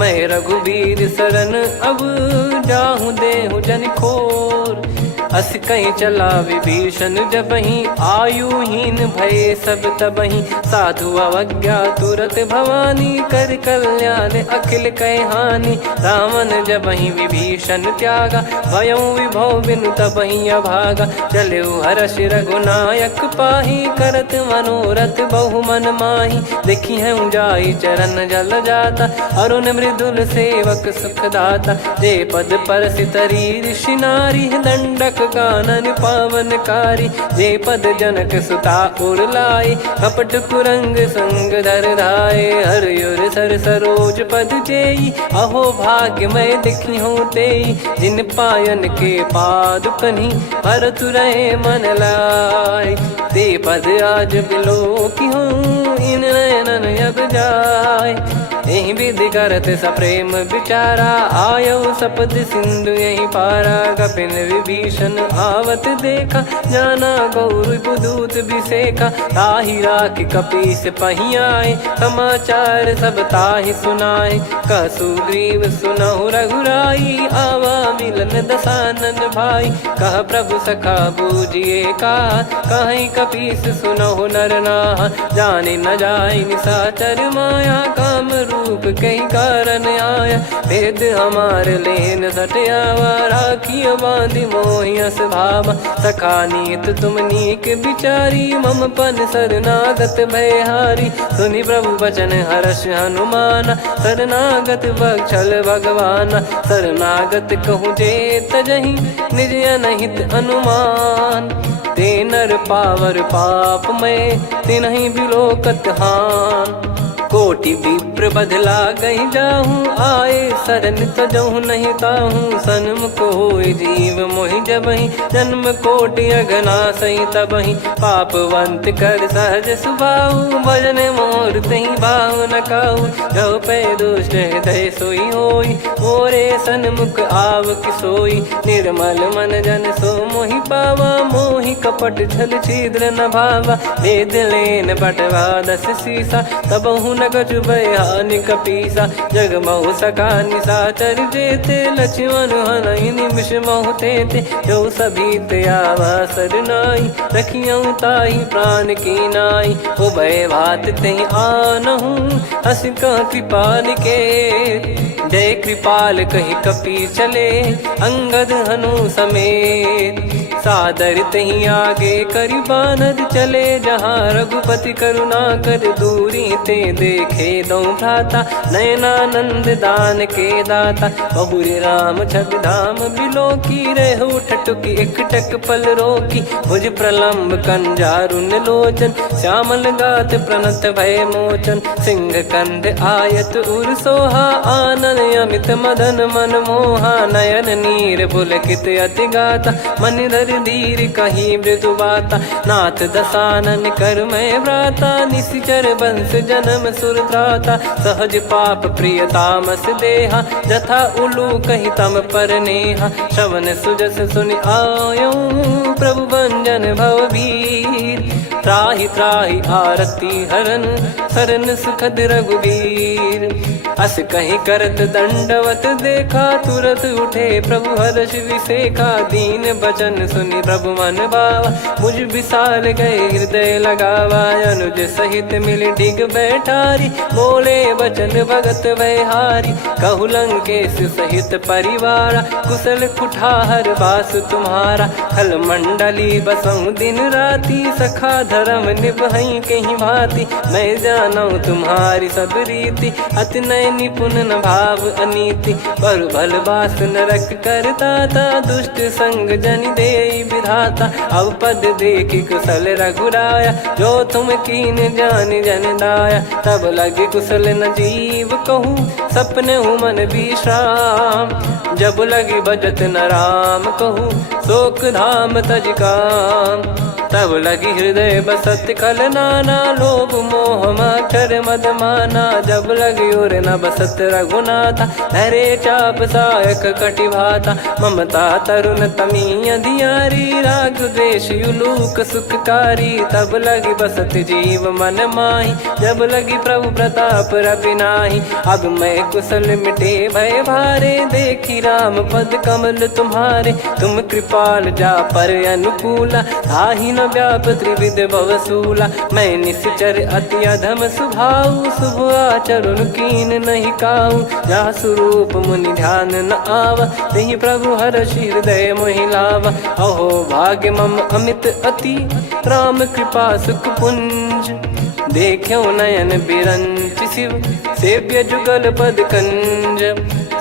मैं रघुबीर शरण अब जाहू देहु जन खोर अस कहीं चला विभीषण जब ही आयुहीन भय सब तबही साधु अवज्ञा तुरत भवानी कर कल्याण अखिल कह हानि रावण जब ही विभीषण त्यागा भयउ विभव बिनु तबही अभागा चले हर्ष रघुनायक पाही करत मनोरथ बहु मन माही देखी है जाई चरण जल जाता अरुण मृदुल सेवक सुखदाता जे पद पर सितरी ऋषि नारी दंडक कानन पावनकारी जे पद जनक सुता उर लाए कपट कुरंग संग धर धाये हरियुर सर सरोज पद जेई अहो भाग्य मैं दिखी हूँ तेई जिन पायन के पादुकनी भरत रहे मन लाए ते पद आज बिलो की हूँ इन नयनन अब जाय यही विधि करत सप्रेम विचारा आयो सपद सिंधु यही पारा कपिन विभीषण आवत देखा जाना गौर बुदूत विसेखा ताहि राख कपीस पहियाए समाचार सब ताहि सुनाए कसु ग्रीव सुनहु रघुराई आवा मिलन दसानन भाई कह प्रभु सखा बूझिए का कहीं कपीस सुनहु नर नाहा जाने न जाय निशाचर माया काम रूप कई कारण आया, भेद हमार लेन सटयावा, राखिया बांधि मोहियस भावा, सखा नीत तुम नीक बिचारी, मम पन शरणागत भयहारी, सुनि प्रभु वचन हर्ष हनुमाना, शरणागत बक्षल भगवाना, शरणागत कहूँ जे तजहि निज अनहित अनुमान, ते नर पावर पाप में तिन्हि बिलोकत हान, कोटि विप्र बदला गई जाहूँ, आए शरण तजहु नहीं ताहूँ, सन्मुख होय जीव मोहि जबहि, जन्म कोटि अघना सही तबहि, पापवंत कर सहज सुभाऊ, भजन मोर तहि भाव न काहू, जो पै दुष्ट हृदय सोई होई, मोरे सन्मुख आव किसोई, निर्मल मन जन सो मोहि पावा, मोहि कपट छल छिद्र न भावा, भेद लेन बटवा दस सीसा, तबहु न कछु बयानि कपीसा, जग महु सका निशाचर जेते, लक्ष्मण हनहि निमिष महु तेते, जो सभी त्यावा सरनाई, रखियऊ ताहि प्राण की नाई, उभय भात तेहि आनहु, हस कह कृपाल के, जय कृपाल कहि कपी चले, अंगद हनु समेत, सादर तही आगे करि बानर चले, जहाँ रघुपति करुणा कर दूरी ते देखे दो भ्राता, नयनानंद दान के दाता, बहुरी राम छग धाम बिलो की, रेहु ठटुकी एकटक पल रोकी, भुज प्रलम्ब कंजारुन लोचन, श्यामल गात प्रणत भय मोचन, सिंह कंद आयत उर सोहा, आनन अमित मदन मन मोहा, नयन नीर पुलकित अति गाता, मन धर धीर कहीं मृदु बाता, नाथ दसानन कर मैं व्राता, निशिचर वंश जन्म सुरत्राता, सहज पाप प्रिय तामस देहा, जथा उलू कही तम पर नेहा, श्रवण सुजस सुनि आयो, प्रभु भंजन भवबीर, त्राहि त्राहि आरती हरन, शरण सुखद रघुबीर, अस कहीं करत दंडवत देखा, तुरत उठे प्रभु हर्ष विसेखा, दीन बचन सुनि प्रभु मन भावा, मुझ विसार गए हृदय लगावा, अनुज सहित मिल डिग बैठारी, बोले बचन भगत वैहारी, कहु लंकेश सहित परिवारा, कुशल कुठार बास तुम्हारा, खल मंडली बसऊं दिन राती, सखा धर्म निभई कहीं भांति, मैं जानू तुम्हारी सब रीति, अति नय निपुण न भाव अनीति, पर भल बास नरक करताता, दुष्ट संग जन दे विधाता, अब पद देखि कुशल रघुराया, जो तुम कीन जान जन दाया, तब लगे कुशल न जीव कहूँ, सपने मन विश्राम, जब लगे भजत न राम कहूँ, शोक धाम तज काम, तब लगी हृदय बसत कल नाना, लोभ मोह मच्छर मद माना, जब लगी उर न बसत रघुनाथा, धरे चाप सायक कटि भाता, ममता तरुण तमी अधियारी, राग द्वेष युलूक सुखकारी, तब लगी बसत जीव मन माही, जब लगी प्रभु प्रताप रवि नाही, अब मैं कुशल मिटे भय भारे, देखी राम पद कमल तुम्हारे, तुम कृपाल जा पर अनुकूला, ताहि न व्याप त्रिविध भवसूला, मैं निश्चर अति अधम सुभाऊ, शुभ आचरण कीन नहीं काऊ, जा स्वरूप मुनि ध्यान न आवा, तहि प्रभु हर्षि हृदय मोहि लावा, अहो भाग्य मम अमित अति, राम कृपा सुख पुंज, देख्यो नयन बिरंच शिव, सेव्य जुगल पद कंज,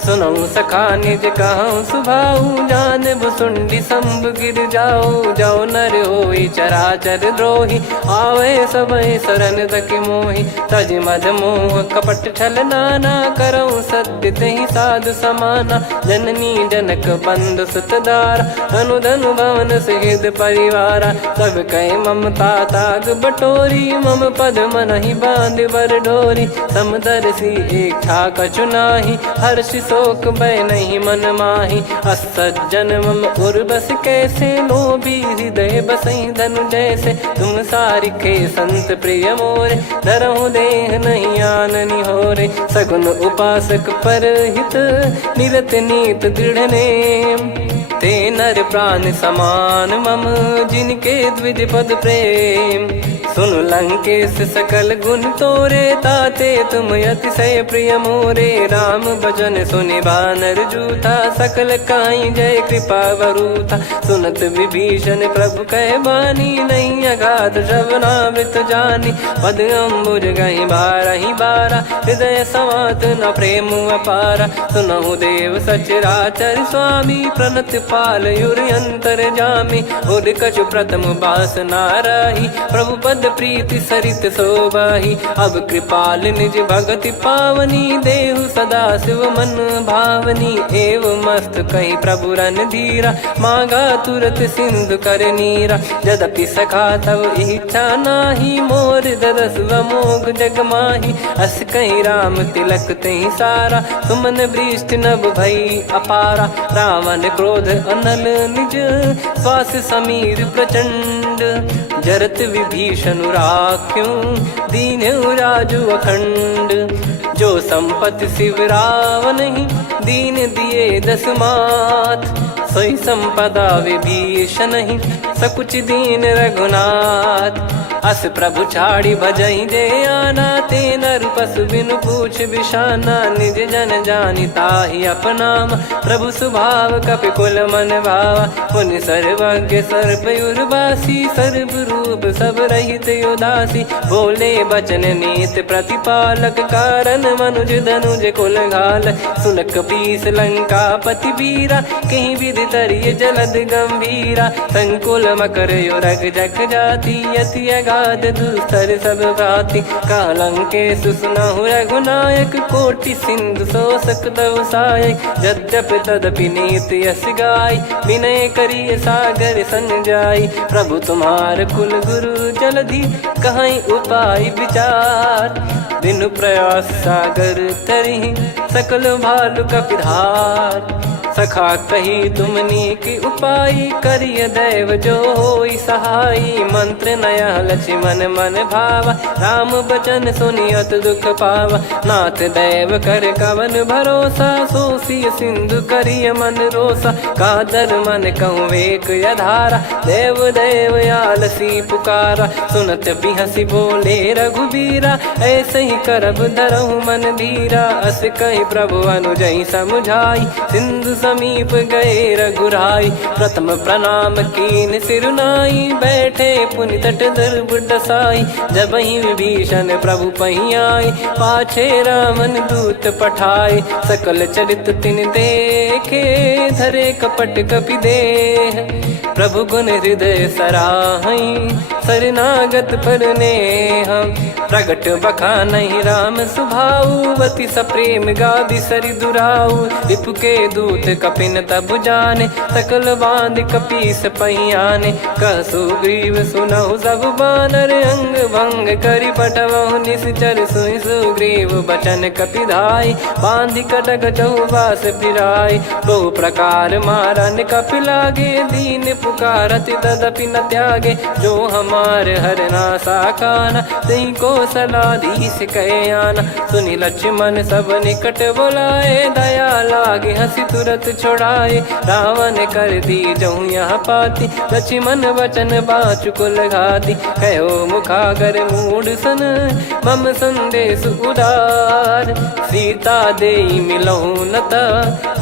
सुनऊ सखा निज कहूँ सुभाऊ, जान भुसुंडी शंभ गिर जाओ, जाओ नर होई चराचर द्रोही, आवे सबय शरण तक मोहि, तज मद मोह कपट छल नाना, करऊँ सत्य तहि साधु समाना, जननी जनक बंधु सुतदारा, धनु धनु भवन सहित परिवारा, सब कहे ममता ताग बटोरी, मम पद मनहि बांध बर डोरी, समदर्शी इच्छा कछु नाही, हर्षि शोक भय नहीं मन माही, असज्जन मम उर्वश कैसे, लोभी हृदय बसई धनु जैसे, तुम सारिखे संत प्रिय मोरे, धरहु देह नहीं आननि होरे, सगुन उपासक पर हित, निरत नीत दृढ़ नेम, ते नर प्राण समान मम, जिनके द्विज पद प्रेम, सुन लंकेश सकल गुण तोरे, ताते तुम अतिशय प्रिय मोरे। राम भजन सुनि बानर जूथा, सकल काई जय कृपा वरूथा। सुनत विभीषण प्रभु कह बानी, नहीं अगाध श्रवणामृत जानी। पद अम्बुज गहि बारहि बारा, हृदय समात न प्रेम अपारा। सुनहु देव सचराचर स्वामी, प्रणत पाल युरि अंतर जामी। उर कछु प्रथम बास नाराही, प्रभु पद प्रीति सरित शोभाही। अब कृपाल निज भगति पावनी, देहु सदा शिव मन भावनी। एव मस्त कही प्रभु रन धीरा, मांगा तुरत सिंधु कर नीरा। यद्यपि सखा तब इच्छा नाही, मोर दरस मोग जग माही। अस कही राम तिलक तही सारा, सुमन वृष्टि नभ भई अपारा। रावण क्रोध अनल निज, श्वास समीर प्रचंड। जरत विभीषण राख्यों, दीन्हु राजु अखंड। जो संपत्ति शिव रावण ही, दीन दिए दस मात। सोई संपदा विभीषण ही, सकुच दीन रघुनाथ। अस प्रभु छाड़ी भजहि जे आना, ते नर पशु बिनु पूछ बिशाना। निज जन जानि ताहि अपनाम, प्रभु स्वभाव कपि कुल मन भावा। मुनि सर्वज्ञ सर्वयुर्वासी, सर्व रूप सब रहित उदासी। बोले बचन नीत प्रतिपालक, कारण मनुज धनुज कुल घाल। सुन कपीस लंका पति बीरा, कहीं विधि तरिय जलद गंभीरा। संकुल मकर युरग जख जाति, यति अगाध दुस्तर सब भाति। कालंकेश सुनहु रघुनायक, कोटि सिंधु शोषक तव सहायक। यद्यपि तदपि नीति यस गाय, विनय करिय सागर सन जाई। प्रभु तुम्हार कुल गुरु जलधि, कहीं उपाय विचार। बिनु प्रयास सागर तरि, सकल भालु कपिधार। सखा कही तुमनी की उपाय, करिय दैव जो होई सहाई। मंत्र नया लक्ष्मण मन भावा, राम बचन सुनियत दुख पावा। नाथ दैव कर कवन भरोसा, सोसिय सिंधु करिय मन रोसा। कादर मन कहूँ एक यधारा, देव देव आलसी पुकारा। सुनत बिहसी बोले रघुबीरा, ऐसे ही करब धरहु मन धीरा। अस कही प्रभु अनुजई समुझाई, सिंधु समीप गए रघुराई। प्रथम प्रणाम कीन सिरुनाई, बैठे पुनि तट दर्भ डसाई। जब ही विभीषण प्रभु पही आए, पाछे रावण दूत पठाए। सकल चरित तिन देखे, धरे कपट कपि देह। प्रभु गुण हृदय सराहई, शरणागत पर नेह। प्रगट बखानहि राम सुभाऊ, अति सप्रेम गादि सरि दुराऊ। रिपु के दूत कपिन तब जाने, सकल बांध कपीस पहियाने। कह सुग्रीव सुनहु सब बानर, अंग भंग करि पटवहु निश्चर। सुनि सुग्रीव बचन कपिधाई, बांधि कटक चौबास फिराई। बहु प्रकार मारन कपि लागे, दीन पुकारत तदपि न त्यागे। जो हमार हरना साकाना, तही को सलाधीश कहे आना। सुनि लक्ष्मण सब निकट बुलाए, दया लागे हंसी तुरत छुड़ाए। रावण कर दी जहु यह पाती, लक्ष्मण वचन बाचु कुल घाती। कहो मुखागर मूढ़ सन, मम संदेश उदार। सीता देई मिलहु नता,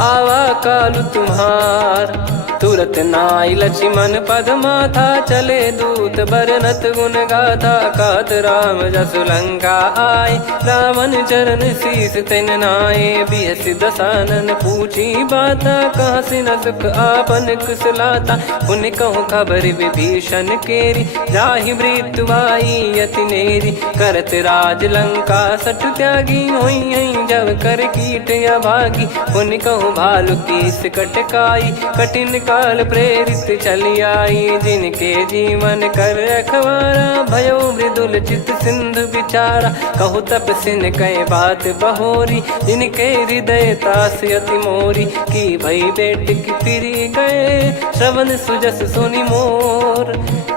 आवा कालु तुम्हार। तुरत नाई लक्ष्मण पद माथा, चले दूत बरनत गुण गाथा। कहत राम जसु लंका आए, रावण चरण शीस तिन नाये। बिहस दसानन पूछी बाता, कहाँ से न सुख आपन कुशलाता। पुन कहूँ खबर विभीषण केरी, जाहि मृत्यु आई यति नेरी। करत राज लंका सठ त्यागी, होई जब कर कीट अभागी। पुन कहूँ भालु कीस कटकाई, कठिन काल प्रेरित चली आई। जिनके जीवन कर रखवारा, भयो मृदुल चित सिंधु विचारा। कहु तपसिन कह बात बहोरी, जिनके हृदय तास अति मोरी। की भई बेट की फिरी गए, श्रवण सुजस सुनि मोर।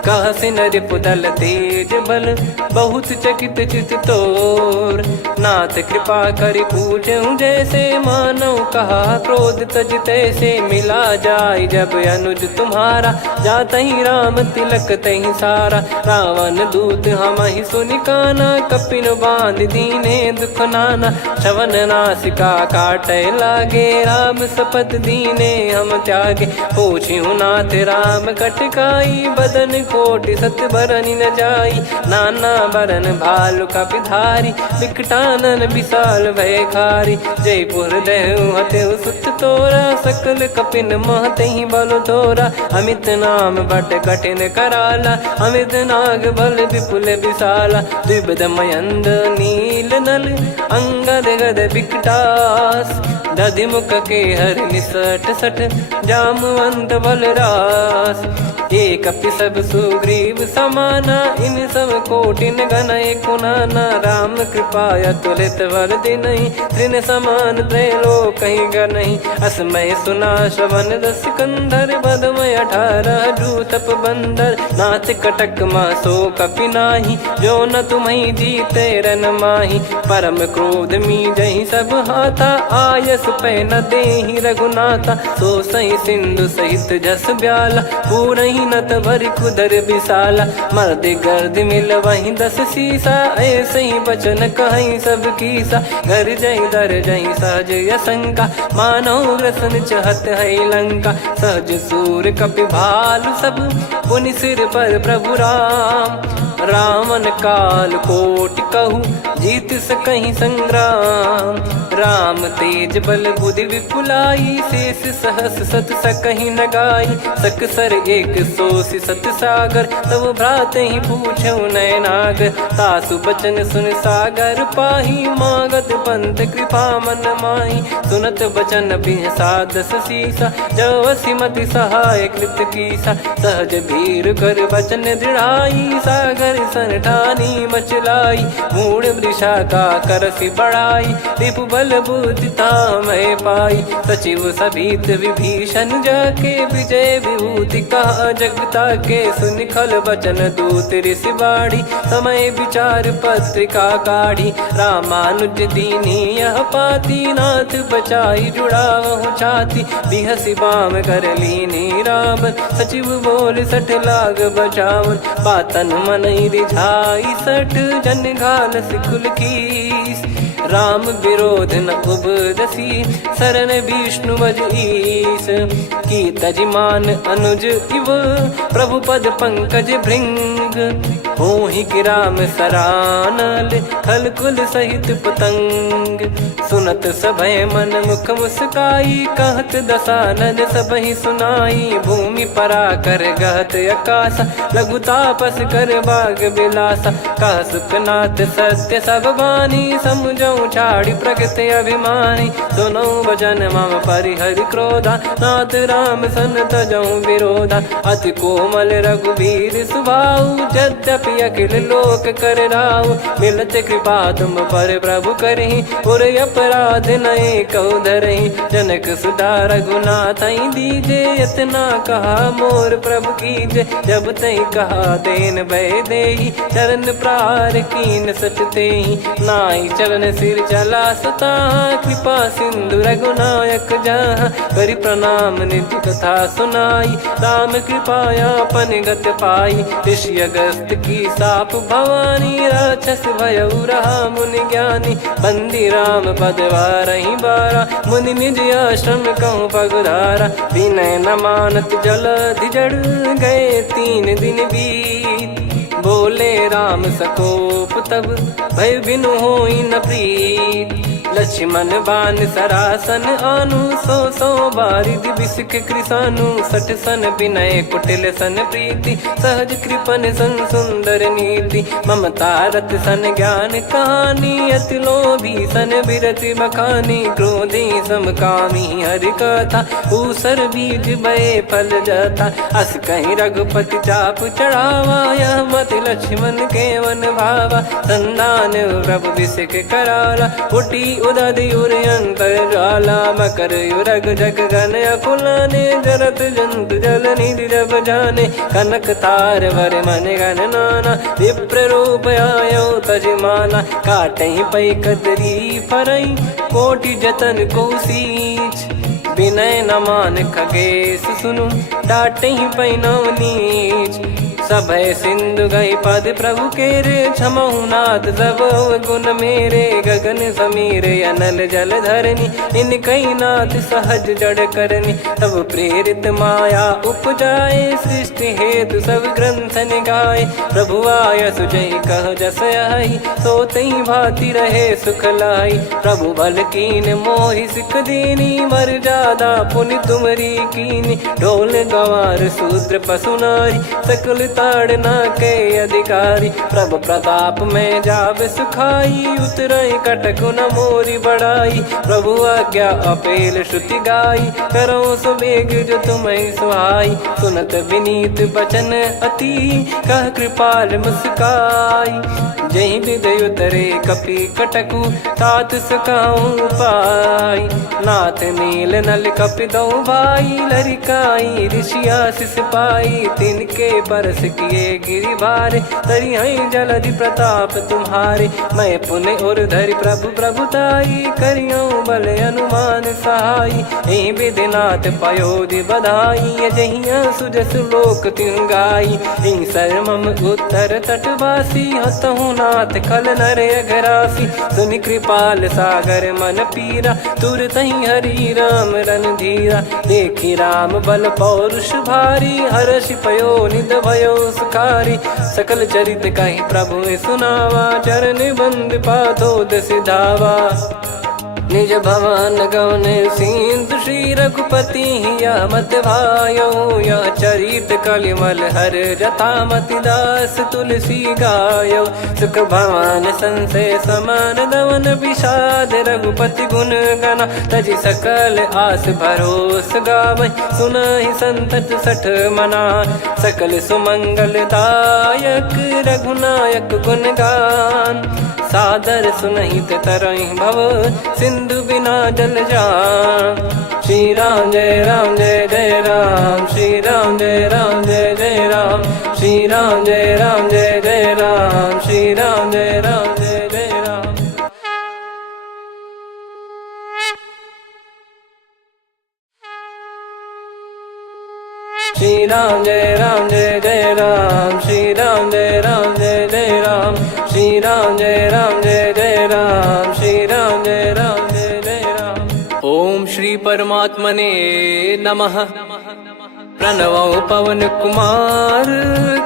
कहसि नरिपुदल तेज बल बहुत चकित चित तोर। नाथ कृपा करि पूछऊं जैसे मानव कहा क्रोध तज तैसे। मिला जाय जब अनुज तुम्हारा जातहि राम तिलक तहि सारा। रावण दूत हमहि सुनि काना कपिन बांध दीने दुख नाना। श्रवण नासिका काटे लागे राम सपत दीने हम त्यागे। पूछिहु नाथ राम कटकाई बदन कोटि सत बरनि न जाई। नाना बरन भालु कपिधारी विकटानन विशाल भयखारी। जयपुर देहु हतेउ सुत तोरा सकल कपिन महतहि बल तोरा। अमित नाम बट कठिन कराला अमित नाग बल विपुल विशाला। द्विविध मयंद नील नल अंगद गद विकटास। दधिमुख के हर निसठ सठ जामवंत बलरास। एक कपि सब सुग्रीव समाना इन सब कोटिन गणय कुनाना। राम कृपा अतुलित बल दिनहि तृण समान त्रैलोक कहीं गनहि। असमय सुना श्रवण रस कंधर बदमय 18 जूतप बंदर। नाथ कटक मासो कपि नाही जो न तुम्हि जीते रन माही। परम क्रोध मी जहि सब हाथा आयस पै न देहि रघुनाथा। सो सही सिंधु सहित जस ब्याला पूरहि नत भरि कुदर विशाला। मर्द गर्द मिल वही 10 सीसा ऐसे ही बचन कहीं सब कीसा। घर जय दर जय सहज यसंका मानो ग्रसन चहत है लंका। सहज सूर कपि भालु सब पुनि सिर पर प्रभु राम। रावण काल कोटि कहु जीत सकहि संग्राम। राम तेज बल बुद्धि विपुलाई शेष सहस सत सकहि न गाई। सकसर एक सोसि सत सागर तब भ्रात ही पूछऊ नयनागर। तासु बचन सुन सागर पाही मागत पंथ कृपा मन माही। सुनत बचन बिहसा 10 सीसा जवसि मति सहाय कृत कीसा। सहज भीर कर बचन दृढ़ाई सागर सन ठानी मचलाई। मूढ़ वृषा का करसि बढ़ाई रिपु बल बुद्धि तामय पाई। सचिव सभीत विभीषण जाके विजय विभूति कहा जगता के। सुनि खल बचन दूत ऋषि बाड़ी समय विचार पत्रिका काढ़ी। रामानुज दीनी यह पाती नाथ बचाई जुड़ावहु छाती। बिहसि बाम कर लीनी रावण सचिव बोल सठ लाग बचावन। बातन मनहि रिझाई सठ जन घाल सिकुल कीस। राम विरोध न उपदसी शरण विष्णु मज ईस। की तजिमान अनुज इव प्रभु पद पंकज भृंग। होहि कि राम सरानल खल कुल सहित पतंग। सुनत सभय मन मुख मुस्काई कहत दसानन सबहि सुनाई। भूमि परा कर गहत आकाशा लघु तापस कर बाग बिलासा। कह सुखनाथ सत्य सब बानी समझौ छाड़ी प्रकृति अभिमानी। सुनो वचन मम परिहरि क्रोधा नाथ राम सन तजौ विरोधा। अति कोमल रघुवीर सुभाऊ यद्यपि अखिल लोक कर राव। मिलत कृपा तुम पर प्रभु करहि पुर अपराध नए कहु धरहि। जनक सुधा रघुनाथ दीजे इतना कहा मोर प्रभु कीजे। जब तई कहा देन भय देहि चरण प्रार कीन सटतेहि। नाई चरण सिर चला सता कृपा सिंधु रघुनायक जहाँ। करि प्रणाम निधि कथा सुनाई राम कृपाया पन गत पाई। ऋषि अगस्त की साप भवानी राक्षस भयउ रहा मुनि ज्ञानी। बंदी राम पदवारहि बारा मुनि निज आश्रम कहूँ पगुधारा। विनय न मानत जलधि जड़ गए 3 दिन बीत। बोले राम सकोप तब भय बिनु होई न प्रीत। लक्ष्मण बान सरासन आनु 100 बारिद बिसक कृसानु। 60 सन विनय कुटिल सन प्रीति सहज कृपन सन सुंदर नीति। ममता रत सन ज्ञान कहानी अति लोभी सन बिरति बखानी। क्रोधी समकामी हरि कथा ऊसर बीज भय फल जथा। अस कहीं रघुपति चाप चढ़ावा यह मति लक्ष्मण के वन भावा। संदान प्रभु बिसक कराला उठी उदधि उर अंतर ज्वाला मकर युरग जग गन अकुलाने जरत जंतु जल निधि जब जाने कनक तार वर मन गण नाना विप्र रूप आयो तजमाना काटे पै कदरी फरई कोटि जतन को सींच विनय न मान खगेश सुनु डाटे ही पैनव नीच सभय सिंधु गई पद प्रभु केरे क्षमहु नाथ सब गुण मेरे गगन समीर अनल जल धरनी इन कई नाथ सहज जड़ करनी तब प्रेरित माया उपजाए सृष्टि हेतु सब ग्रंथ निगाए प्रभु आय सुजय कह जस आई सो तई भांति रहे सुख लाई प्रभु बल कीन मोहि सिख दीनी मर जादा पुनि तुमरी कीनी ढोल गवार शूद्र पशु नारी सकल ताड़ना के अधिकारी प्रभु प्रताप में जाब सुखाई उतरई कटक न मोरी बढ़ाई प्रभु आज्ञा अपेल श्रुति गाई करो सुबेग जो तुम्हें सुहाई सुनत विनीत बचन अति कह कृपाल मुस्काई जही विद उतरे कपि कटकु तात सकाऊं पाई नाथ नील नल कपि दो भाई लरिकाई ऋषि आशीष पाई तिनके परस किए गिरि भारे तरी हई जलधि प्रताप तुम्हारे मैं पुण्य और धरि प्रभु प्रभुताई करियो बल अनुमान सहाई यही विधिनाथ पयोधि बधाई जहिया सुजस लोक तिन गाई यही सरमम उत्तर तटवासी हतहु नाथ खल नर अघरासी सुनि कृपाल सागर मन पीरा तुरत ही हरि राम रन धीरा देखी राम बल पौरुष भारी हर्ष पयो निध भयो सुखारी सकल चरित कहीं प्रभु सुनावा चरण बंद पाथोद सिधावा निज भवन गौन सिंधु श्री रघुपति या मत भायो या चरित कलिमल हर जता मति दास तुलसी गायो सुख भवन संशय समान दवन विषाद रघुपति गुण गना तजि सकल आस भरोस गावै सुनहि संतत सठ मना सकल सुमंगल दायक रघुनायक गुण गान सादर सुनहित तरहि भव सिंधु बिना जल जान श्री राम जय राम श्री राम जय जय राम श्री राम जय जय राम श्री राम जय जय राम श्री राम जय जय राम श्री राम जय जय राम श्री राम जय जय राम श्री राम जय जय राम। ओम श्री परमात्मने नमः। प्रणवो पवन कुमार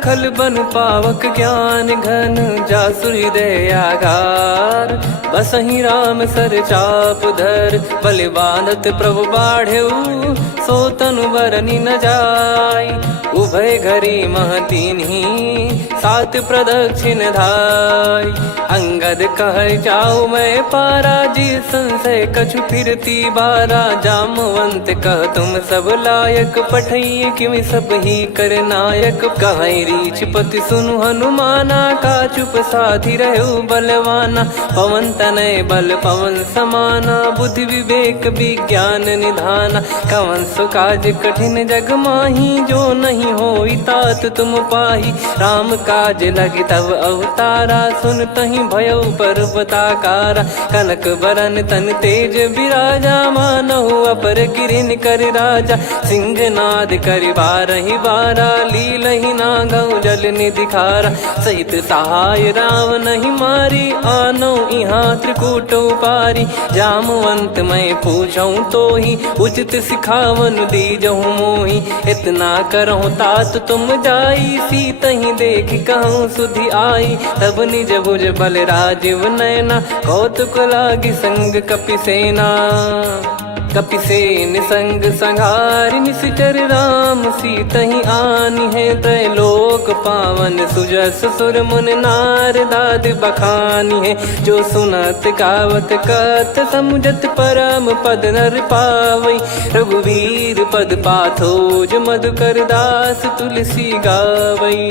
खल बन पावक ज्ञान घन जासु हृदय आगार बसहि राम सर चाप धर बलि बांधत प्रभु बाढ़ेऊ सो तनु बरनि न जाय उभय घरी महतीन्ही सात प्रदक्षिण धाय अंगद कह जाऊ मैं पारा जी संशय कछु फिरती बारा जामवंत कह तुम सब लायक पठई किमि सब ही कर नायक कह रीछ पति सुनु हनुमाना का चुप साधि रहु बलवाना पवन तनय बल पवन समाना बुद्धि विवेक विज्ञान निधाना कवन सो काज कठिन जग माही जो नहीं होई तात तुम पाही राम काज लगी तब अवतारा सुन तहि भयो पर्वताकारा कनक बरन तन तेज विराजा मानहु अपर गिरिन कर राजा सिंहनाद करि बारहि बारा लीलहि नागौ जल निधि खारा सहित सहाय राम नहीं मारी आनो इहाँ त्रिकूट उपारी जामवंत मैं पूछऊं तो ही उचित सिखावन दीजहु मोही इतना करहु तात तुम जाई सीतहि देख कहूँ सुधि आई तब निज भुज बल राजीव नैना कौतुक लागी संग कपि सेना कपि से निसंग संहारि निश्चर राम सीतहि आनी है। त्रैलोक पावन सुजस सुर मुन नार दाद बखानी है। जो सुनत गावत कथ समुझत परम पद नर पावई। रघुवीर पद पाथोज मधुकर दास तुलसी गावई।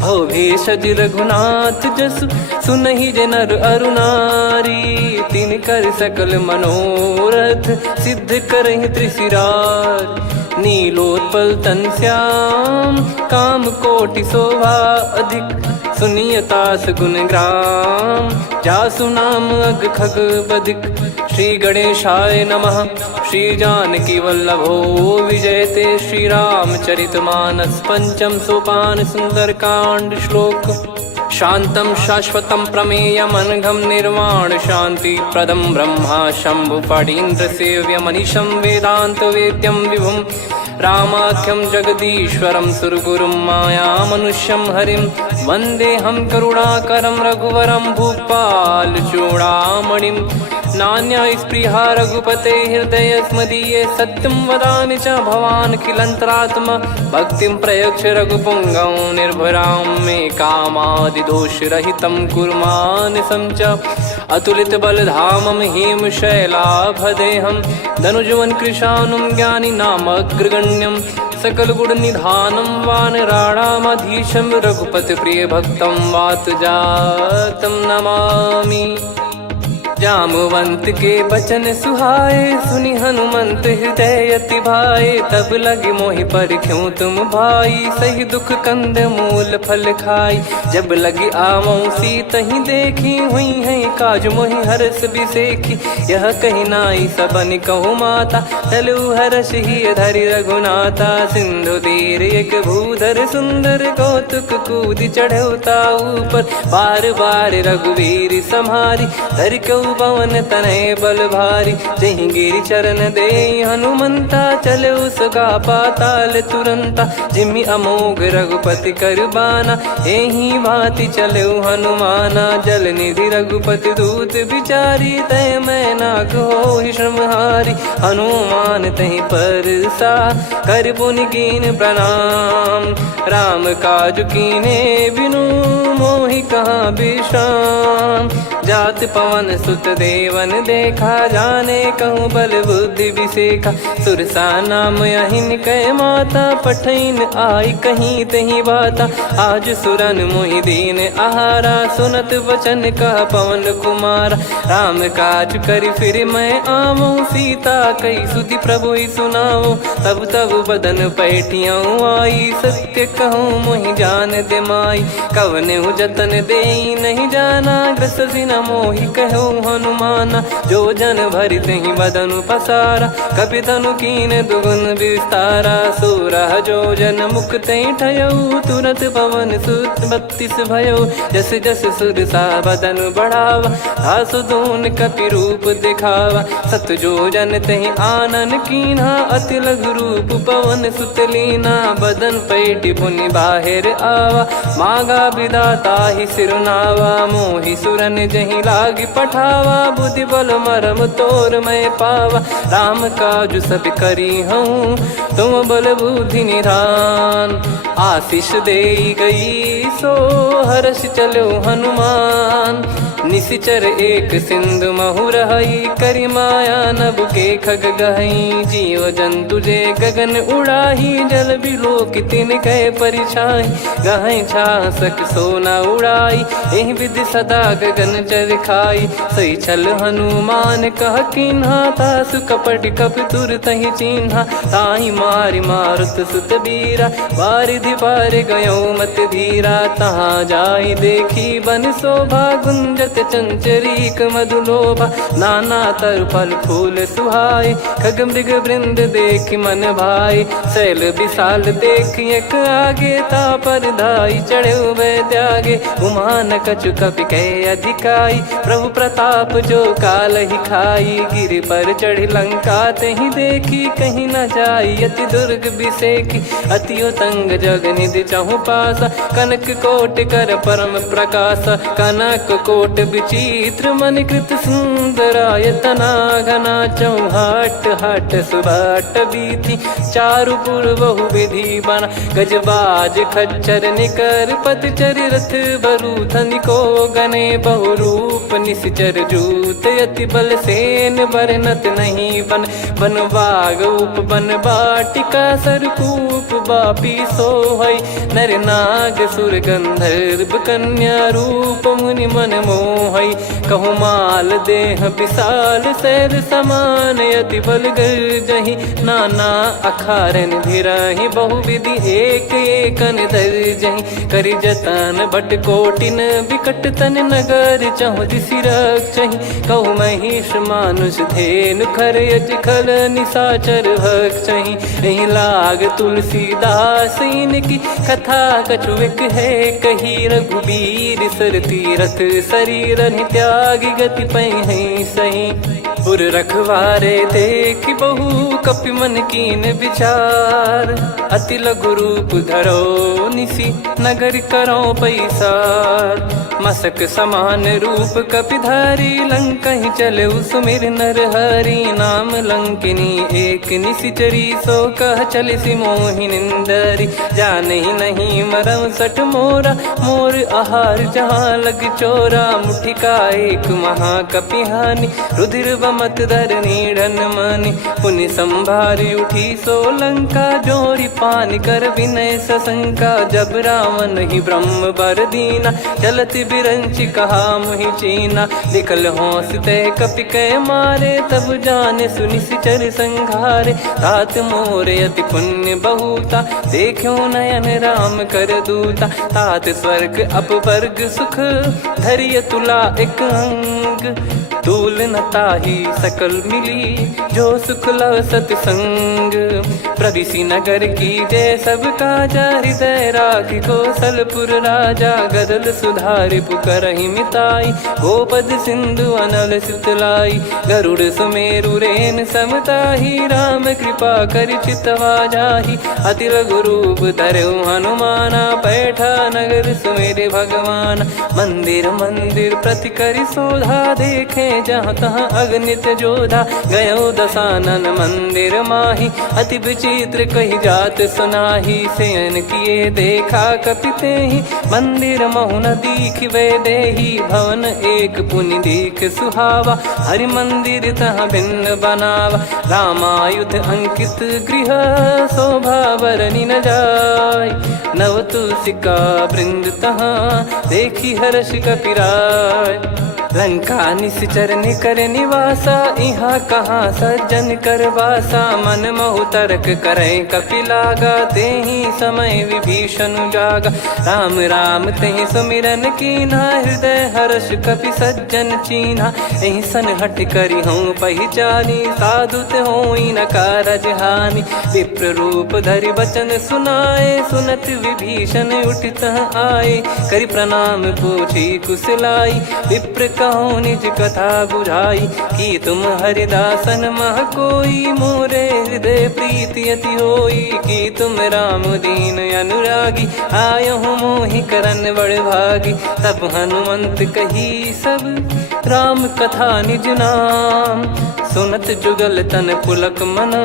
भव भेषज रघुनाथ जसु सुनहि जे नर अरु नारी। तिन कर सकल मनोरथ सिद्ध करहि त्रिशिरार। नीलोत्पल तन श्याम काम कोटि शोभा अधिक। सुनियतास गुण ग्राम जासु नाम अग खग बधिक। श्री गणेशाय नमः। श्री जानकी वल्लभो विजयते। श्री रामचरित मानस पंचम सोपान सुंदरकांड श्लोक। शांतं शाश्वतं प्रमेयमनघं निर्वाण शांति प्रदं ब्रह्मा शंभु फणीन्द्र सेव्य मनीषं वेदांत वेद्यं विभुं। रामाख्यं जगदीश्वरं सुरगुरुं माया मनुष्यं हरिं। वन्देऽहं करुणाकरं रघुवरं भूपाल चूडामणिं। नान्या स्पृहा रघुपते हृदय स्मदीये। सत्यं वदामि च भवान् खिलन्तरात्मा। भक्तिं प्रयच्छ रघुपुङ्गं निर्भरां मे कामादिदोषरहितं कुर्मानिसं च। अतुलित बलधामं हेमशैलाभदेहं। धनुजवन कृशानुं ज्ञानी नामग्रगण्यं। सकल गुण निधानं वानराणामधीशं। रघुपति प्रिय भक्तं वात जातं नमामि। जामवंत के बचन सुहाए सुनि हनुमंत हृदय अति भाए। तब लगे मोहि परख्यूं तुम भाई सही दुख कंद मूल फल खाई। जब लगे आवऊं सीतहि देखी हुई है काज मोहि हरस बिसेखी। यह कही नाई सबन कहु माता चलु हरष ही धरि रघुनाथा। सिंधु तीर एक भूधर सुंदर कौतुक कूद चढ़ौता ऊपर। बार बार रघुवीर सम्हारी धरि कऊ पवन तनय बल भारी। जहि गिरि चरण दे हनुमंता चले उसका पाताल तुरंता। जिमि अमोघ रघुपति कर बाना एहि भांति चले हनुमाना। जल निधि रघुपति दूत बिचारी तय मैं नाग होहि श्रमहारी। हनुमान तहि परसा कर पुनि कीन प्रणाम। राम काज कीने बिनु मोहि कहाँ विश्राम। जात पवन सुत देवन देखा जाने कहूँ बल बुद्धि विसेखा। सुरसा नाम अहिन कै माता पठैन आई कहीं तही बाता। आज सुरन मोहि दीन आहारा सुनत वचन कह पवन कुमारा। राम काज करि फिर मैं आवऊं सीता कई सुधि प्रभु सुनाओ। तब तब बदन पैठियाँ आई सत्य कहूँ मोहि जान दे माई। कवने जतन दे नहीं जाना ग्रसि न मोहि कहो हनुमाना। जो जन भरि तहि बदनु पसारा कपि तनु कीन दुगुन विस्तारा। सोरह जो जन मुख तहि ठयऊ तुरत पवन सुत 32 भयऊ। जस जस सुरसा बदनु बढ़ावा धासु दून कपि रूप दिखावा। सत जो जन तहि आनन कीन्हा अति लघु रूप पवन सुत लीना। बदन पैटि पुनि बाहिर आवा मागा विधाता ही सिरुनावा। मोहि सुरन जहि लागी पठावा बुद्धि बल मरम तोर मैं पावा। राम काजु सब करी हूँ तुम बल बुद्धि निधान। आशीष दे गई सो हर्ष चलो हनुमान। निशिचर एक सिंधु महु रहई करि माया नभ के खग गहई। जीव जंतु जे गगन उड़ाही जल बिलो तिन कह परिछाई। गहई छासक सोना उड़ाई एहि विधि सदा गगन चर खाई। सही छल हनुमान कह किन्हा तासु कपट कप तुर तहि चिन्हा। ताहि मारि मारुत सुत बीरा वारिधि पार गयो मत धीरा। तहाँ जाई देखी बन शोभा गुंजत चंचरीक मधुलोभा। नाना तर फल फूल सुहाए खग मृग वृंद देख मन भाई। शैल विशाल देख एक आगे ता पर धाई चढ़े वै त्यागे। उमान कछु कपि कह अधिकारी गाई, प्रभु प्रताप जो काल ही खाई। गिर पर चढ़ी लंका ते ही देखी, कहीं न जाई अति दुर्ग बिसेखी। अति उतंग जग निधि चहु पासा, कनक कोट कर परम प्रकाश। कनक कोट विचित्र मनि कृत सुंदरायतना घना। चौहाट हाट सुबाट बीथी, चारु पुर बहु विधि बना। गजबाज खच्चर निकर पतचर रथ बरु धनिको गने। बहु रूप निश्चर जूत अति बल सेन बरनत नहीं बन। बन बाग उप बन बाटिका सरकूप बापी सोहई। नर नाग सुर गंधर्व कन्या रूप मुनि मन मोहई। कहु माल देह विशाल शैल समान, अति बल गर्जहि नाना अखारन भिरहि। बहु विधि एक एकन दर्जहि, करि जतन भट कोटिन विकट तन नगर। चहु दिसि रक्षहि, कहु महिष मानुष धेनु खर यज खल निशाचर भक्षहि। एहि लाग तुलसीदास इनकी कथा कछुक है कही। रघुबीर सर तीरथ शरीर त्यागी, गति पै सही। पुर रखवारे देखि बहु कपि मन कीन विचार। अति लघु रूप धरो निसि नगर करो पैसार। मसक समान रूप कपिधारी, लंकहि चले सुमिर नर हरि। नाम लंकिनी एक निशिचरी, सो कह चलिसि मोहि निंदरी। जानहि नहीं मरम सठ मोरा, मोर आहार जहाँ लग चोरा। मुठिका एक महाकपिहानि, रुधिर बमत धरनी ढन मानि। पुनि संभारी उठी सो लंका, जोरी पान कर विनय सशंका। जब रावण ही ब्रह्म बर दीना, चलति बिरंचि कहा मुहि चीना। निकल होंस तय कपि कै मारे, तब जाने सुनिश्चर संघारे। तात मोर अति पुण्य बहुता, देखो नयन राम कर दूता। तात स्वर्ग अपवर्ग सुख, धैर्य तुला एक अंग। तूल न ताहि सकल मिली, जो सुख लव सतसंग। प्रविशि नगर की जय सब काजा, हृदय राखि कौशलपुर राजा। गदल सुधारि पुकारहि मिताई, गोपद सिंधु अनल सितलाई। गरुड़ सुमेरु रेन समताहि, राम कृपा करि चितवा जाहि। अति लघु रूप धरऊ हनुमाना, पैठा नगर सुमेरे भगवान। मंदिर मंदिर प्रति करि शोधा, देखे जहाँ तहाँ अगणित जोधा। गयो दशानन मंदिर माही, अति विचित्र कही जात सुनाही। शयन किए देखा कपिते ही, मंदिर महु न दीख वे देही। भवन एक पुनि दीख सुहावा, हरि मंदिर तहाँ भिन्न बनावा। रामायुध अंकित गृह, शोभा बरनि न जाय। नव तुलसिका वृंद तहाँ, देखी हर्ष कपिराय। लंका निश्चर निकर निवासा, यहाँ कहाँ सज्जन कर वासा। मन महु तर्क करें कपिलागा, तेहि समय विभीषण जागा। राम राम तेहि सुमिरन कीन्हा, हृदय हर्ष कपि सज्जन चीन्हा। एहि सन हट करि हूँ पहिचानी, साधु ते होई न कारज हानि। विप्र रूप धरि बचन सुनाए, सुनत विभीषण उठित आए। करि प्रणाम पूछी कुशलाई, विप्र कहो निज कथा बुझाई। कि तुम हरिदासन मह कोई, मोरे हृदय प्रीति अति होई। कि तुम राम दीन अनुरागी, आयहु मोहि करन बड़ भागी। तब हनुमंत कही सब राम कथा निज नाम। सुनत जुगल तन पुलक मना,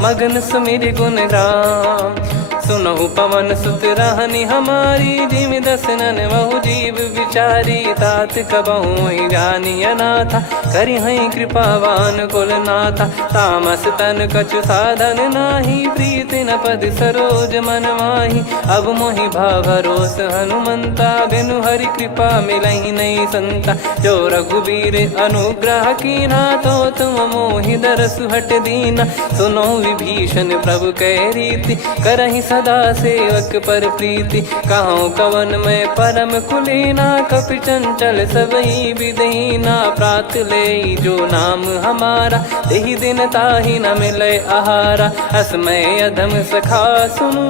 मगन सुमिर गुण राम। सुनहु पवन सुत रहनि हमारी, जिमि दसनन बहु जीव विचारी। तात कबहुँ जानिय नाथा, करिहै कृपावान कुल नाथा। तामस तन कछु साधन नाही, प्रीति न पद सरोज मन माही। अब मोहि भाव भरोस हनुमंता, बिनु हरि कृपा मिलहि नहीं संता। जो रघुबीर अनुग्रह कीन्हा, तो तुम मोहि दरसु हट दीना। सुनो विभीषण प्रभु कै रीति, करहि सदा सेवक पर प्रीति, कहूँ कवन में परम कुलीना, कपि चंचल सबई विदहीना, प्रात ले जो नाम हमारा, यही दिन ताहि न मिले आहारा, असमय अधम सखा सुनु,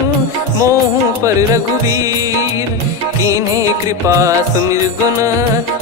मोहु पर रघुवीर, कीन्हे कृपा सुमिर गुण,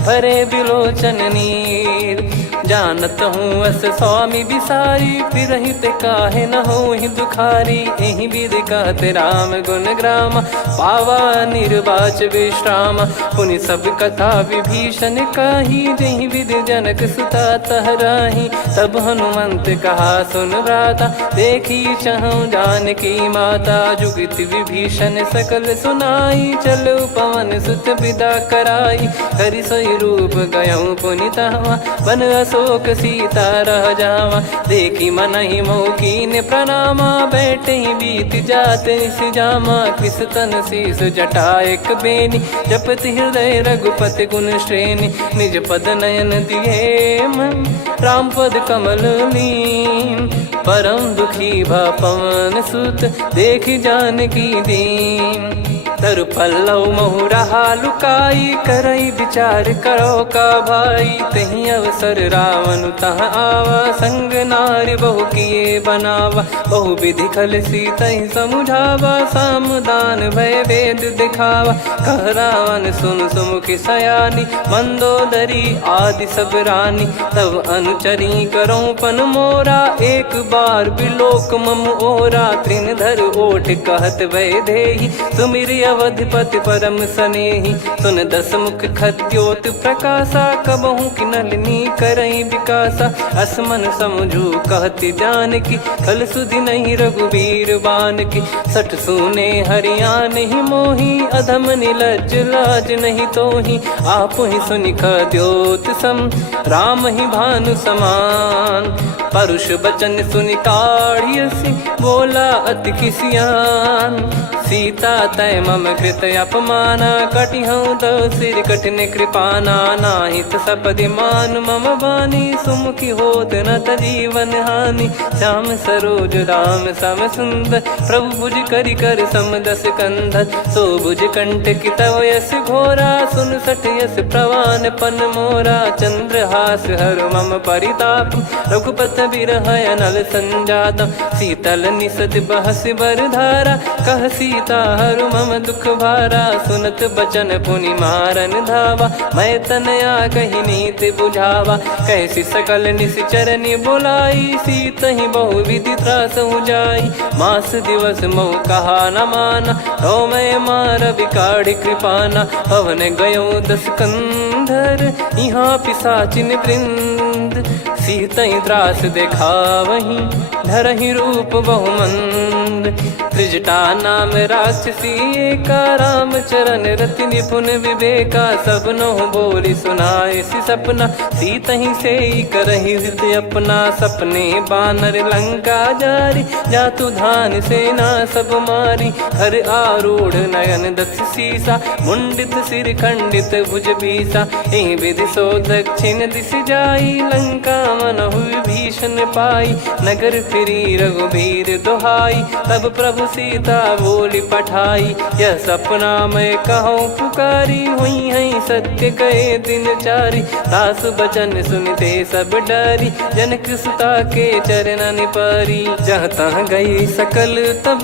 भरे बिलोचन नीर, जानत हूँ अस स्वामी बिसारी, फिरहित काहे न होहि दुखारी, एहि विधि कहते राम गुण ग्राम, पावा निर्वाच विश्राम, पुनि सब कथा विभीषण काही, जहि विधि जनक सुता तहराही, तब हनुमंत कहा सुन भ्राता, देखी चहु जानकी माता, जुगित विभीषण सकल सुनाई, चलो पवन सुत विदा कराई, हरि सोई रूप गयऊँ पुनि तहवा, बन अशोक सीता रह जावा, देखी मनहि मौकीन प्रणामा, बैठे ही बीत जात निस जामा, किस तन शीस जटा एक बेनी, जपति हृदय रघुपति गुण श्रेणी, निज पद नयन दिए मन, राम पद कमल लीन, परम दुखी भा पवन सुत, देखि जानकी दीन, तरु पल्लव महु रहा लुकाई, करई विचार करो का भाई, तही अवसर रावण तह आवा, संग नारी बहु किए बनावा, बहु विधि खल सीतहि समुझावा, सामदान भय वेद दिखावा, कह रावण सुन सुमुखि सयानी, मंदोदरी आदि सब रानी, तब अनुचरी करो पन मोरा, एक बार बिलोक मम ओरा, त्रिन धर ओठ कहत भय देहि, सुमिर अवधिपति परम सनेहि, सुन दस मुख खद्योत प्रकाशा, कबहु कि नलिनी करई विकासा, असमन समझू कहति जानकी, कल सुधि नहीं रघुबीर बान की, सठ सुने हरियान ही मोही, अधम निलज लाज नहीं तोही, आप ही सुनि खद्योत सम, राम ही भानु समान, परुष बचन सुनि काढ़ियसि, बोला अति किसियान, सीता तय मम कृत अपमाना, कटिहऊँ तो सिर कठिन कृपाना, नाहित सपदि मान मम बानी, सुमुखी होत न जीवन हानि, श्याम सरोज राम सम सुंदर, प्रभु भुज करि कर समदस कंधर, सो भुज कंठ की तव यस घोरा, सुन सठ यस प्रवान पन मोरा, चंद्रहास हर मम परिताप, रघुपत बिरह अनल संजातम, शीतल निसत बहस बर धारा, कह सीता हरु मम दुख भारा, सुनत बचन पुनि मारन धावा, मैं तनया कही नीति बुझावा, कैसी सकल निश्चरनि बुलाई, सीतहि बहु विधि त्रास जाई, मास दिवस मोह कहा न माना, तो मैं मार बिकाढ़ कृपाना, पवन गयो दस कंधर, यहाँ पिशाचिन वृंद, सीतहि त्रास देखावहीं, धरहि रूप बहुमंद, त्रिजटा नाम राक्षसी एका, राम चरण रति निपुण विवेका, सबनो बोली सुनाए सि सपना, सीतहि से करहि हृदय अपना, सपने बानर लंका जारी, जातु धान सेना सब मारी, हर आरूढ़ नयन दस सीसा, मुंडित सिर खंडित भुज बीसा, एहि विधि सो दक्षिण दिश जाई, लंका मनहु विभीषण पाई, नगर फिरी रघुबीर दुहाई, तब प्रभु सीता बोली पठाई, यह सपना मैं कहूँ पुकारी, हुई है सत्य कहे दिन चारी, दास बचन सुनते सब डरी, जनक सुता के चरण पारी, जहाँ तहाँ गई सकल तब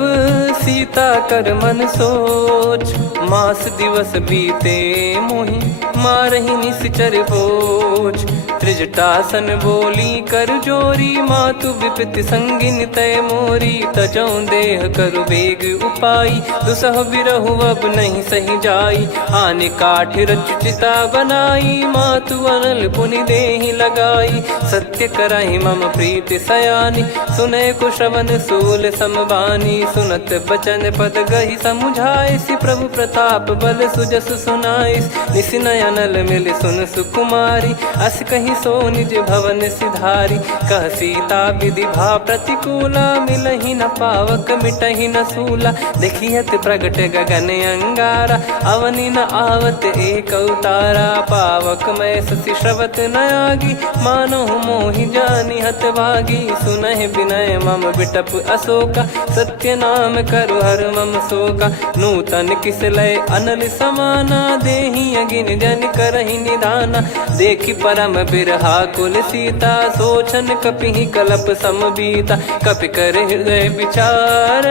सीता कर मन सोच, मास दिवस बीते मोहि मारहि निश्चर बोझ, त्रिजटासन बोली कर जोरी, मातु विपति संगिन तय मोरी, तजौ देह करु बेग उपाई, दुसह बिरहु अब नहीं सही जाई, आने काठ रचिता बनाई, मातु अनल पुनि देहि लगाई, सत्य कराई मम प्रीति सयानी, सुने को श्रवण सूल समबानी, सुनत बचन पद गहि समुझाए, सि प्रभु प्रताप बल सुजस सुनाइस, निस नयनल मिल सुन सुकुमारी, अस कहि नहीं सो निज भवन सिधारी। कह सीता विधि भा प्रतिकूला, मिलहि न पावक मिटहि न सूला। देखियत प्रगट गगन अंगारा, अवनि न आवत एक अवतारा। पावक मैं शशि श्रवत न आगी, मानो मोहि जानि हत भागी। सुनहि विनय मम बिटप अशोका, सत्य नाम करु हर मम शोका। नूतन किस लय अनल समाना, देहि अगिन जन करहि निधाना। देखि परम बिरहा कुल सीता, सोचन कपिहि कलप समबीता। कपि कर हृदय विचार,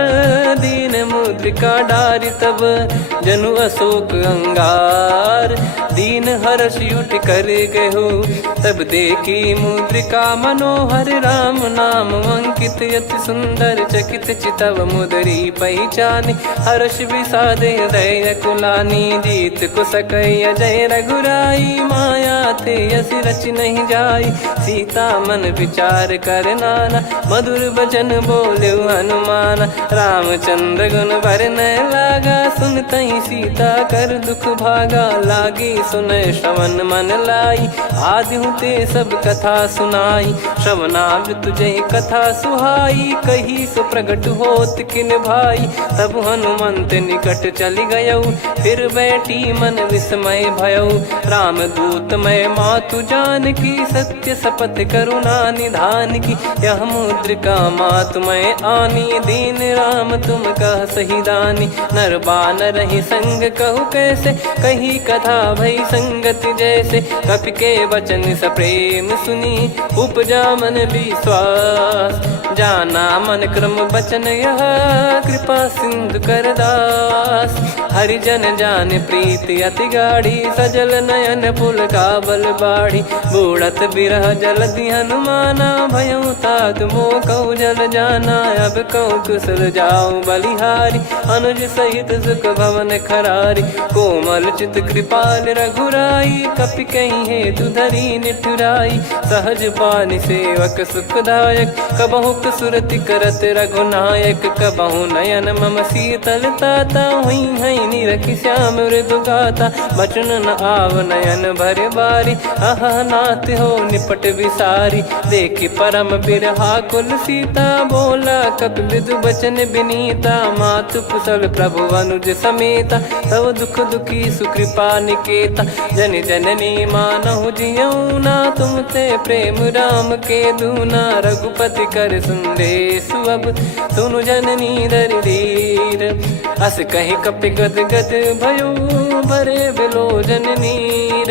दीन मुद्रिका डारि तब। जनु अशोक अंगार, दीन हर्ष उठ कर गहु। तब देखी मुद्रिका मनोहर, राम नाम अंकित अति सुंदर। चकित चितव मुदरी पहचानी, हर्ष विषाद हृदय कुलानी। जीत को सकय जय रघुराई, माया थे यस रच नहीं जाई। सीता मन विचार कर नाना, मधुर बचन बोले हनुमान। रामचंद्र गुण बरनय लागा, सुनतहि सीता कर दुख भागा। लागी सुनय श्रवण मन लाई, आदिहु ते सब कथा सुनाई। श्रवणामृत जय कथा सुहाई, कही सो प्रगट होत किन भाई। तब हनुमंत निकट चली गयौ, फिर बैठी मन विस्मय भयौ। राम दूत मैं मातु जान की, सत्य शपथ करुणा निधान की। यह मुद्रिका मातु मैं आनी, दीन राम तुम कह सही दानी। नर बानर ही संग कहु कैसे, कही कथा भई संगति जैसे। कपि के वचन सप्रेम सुनी, उपजा मन विश्वास। जाना मन क्रम बचन यह, कृपा सिंधु कर दास। हरिजन जान प्रीति अति गाढ़ी, सजल नयन पुलकावल बाढ़ी। बूढ़त बिरह जलधि हनुमाना, भयउ तात मोह कहु जल जाना। अब कहु कुशल जाऊं बलिहारी, अनुज सहित सुख भवन खरारी। कोमल चित कृपाल रघुराई, कपि कहीं हेतु धरी निठुराई। सहज पानि सेवक सुखदायक, कबहु सुरति करत रघुनायक। कबहु नयन मम शीतल ताता, हुई है निरखि श्याम मृदु गाता। बचन न आव नयन भर बारी, अह नाथ हो निपट विसारी। देखि परम बिरहा कुल सीता, बोला कपि मृदु बचन विनीता। मातु कुशल प्रभु अनुज समेता, तव दुख दुखी सुकृपा निकेता। जन जननी मानहु जियऊ ना, तुम ते प्रेम राम के दूना। रघुपति कर संदेश अब, सुनु जननी दर धीर। अस कहि कपि गद गद भयो, भरे बिलोचन नीर।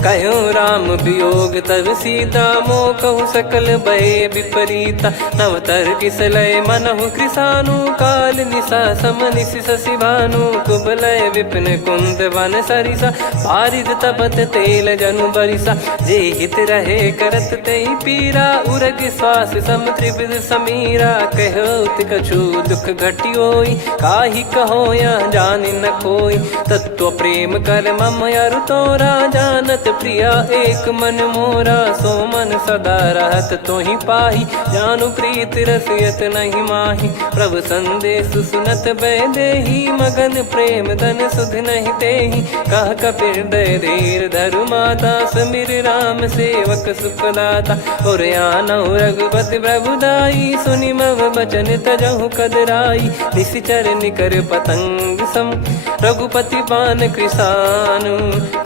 कहो राम वियोग तब सीता, मोह कहु सकल भय विपरीता। नवतर किसलय मनहु कृसानु, काल निशा समनिश शशि भानु। कुबलय विपिन कुंद वन सरिसा, पारिद तपत तेल जनु बरिसा। जे हित रहे करत तेहि पीरा, उरग श्वास सम त्रिविध समीरा। कहो कछु दुख घटियोई, काहि कहो या जानि न कोई। तत्व प्रेम कर मम अरु तोरा, जानत प्रिया एक मन मोरा। सो मन सदा रहत तोहि पाही, जानु प्रीत रसियत नहीं माही। प्रभु संदेश सुनत बैदेही, मगन प्रेम धन सुध नहीं तेहि। कह कपि हृदय धीर धरु माता, समिर राम सेवक सुखदाता। और आनहु रघुपति प्रभुदाई, सुनि मम बचन तजहु कदराई। निशिचर निकर पतंग सम, रघुपति पान कृसानु।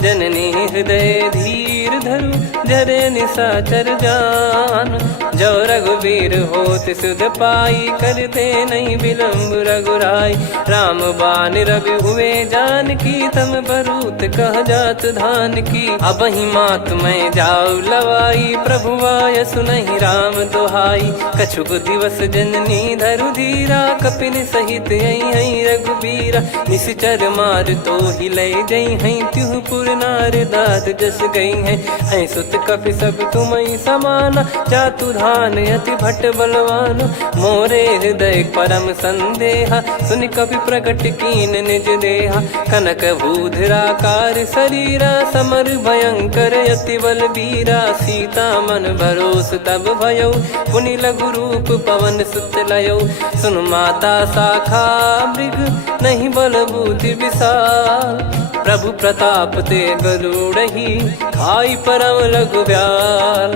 जननी हृदय धीर धरु, जरे निशाचर जान। जो रघुवीर होत सुध पाई, करते नहीं विलंब रघुराई। राम बान रवि हुए जान की, तम बरूत कह जात धान की। अब ही मात मैं जाऊ लवाई, प्रभु आय सुनहि राम दोहाई। कछुक दिवस जननी धरु धीरा, कपिन सहित यही रघुबीरा। निश्चर मार तो ही ले जई हैं, त्युह पुर नार दाद जस गई हैं। सुत कपि सब तुमहि समाना, जातु धान अति भट बलवान। मोरे हृदय परम संदेहा, सुनि कपि प्रकट कीन निज देहा। कनक भूधराकार शरीरा, समर भयंकर अति बल बीरा। सीता मन भरोस तब भयौ, पुनि लघु रूप पवन सुत लयौ। सुन माता शाखा मृग, नहीं बल बुद्धि विशाल। प्रभु प्रताप ते गरुड़ ही खाई परम लघु ब्याल।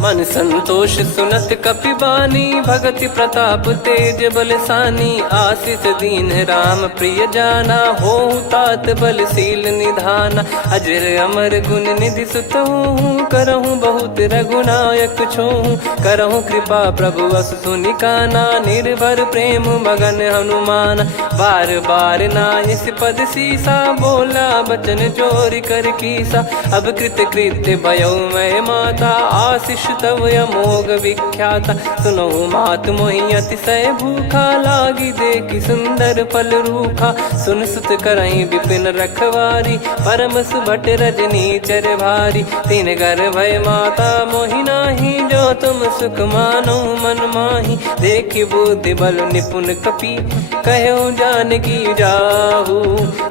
मन संतोष सुनत कपिबानी, भगति प्रताप तेज बलसानी। आशीष दीन राम प्रिय जाना, हो तात बलशील निधाना। अजर अमर गुण निधि सुत हूँ, करहूँ बहुत रघुनायक छोहूँ। करहूँ कृपा प्रभु अस सुनि काना, निर्भर प्रेम मगन हनुमान। बार बार नायस पद सीसा, बोला बचन जोर कर कीसा। अब कृत कृत्य भयो मैं माता, आशीष तव अमोघ विख्याता। सुनो मात मोहि अतिशय भूखा, लागी देखी सुंदर फल रूखा। सुन सुत करई विपिन रखवारी, परम सुभट रजनी चर भारी। तीन घर भय माता मोहि नाही, जो तुम सुख मानो मन माही। देखी बुद्धि बल निपुण कपि, कहो जानकी जाहू।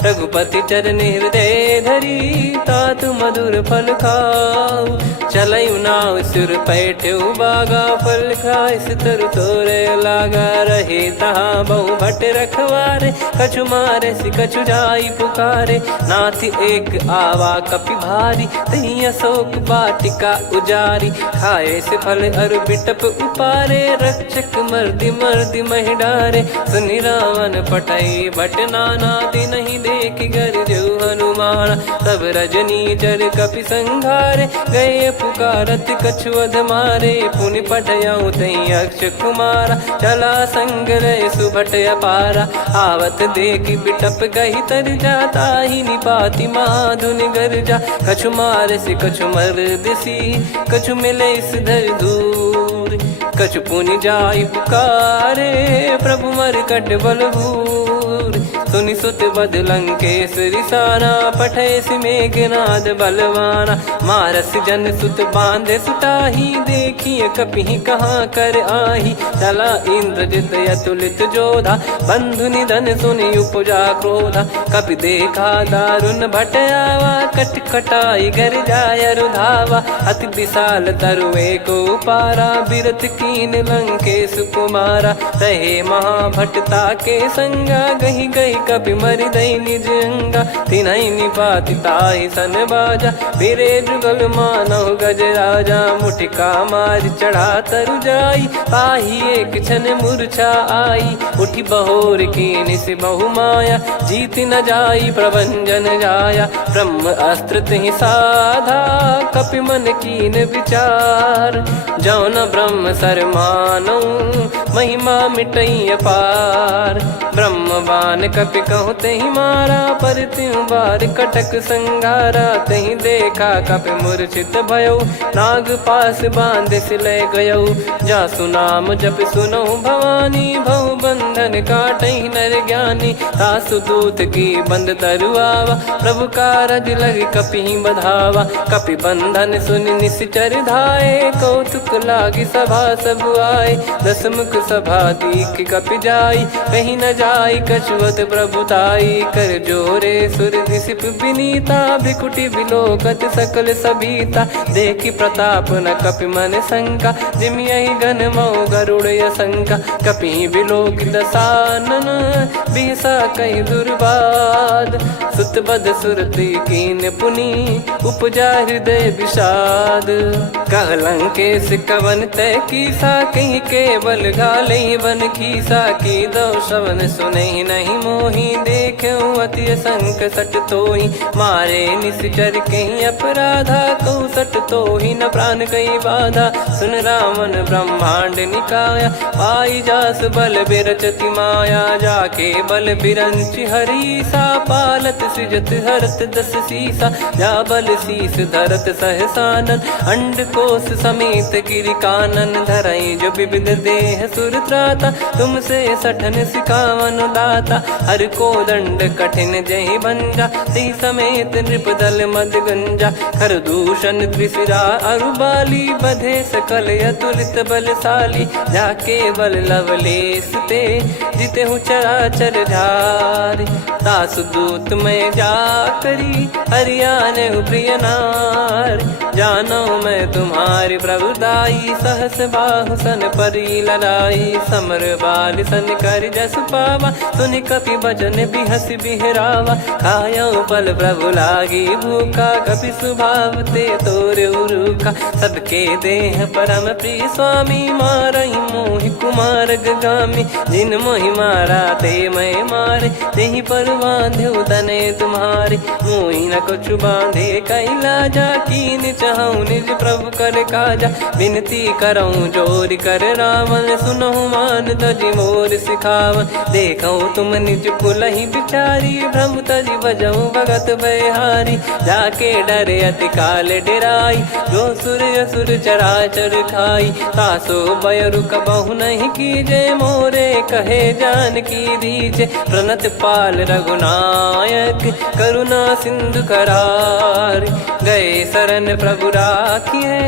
रघुपति चरण हृदय धरी, तात मधुर फल खाऊ। चलऊ नाव सिर पैठ्यु बागा, फल खाय सितर तोरे लागा। रहे तहाँ बहु भट रखवारे, कछु मारे सि कछु जाई पुकारे। नाथ एक आवा कपि भारी, तही अशोक वाटिका उजारी। खाए से फल अरु बिटप उपारे, रक्षक मर्दि मर्दि महि डारे। सुनि रावण पटई भट नाना, तिनहि देख गर जो हनुमान। तब रजनी चर कपि संघारे, गए पुकारत कछु अध मारे। पुनि पटयऊ तई अक्ष कुमारा, चला संग रहे सुभट अपारा। आवत देखी बिटप गही तर जाता, ही निपाति माधुनि गर्जा। कछु मार से कछु मर्दिसी, कछु मिले इस धर दूर। कछु पुनि जाई पुकारे, प्रभु मरकट बलभूर। सुनि सुत बद लंकेश्वरी साना, पठैसि मेघनाद बलवाना। मारस जन सुत बांधे सुताही, देखिए कपिहि कहाँ कर आही। चला इंद्रजित अतुलित जोधा, बंधु निधन सुनि उपजा क्रोधा। कपि देखा दारुण भट आवा, कट कटाई घर जाय रुधावा। अति विशाल तरुए को पारा, बिरत कीन लंकेश कुमारा। रहे महाभटता के संगा, गही गही कपि मरि दई निज अंगा। तिन्हि निपाति ताहि सन बाजा, फिरे जुगल मानव गज राजा। मुटिका मार चढ़ा तरु जाई, पाही एक क्षण मूर्छा आई। उठी बहोर कीन से बहु माया, जीत न जाई प्रभंजन जाया। ब्रह्म अस्त्र तिहि साधा, कपि मन कीन विचार। जौ न ब्रह्म सर मानौ, महिमा मिटई अपार। ब्रह्म बान कपि कहु तहि मारा, पर त्यों बार कटक संगारा। तहि देखा कपि मूर्छित भयो, नाग पास बांध सिले गयो। जासु नाम जप सुनहु भवानी, भव बंधन काटहि नर ज्ञानी। तासु दूत की बंद तरुआवा, प्रभु कारज लग कपि बधावा। कपि बंधन सुनि निश्चर धाये, कौतुक लागी सभा सब आए। दसमुख सभा दीख कपि जाई, कहीं न जाई कछुअत प्रभुताई। कर जोरे सुर दिसिप विनीता, भिकुटी बिलोकत सकल सबीता। देखी प्रताप न कपि मन शंका, जिमियहि गन मऊ गरुड़ असंका। कपि बिलोक दसानन, बिहसा कहि दुर्बाद। सुत बद सुरति कीन पुनि, उपजा हृदय विषाद। कह लंकेश कवन तय कीसा, कहीं केवल घाले बन खीसा। की दो श्रवण सुनहि नहीं मोहि, देखऊँ अति संक सट तोहि। मारे निश्चर कहीं अपराधा, कहूँ सट तोहि न प्राण कहीं बाधा। सुन रावण ब्रह्मांड निकाया, पाई जास बल बिरचति माया। जाके बल बिरंचि हरीसा, पालत सृजत हरत दस सीसा। जा बल शीस धरत सहसानन, अंड कोश समेत गिरि कानन। धरई जो विविध देह सुर त्राता, तुमसे सठन सिखावन दाता। हर को दंड कठिन जहि भंजा, ती समेत नृप दल मद गंजा। खर दूषण त्रिशिरा अरु बाली, बधे सकल अतुलित बलशाली। जाके बल लवलेस ते, जिते हूँ चराचर झारी। तासु दूत में जा करी, हरियाने प्रिय नार। जानो मैं तुम्हारी प्रभुताई। सहस बाहु सन परी ललाई, समर बाल सन कर जस पावा। सुन कपि बचन बिहस बिहरावा, खायो पल प्रभु लागी भूखा। कपि स्वभाव ते तोरे उरुखा, सबके देह परम प्रिय स्वामी। मारई मोहि कुमार गगामी, जिन मोहि मारा ते मैं मारे। तेहि पर बांध्यो तने तुम्हारे, मोहि न कुछ बांधे कैला जा। कीन चाहूं निज प्रभु कर काजा, विनती करऊं जोर कर रावण। सुनहु मान तजि मोर सिखावन, देखऊं तुम निज कुलहि बिचारी। भ्रम तजि बजऊं भगत बहारी, जाके डरे अति काल डेराई। जो सुर असुर चराचर खाई, तासो बयरु कबहु नहीं कीजे। मोरे कहे जान की दीजे, प्रणत पाल रघुनायक करुणा सिंधु करार। गए शरण प्रभु राखिए,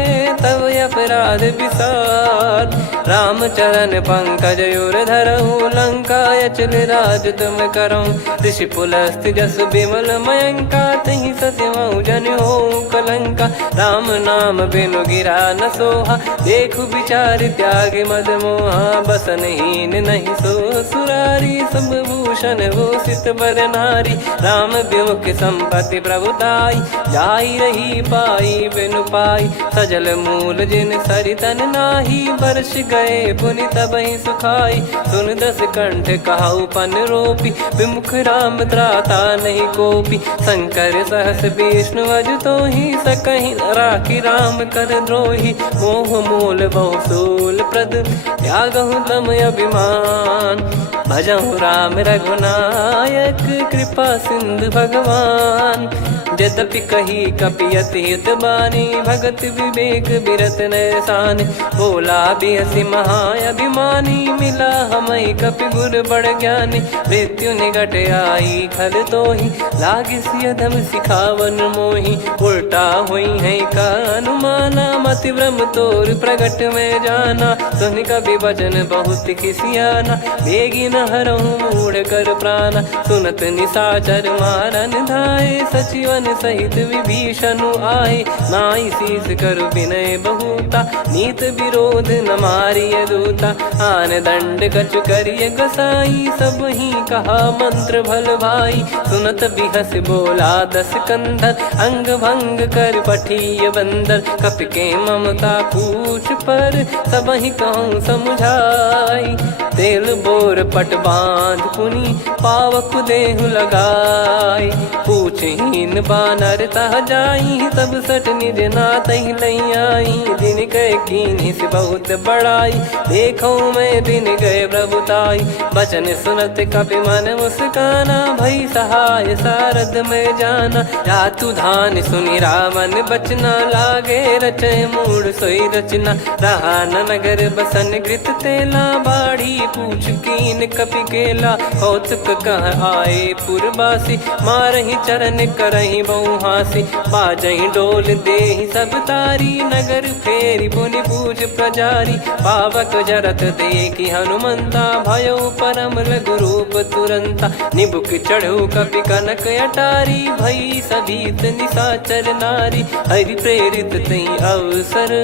तब अपराध विसार। राम चरण पंकज उर धरऊ, लंका अचल राज तुम करऊं। ऋषि पुलस्त्य जस विमल मयंका, तहि सत्यमऊ जन हो कलंका। राम नाम बिनु गिरा न सोहा, देखु विचार त्याग मद मोहा। बसनहीन नहीं सो सुरारी, सब भूषण भूषित बर नारी। राम विमुख संपत्ति प्रभुताई, जाई रही पाई बिनु पाई। सजल मूल जिन सरितन नाही, वर्ष गए पुनि तबहि सुखाई। सुन दस कंठ कहाऊ पन रोपी, विमुख राम त्राता नहीं कोपी। शंकर सहस विष्णु अज तोहि, सकहि न राखी राम कर द्रोही। मोह मोल बहु सूल प्रद, त्यागहु तम अभिमान। भजहु राम रघुनायक, कृपा सिंधु भगवान। यद्यपि कही कपियत हित बानी, भगत विवेक बिरत नैसानी। बोला बिहसी महाअभिमानी, मिला हमई कपि गुर बड़ ज्ञानी। मृत्यु निकट आई खल तोहि, लागे सियधम सिखावन मोहि। उल्टा हुई है का अनुमाना, मति भ्रम तोर प्रगट में जाना। सुन कपि वचन बहुत खिसियाना, बेगी न हरहु मूढ़ कर प्राणा। सुनत निशाचर मारन धाये, सचिवन सहित विभीषणु आए। नाई शीस करु विनय बहुता, नीत विरोध न मारिय दूता। आन दंड कछु करिय गसाई, सब ही कहा मंत्र भल भाई। सुनत बिहस बोला दस कंधर, अंग भंग कर पठिय बंदर। कपि के ममता पूछ पर, सब ही कहूँ समझाई। तेल बोर पट बांध पुनि, पावक देहु लगाई। पूछहीन बानर तह जाई, सब सट निज नातहि लई आई। दिन गए कीन्हि से बहुत बड़ाई, देखो मैं दिन गए प्रभुताई। बचन सुनत कपि मन मुस्काना, भई सहाय सारद में जाना। जातु धान सुनि रावण बचना, लागे रचय मूढ़ सोई रचना। रहा न नगर बसन कृत तेला, बाढ़ी पूछ कीन कपि केला। कौतुक कह आए पुरबासी, मारहि चरण करहि बहु हासी। बाजहि डोल देहि सब तारी, नगर फेरी पुनि पूज प्रजारी। पावक जरत देखि हनुमंता, भयो परम लघु रूप तुरंता। निबुक चढ़ऊ कपि कनक अटारी, भई सभीत निशाचर नारी। हरि प्रेरित तई अवसर,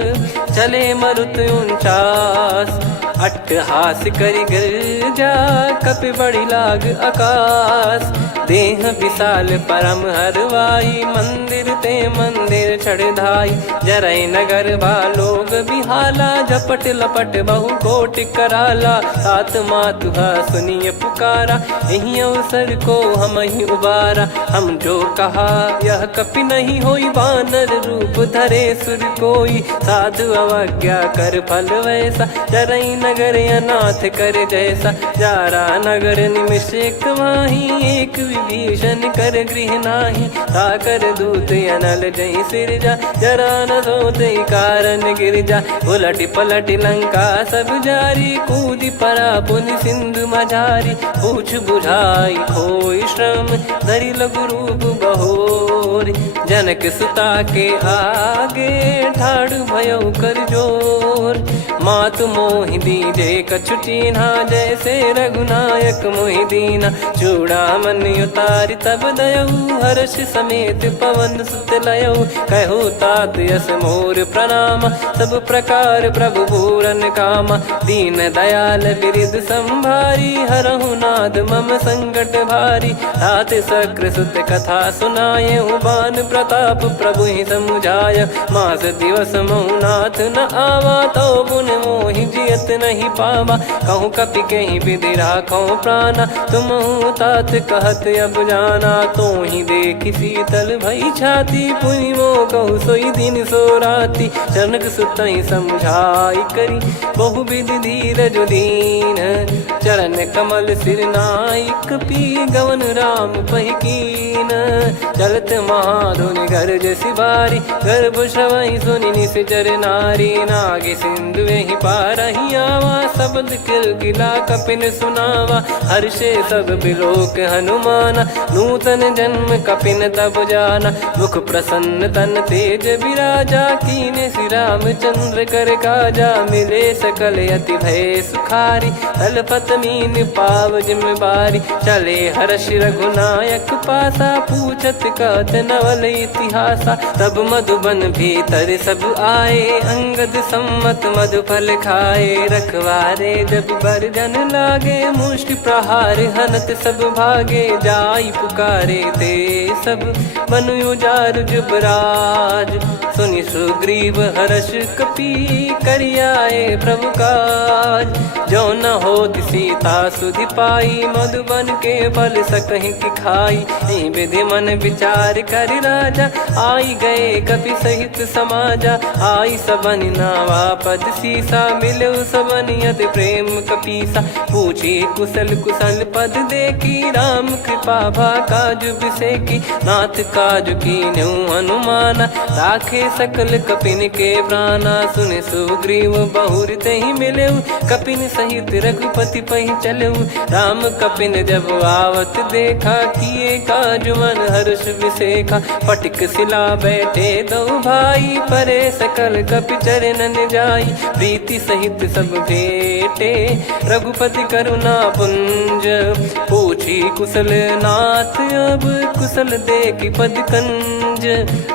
चले मरुत 49। अट्टहास करि गिरजा, कपि बड़ी लाग आकाश। देह विशाल परम हरवाई, मंदिर ते मंदिर चढ़धाई। जरई नगर भालोग बिहाला, झपट लपट बहु कोटि कराला। सात मातुहा सुनिय पुकारा, यही अवसर को हम ही उबारा। हम जो कहा यह कपि नहीं होई, वानर रूप धरे सुर कोई। साधु अवज्ञा कर फल वैसा, जरई नगर अनाथ कर जैसा। जारा नगर निमिष एक माही, एक विभीषण कर गृह नाही। ताकर दूत अनल जई सिरजा, जरा न सोते कारण गिरजा। उलट पलट लंका सब जारी, कूदी परा पुनि सिंधु मझारी। पूछ बुझाई खोई श्रम, धरि लघु रूप बहोरी। जनक सुता के आगे, ठाड़ भयो कर जोर। मातु मोहि दीजे कछु चीन्हा, जैसे रघुनायक मोहि दीना। चूड़ामन उतारि तब दयऊ, हर्ष समेत पवन सुत लयऊ। कहु तात यस मोर प्रणाम, सब प्रकार प्रभु पूरन कामा। दीन दयाल बिरिद संभारी, हरहु नाद मम संकट भारी। तात सक्र सुत कथा सुनाए, बान प्रताप प्रभु ही समुझाय। मास दिवस महु नाथ न आवा, तो पुन मोहि जियत नहीं पावा। कहूँ कपि कहीं विधि राखो प्राणा, तुम तात कहत अब जाना। तो ही देखी शीतल भई छाती, पुनि मो कहु सोई दिन सो राती। जनक सुत ही समझाई करी, बहु विधि धीरज दीन। चरण कमल सिर नाई, कपि गवन राम पहिकीन। चलत महाधुनि गरज सिबारी, गर्भ श्रवहि सुनि निश्चर नारी। नागे सिंधु ही पारहि आवा, शब्द किलकिला कपिन सुनावा। हर्षे सब बिलोक हनुमाना, नूतन जन्म कपिन तब जाना। मुख प्रसन्न तन तेज विराजा, कीने श्री रामचंद्र कर काजा। मिले सकल अति भय सुखारी, तलपत मीन पाव जिम्मेवारी। चले हर्ष रघुनायक पासा, पूछत कहत नवल इतिहासा। तब मधुबन भीतर सब आए, अंगद सम्मत मधुफल खाए। रखवारे जब बरजन लागे, मुष्टि प्रहार हनत सब भागे। जाई पुकारे ते सब बन उजार जुबराज। सुनि सुग्रीव हर्ष कपि, करियाए प्रभु काज। जो न होत सीता सुधि पाई, मधुबन के फल सकहि की खाई। विधि मन विचार कर राजा, आई गए कपि सहित समाजा। आई सबन नावा पद सीसा, मिलो सबन यत प्रेम कपीसा। पूछी कुशल कुशल पद देखी, राम कृपा भा काजु बिसेकी। नाथ काजु कीन्हु हनुमाना, राखे सकल कपिन के प्राणा। सुन सुग्रीव बहुर तहि मिलेऊ, कपिन सहित रघुपति पहि चलेऊ। राम कपिन जब आवत देखा, किए काजु मन हर्ष विसेखा। फटिक सिला बैठे दो भाई, परे सकल कपि चरणन जाई। प्रीति सहित सब भेटे, रघुपति करुणा पुंज। पूछी कुशल नाथ अब, कुशल देखि पद कंज।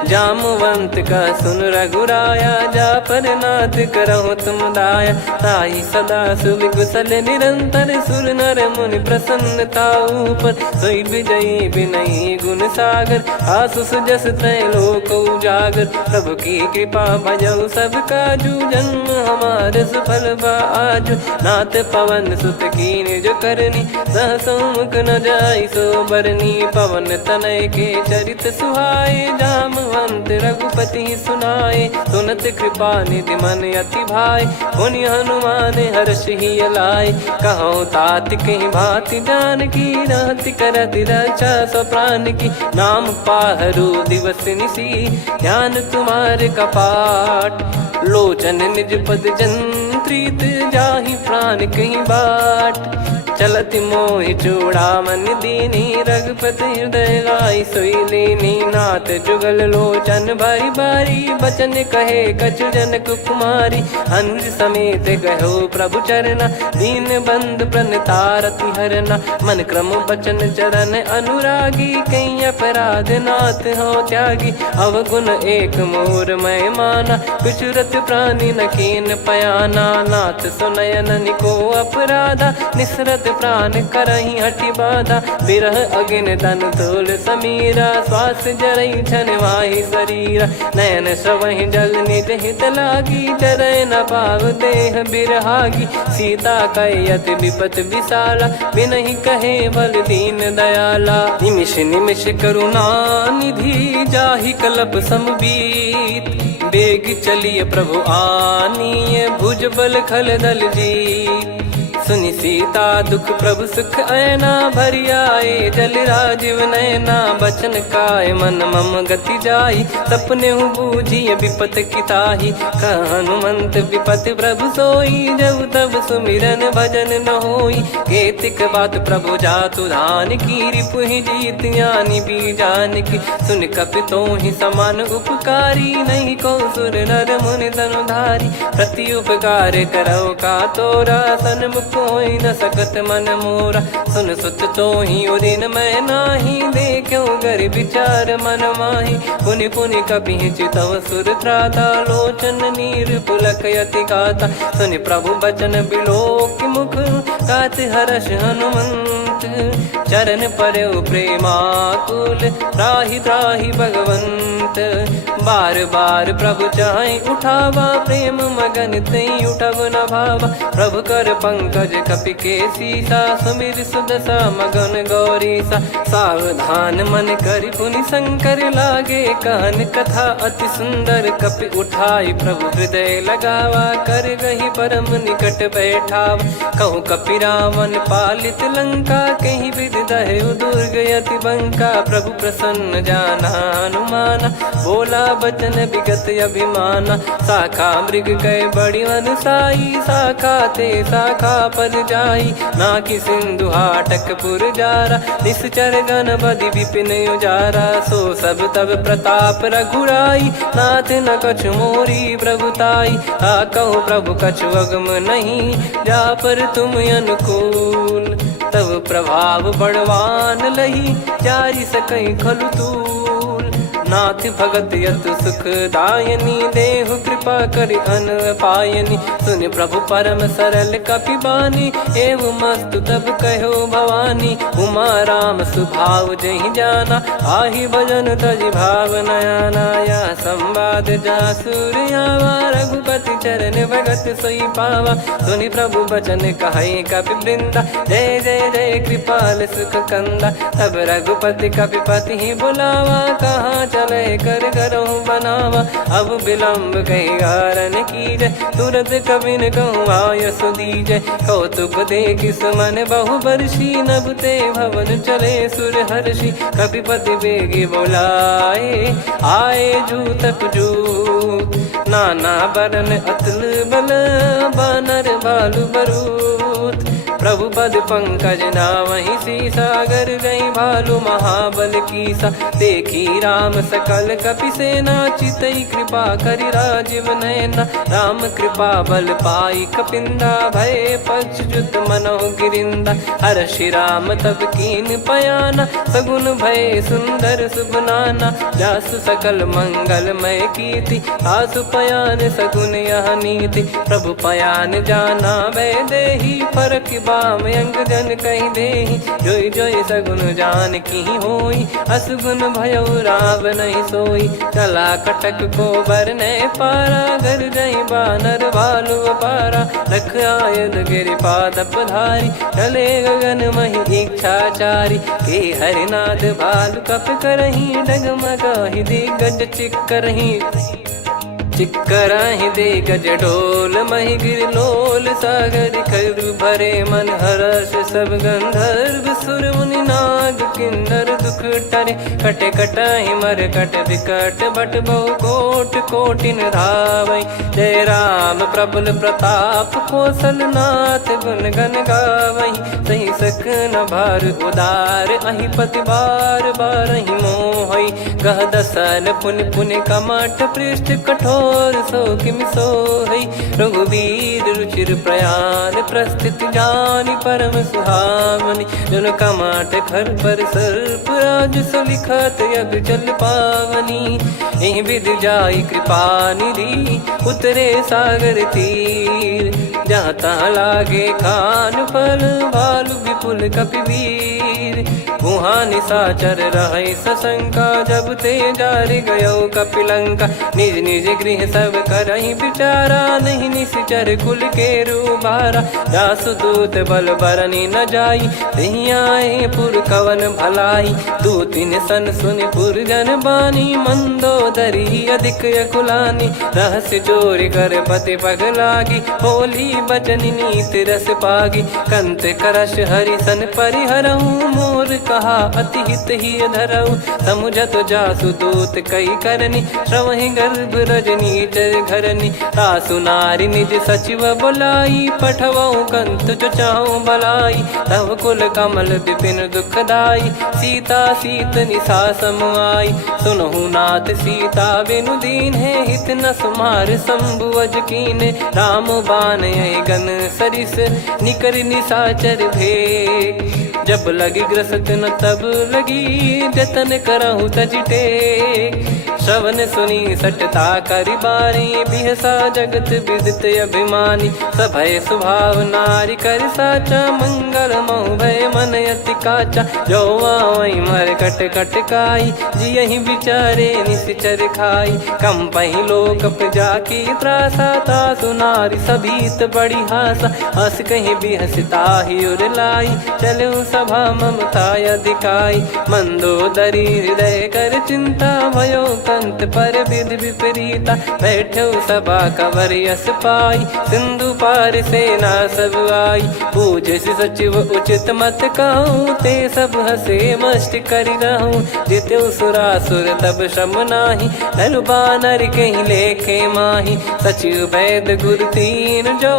जामवंत का सुन रघुराया, जा पर नाथ करहु तुम दाया। ताई सदा सुविकुशल निरंतर, सुर नर मुनि प्रसन्नता ऊपर। सोई विजयी विनयी गुण सागर, आसुस जस तय लोक उजागर। प्रभु की कृपा भजऊ सब काजू, जन्म हमार सफल बा आजु। नाथ पवन सुत कीन जो करनी, सहसो मुख न जाई सो बरनी। पवन तनय के चरित सुहाए, जामवंत रघुपति सुनाए। सुनत कृपा निधि मन अति भाई, पुनि हनुमान हर्ष ही अलाय। कहो तात कहीं भांति जान की, रहति करति रक्षा सो प्राण की। नाम पाहरु दिवस निसी, ध्यान तुम्हारे कपाट। लोचन निज पद जंत्रित, जाहि प्राण कहीं बाट। चलति मोहि चूड़ामन दीनी, रघुपति हृदय लाई सोई लीनी। नाथ जुगल लोचन बारी बारी, बचन कहे कछु जनक कुमारी। अनुज समेत कहो प्रभु चरना, दीन बंद प्रणतारति हरना। मन क्रम बचन चरण अनुरागी, कहीं अपराध नाथ हो त्यागी। अवगुण एक मोर मैं माना, विचुरत प्राणी न कीन पयाना। नाथ सुनयन निको अपराधा, निसरत प्राण करहि हटि बाधा। बिरह अगिन तन तोल समीरा, श्वास जरई छन वाहि शरीरा। नयन श्रवहि जल निज हित लागी, चरय न पाव देह बिरहागी। सीता कयत विपत विशाला, बिनहि कहे बल दीन दयाला। निमिष निमिष करुणा निधि, जाहि कलप समबीत। बेग चलिय प्रभु आनीय, भुज बल खल दल जीत। सुनि सीता दुख प्रभु सुख ऐना, भरि आए जल राजीव नैना। बचन काय मन मम गति जाई, सपने हूँ बूझिय विपत किताही। हनुमंत विपत प्रभु सोई, जब तब सुमिरन भजन न होई। केतिक बात प्रभु जातु धान की, रिपुहि जीत यानी बीजान की। सुन कपि तो ही समान उपकारी, नहीं को सुर नर मुनि तनुधारी। प्रति उपकार करौ का तोरा, सन्मुख होई न सकत मन मोरा। सुन सुत तो ही उदिन मैं नाही, देखो गर विचार मन माही। पुनि पुनि कपि चितव सुर त्राता, लोचन नीर पुलक यति गाता। सुनि प्रभु बचन बिलोक मुख, गात हर्ष हनुमंत। चरण परौ प्रेमाकुल, त्राहि त्राहि भगवंत। बार बार प्रभु चाहि उठावा, प्रेम मगन तई उठब न भावा। प्रभु कर पंकज कपि के सीसा, सुमिर सुदशा मगन गौरीसा। सावधान मन करि पुनि शंकर लागे, कहन कथा अति सुंदर। कपि उठाई प्रभु हृदय लगावा, कर गही परम निकट बैठावा। कहूँ कपि रावण पालित लंका, कहीं विधि दहु दुर्ग यति बंका। प्रभु प्रसन्न जाना हनुमाना, बोला बचन विगत अभिमाना। शाखा मृग कह बड़ी अनुसाई, शाखा ते शाखा पर जाई। नाकि सिंधु हाटक पुर जारा, निश्चर गण बदि विपिन उजारा। सो सब तब प्रताप रघुराई, नाथ न कछु मोरी प्रभुताई। कहो प्रभु कछु अगम नहीं, जा पर तुम अनुकूल। तब प्रभाव बड़वान लही, जारी सकई खलु तूल। नाथ भगत यत सुख दायनी, देहु कृपा करि अन पायनी। सुनि प्रभु परम सरल कपि बानी, एव मस्तु तब कहो भवानी। उमा राम सुभाव जहि जाना, आहि भजन तजि भाव नयाना। या संवाद जासुर आवा, रघुपति चरण भगत सोई पावा। सुनि प्रभु बचन कहै कपि वृंदा, जय जय जय कृपाल सुख कंदा। तब रघुपति कपि पति ही बुलावा, कहाँ चले कर करहु बनावा। अब विलम्ब कही कारण कीजय, तुरत कबिन कहूँ आयस दीजय। कौतुक देखि सुमन बहु बरसी, नभ ते भवन चले सुर हर्षि। कपिपति बेगी बोलाए, आए जूतक जूत। नाना बरन अतुल बल, बानर बालु बरूत। प्रभु पद पंकज नावहि सीसा, गर गई भालु महाबल कीसा। देखी राम सकल कपि सेना, चितई कृपा करि राजीव नयना। राम कृपा बल पाई कपिंदा, भय पक्षजुत मनोह गिरिंदा। हर्षि राम तब कीन पयाना, सगुन भय सुंदर सुगुनाना। जासु सकल मंगलमय कीर्ति, आसु पयान सगुन यह नीति। प्रभु पयान जाना वै देहि, परख बाम अंग जन कहि देहि। जोई जोई सगुन जान की होई, असगुन भयो राव नहीं सोई। चला कटक को बरने पारा, घर जई बानर भालु अपारा। लख आयल गिरि पाद पधारी, चले गगन महि इच्छाचारी। के हरिनाथ भालु कप करही, डगमगाहि दिग्गज चिक्करही। चिक्कराहि दिग्गज डोल, महि गिर लोल। सागर करु भरे मन हर्ष, सब गंधर्व सुर मुनि नाग किन्नर दुख टरे। कटे कटाहि मर कट विकट, बट बहु कोट कोटिन धावै। जय राम प्रबल प्रताप, कौशल नाथ गुण गन गावै। सही सकन भार उदार, अहि पति बार बारहि मोहै। गह दसन पुनि पुनि कमठ, पृष्ठ कठोर सो किम सोहै। रघुवीर रुचिर प्रयाण, प्रस्थित जानि परम सुहावनी। जन कमाट खर पर सर्प, राज सलिखत यग चल पावनी। एहि विधि जाई कृपा निधि, उतरे सागर तीर। जहाँ तहाँ लागे खान फल, भालु विपुल कपि वीर। वहाँ निशाचर रहै सशंका, जब ते जारि गयो कपिलंका। निज निज गृह सब करहि विचारा, नहीं निश्चर कुल के रूबारा। जासु दूत बल बरनि न जाई, तेहि आए पुर कवन भलाई। दूतिन सन सुनि पुर जन बानी, मंदोदरी अधिक अकुलानी। रहस्य चोरी कर पति पग लागी, होली बचन नीत रस पागी। कंत करश हरि सन परिहरऊ मोर कहा अति हित ही धरऊ। समुझत जासु दूत कई करनी श्रवहि गर्भ रजनी चर घरनी। तासु नारी निज सचिव बुलाई पठवऊ कंत जो चाहूं बलाई। तव कुल कमल विपिन दुखदाई सीता सीत निशा समाई। सुनहु नाथ सीता बिनु दीन है हित न सुमार शंभु अज कीने। राम बान गन सरिस निकर निशाचर भेग। जब लगी ग्रसत न तब लगी जतन करहु तज टेक। श्रवण सुनी सटता करि बारी बिहसा जगत विदित अभिमानी। सभय स्वभाव नारी कर साचा मंगल मऊ भय मन अति काचा। जो आवई मर कट कट काई जियहि विचारे निश्चर खाई। कम पही लोक जाकी त्रासा तासु नारी सभीत बड़ी हासा। हस कहीं बिहसता ही उर लाई चलऊ सभा ममता अधिकाई। मंदोदरी हृदय कर चिंता भयो कंत पर विधि विपरीता। बैठो सभा कवर यस पाई सिंधु पार सेना सब आई। पूज सचिव उचित मत कहूँ ते सब हसे मस्त करि रहूं। जित्यु सुरासुर तब श्रम नाही धनु बानर कहीं लेखे माही। सचिव वैद गुरु तीन जो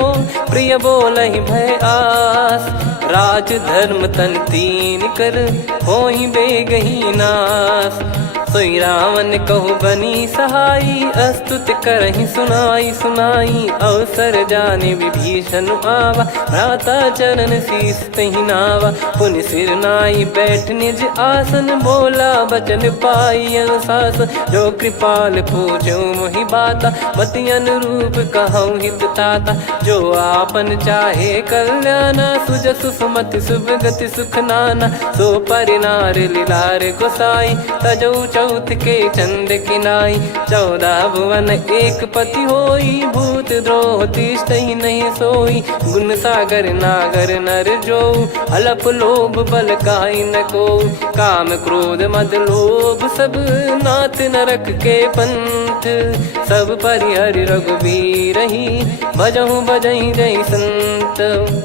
प्रिय बोलहि भय आस। राज धर्म तन तीन कर होई बेगही नास। सोई रावण कहु बनी सहाई अस्तुत करहि सुनाई सुनाई। अवसर जाने विभीषण आवा भ्राता चरण शीस तहि नावा। पुनि सिर नाई बैठ निज आसन बोला बचन पाई अनुशासन। जो कृपाल पूछो मोहि बाता मति अनुरूप कहूँ हित ताता। जो आपन चाहे कल्याणा सुजसु सुमति शुभ गति सुख नाना। सो परिनार लीलार गोसाई तजौ चौथ के चंद किनाई। 14 भुवन एक पति होई भूत द्रोह तिष्ठहि नहीं सोई। गुण सागर नागर नर जो अलप लोभ बल काई न को। काम क्रोध मद लोभ सब नाथ नरक के पंथ। सब परिहरि रघुबीर ही भजहु भजहि जय संत।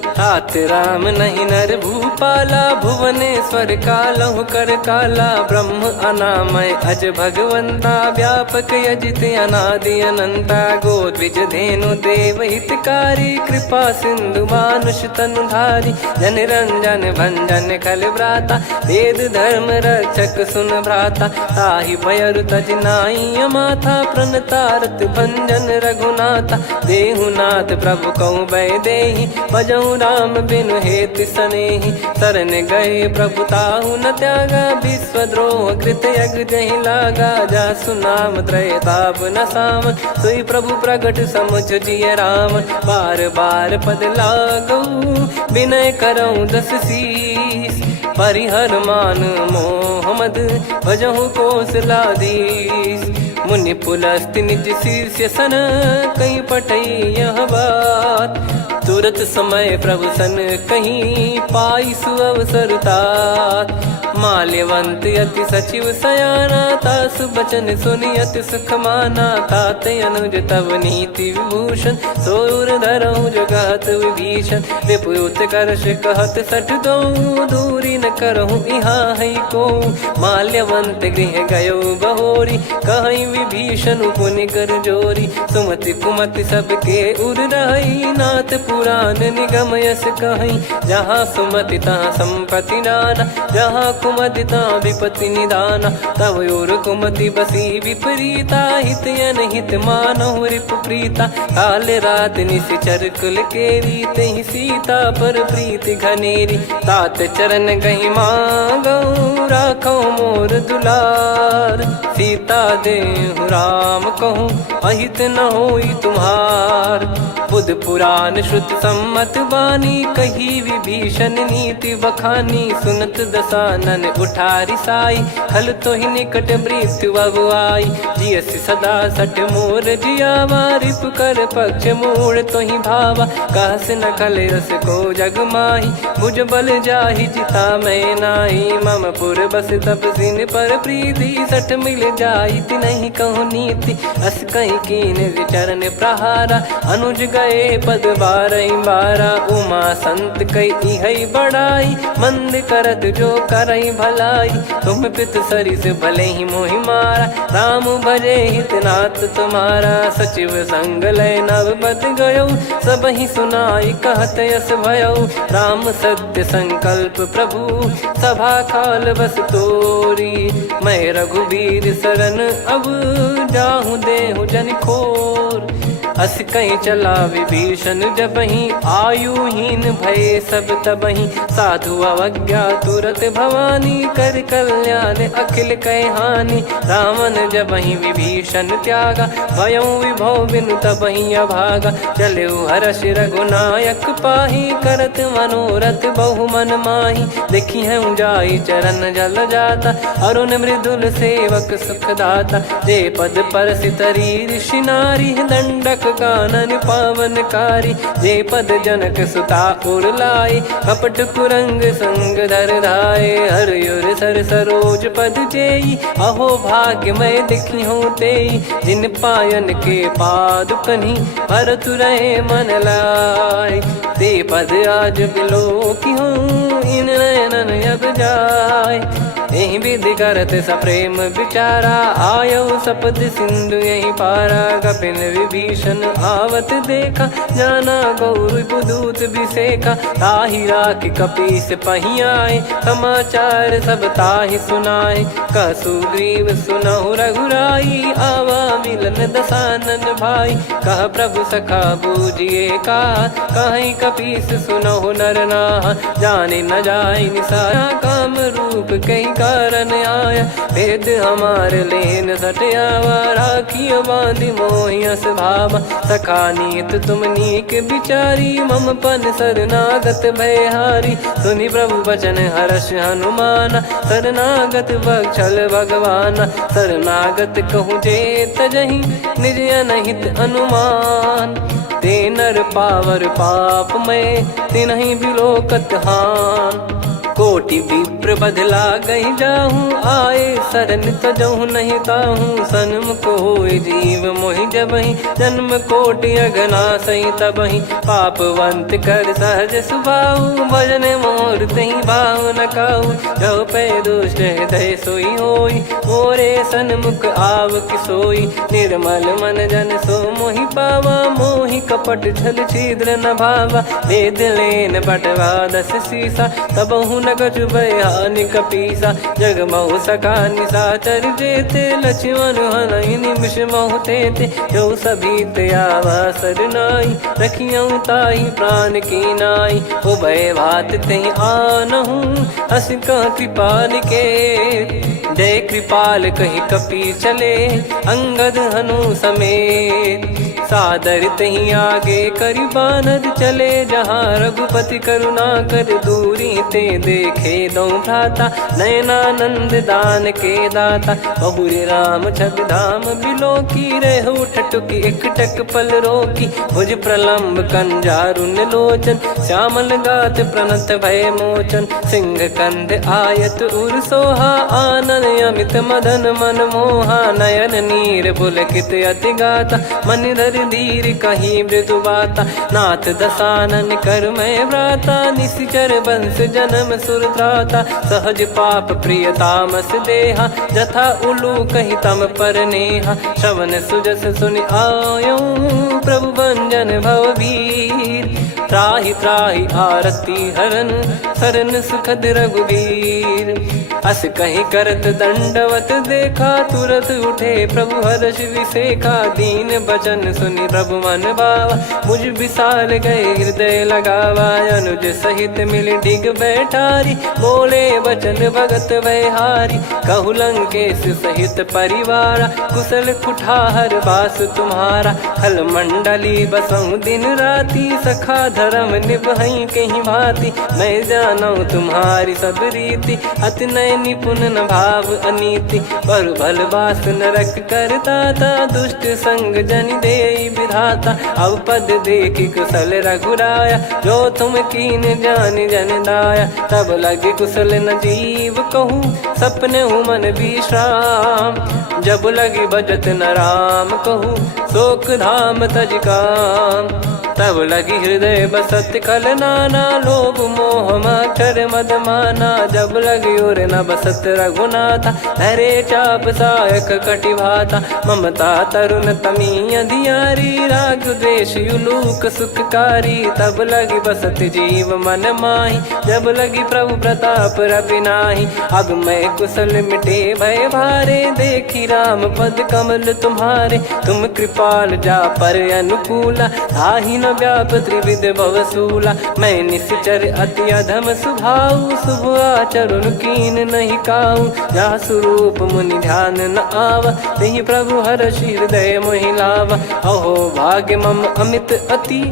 तात राम नहीं नर भूपाला भुवनेश्वर कालहु कर काला। ब्रह्म अनामय अज भगवंता व्यापक यजित अनादि अनंता। गोद्विज धेनु देव हितकारी कृपा सिंधु मानुष तनुधारी। जन रंजन भंजन खल भ्राता वेद धर्म रक्षक सुन भ्राता। ताहि भयरु तज नाई माथा प्रणतारत भंजन रघुनाथा। देहुनाथ प्रभु कहु भय देहि भजहु राम बिनु हेति सनेहि। शरण गए प्रभु ताहु न त्यागा विश्वद्रोह कृत यज्ञ जहि लागा। जासु नाम त्रयताप न सावन सोई प्रभु प्रगट समुझ जिय रामन। बार बार पद लागऊ विनय करऊँ 10 शीस। परिहर मान मोह मद भजहु कौशलाधीश। मुनि पुलस्त्य निज शीर्ष सन कहीं पटई यह बात। तुरत समय प्रभु सन कहीं पाई सुअवसर तात। माल्यवंत अति सचिव सयाना तासु बचन सुनि अति सुख माना। तात अनुज तव नीति विभूषण सोर धरहु जगत विभीषण। विपुत करश कहत सठ दो दूरी न करहु यहाँ है को। माल्यवंत गृह गयो बहोरी कहीं विभीषण पुनि कर जोरी। सुमति कुमति सबके उर रही नाथ पुराण निगम यस कहीं। जहाँ सुमति तहाँ संपत्ति नाना जहाँ कुमति तहाँ विपत्ति निदाना। तव और कुमति बसी विपरीता हित अनहित मानहु रिपु प्रीता। काल रात निशिचर कुल केरी तहि सीता पर प्रीति घनेरी। तात चरण गहि मांगऊ राखो मोर दुलार। सीता देहु राम कहूँ अहित न होई तुम्हार। बुध पुराण श्रुत सम्मत बानी कही विभीषण नीति बखानी। सुनत दसानन उठारी साई खल तो ही निकट मृत्यु अब आई। जियसि सदा सठ मोर जियावा रिप कर पक्ष मूड़ तो ही भावा। कहस न खल रस को जग माही भुज बल जाहि जिता मैं नाई। मम पुर बस तप सिन पर प्रीति सठ मिल जाई ति नहीं कहूँ नीति। अस कहीं कही कीन चरण प्रहारा। अनुज गए पद बारई बारा, उमा संत कई हई बड़ाई। मंद करत जो करई भलाई, तुम पित सरिस भले ही मोहि मारा। राम भजे हितनाथ तुम्हारा, सचिव संग लय नव बद गयो। सब ही सुनाई कहत यस भयो, राम सत्य संकल्प प्रभु। सभा काल बस तोरी, मैं रघुबीर शरण अब जाहूँ देहु जन खोर। अस कहीं चला विभीषण जबहि, आयुहीन भय सब तबहि। साधु अवज्ञा तुरत भवानी, कर कल्याण अखिल कह हानि। रावण जबहि विभीषण त्यागा, भयउ विभव बिनु तबहि अभागा। चलऊ हर्ष रघुनायक पाहि, करत मनोरथ बहु मन माहि। देखी हूँ जाई चरण जल जाता, अरुण मृदुल सेवक सुखदाता। जे पद परसि तरी ऋषि नारी, दंडक कानन पावनकारी। जे पद जनक सुता उर लाए, कपट कुरंग संग धर धाये। हरियुर सर सरोज पद जेई, अहो भाग्य मैं दिखी हूँ तेई। जिन पायन के पादुकनि, भरत रहे मन लाय। ते पद आज बिलो की हूँ, इन नयनन अब जाय। यही विधि करत सप्रेम विचारा, आयो सपद सिंधु यही पारा। कपिन विभीषण आवत देखा, जाना गौर बुदूत बिसेखा। ताहि राखि कपीस पही आए, समाचार सब ताहि सुनाए। कह सुग्रीव सुनहु रघुराई, आवा मिलन दसानन भाई। कह प्रभु सखा बूझिए का, कहीं कपीस सुनहु नर नाहा। जाने न जाय निसाया, काम रूप कई कारण आया। वेद हमार लेन सटयावा, राखियो बांधि मोहियस भावा। सखा नीत तुम नीक बिचारी, मम पन शरणागत भयहारी। सुनि प्रभु वचन हर्ष हनुमाना, शरणागत बक्षल भगवाना। शरणागत कहूँ जे तजहि, निज अनहित अनुमान। ते नर पावर पाप में, तिन्हि बिलोकत हान। कोटि विप्र बदला गई जाहूँ, आए शरण तजहु नहीं ताहूँ। सन्मुख होय जीव मोहि जबहि, जन्म कोटि अघना सही तबहि। पापवंत कर सहज सुभाऊ, भजन मोर तहि भाव न काऊ। जो पै दुष्ट हृदय सोई होई, मोरे सन्मुख आव किसोई। निर्मल मन जन सो मोहि पावा, मोहि कपट छल छिद्र न भावा। वेद लेन बटवा दस सीसा, तबहु न कछु भयानि कपीसा। जग महु सका निशाचर जेते, लक्ष्मण हनहि निमिष महु तेते। जो सभी त्यावा सरनाई, रखियऊ ताहि प्राण की नाई। उभय भात तेहि आनहु, अस कह कृपाल के। जय कृपाल कहि कपी चले, अंगद हनु समेत। सादर तही आगे करि बानर चले, जहाँ रघुपति करुणा कर दूरी ते देखे दो भ्राता। नयनानंद दान के दाता, बहुरी राम छग धाम बिलो की। रेहु ठटुकी एकटक पल रोकी, भुज प्रलम्ब कंजारुन लोचन। श्यामल गात प्रणत भय मोचन, सिंह कंद आयत उर सोहा। आनन अमित मदन मन मोहा, नयन नीर पुलकित अति गाता। मन धर धीर कहीं मृदु बाता, नाथ दसानन कर मैं व्राता। निशिचर वंश जन्म सुरत्राता, सहज पाप प्रिय तामस देहा। जथा उलू कही तम पर नेहा, श्रवण सुजस सुनि आयो। प्रभु भंजन भववीर, त्राहि त्राहि आरती हरन। शरण सुखद रघुवीर, अस कहीं करत दंडवत देखा। तुरत उठे प्रभु हर्ष विसेखा, दीन बचन सुनि प्रभु मन भावा। मुझ विशाल गए हृदय लगावा, अनुज सहित मिल डिग बैठारी। बोले बचन भगत वैहारी, कहु लंकेश सहित परिवारा। कुशल कुठार बास तुम्हारा, खल मंडली बसऊं दिन राति। सखा धर्म निभई कहीं भांति, मैं जानू तुम्हारी सब रीति। अति नय हृदय निपुण न भाव अनीति, पर भल बास नरक करता था, दुष्ट संग जन दे विधाता। अब पद देखी कुशल रघुराया, जो तुम कीन जान जन दाया। तब लगे कुशल न जीव कहूँ, सपने हूँ मन विश्राम। जब लगी भजत न राम कहूँ, शोक धाम तज काम। तब लगी हृदय बसत खल नाना, लोभ मोह मकर मद माना। जब लगी और न बसत रघुनाथा, धरे चाप सायक कटि भाता। ममता तरुण तमी अधियारी, राग द्वेष युलूक सुखकारी। तब लगी बसत जीव मन माही, जब लगी प्रभु प्रताप रवि नाही। अब मैं कुशल मिटे भय भारे, देखी राम पद कमल तुम्हारे। तुम कृपाल जा पर अनुकूला, ताहि न व्याप त्रिविध भवसूला। मैं निश्चर अति अधम सुभाऊ, शुभ आचरण कीन नहीं काऊ। जा स्वरूप मुनि ध्यान न आवा, नहीं प्रभु हर्षि हृदय मोहि लावा। अहो भाग्य मम अमित अति,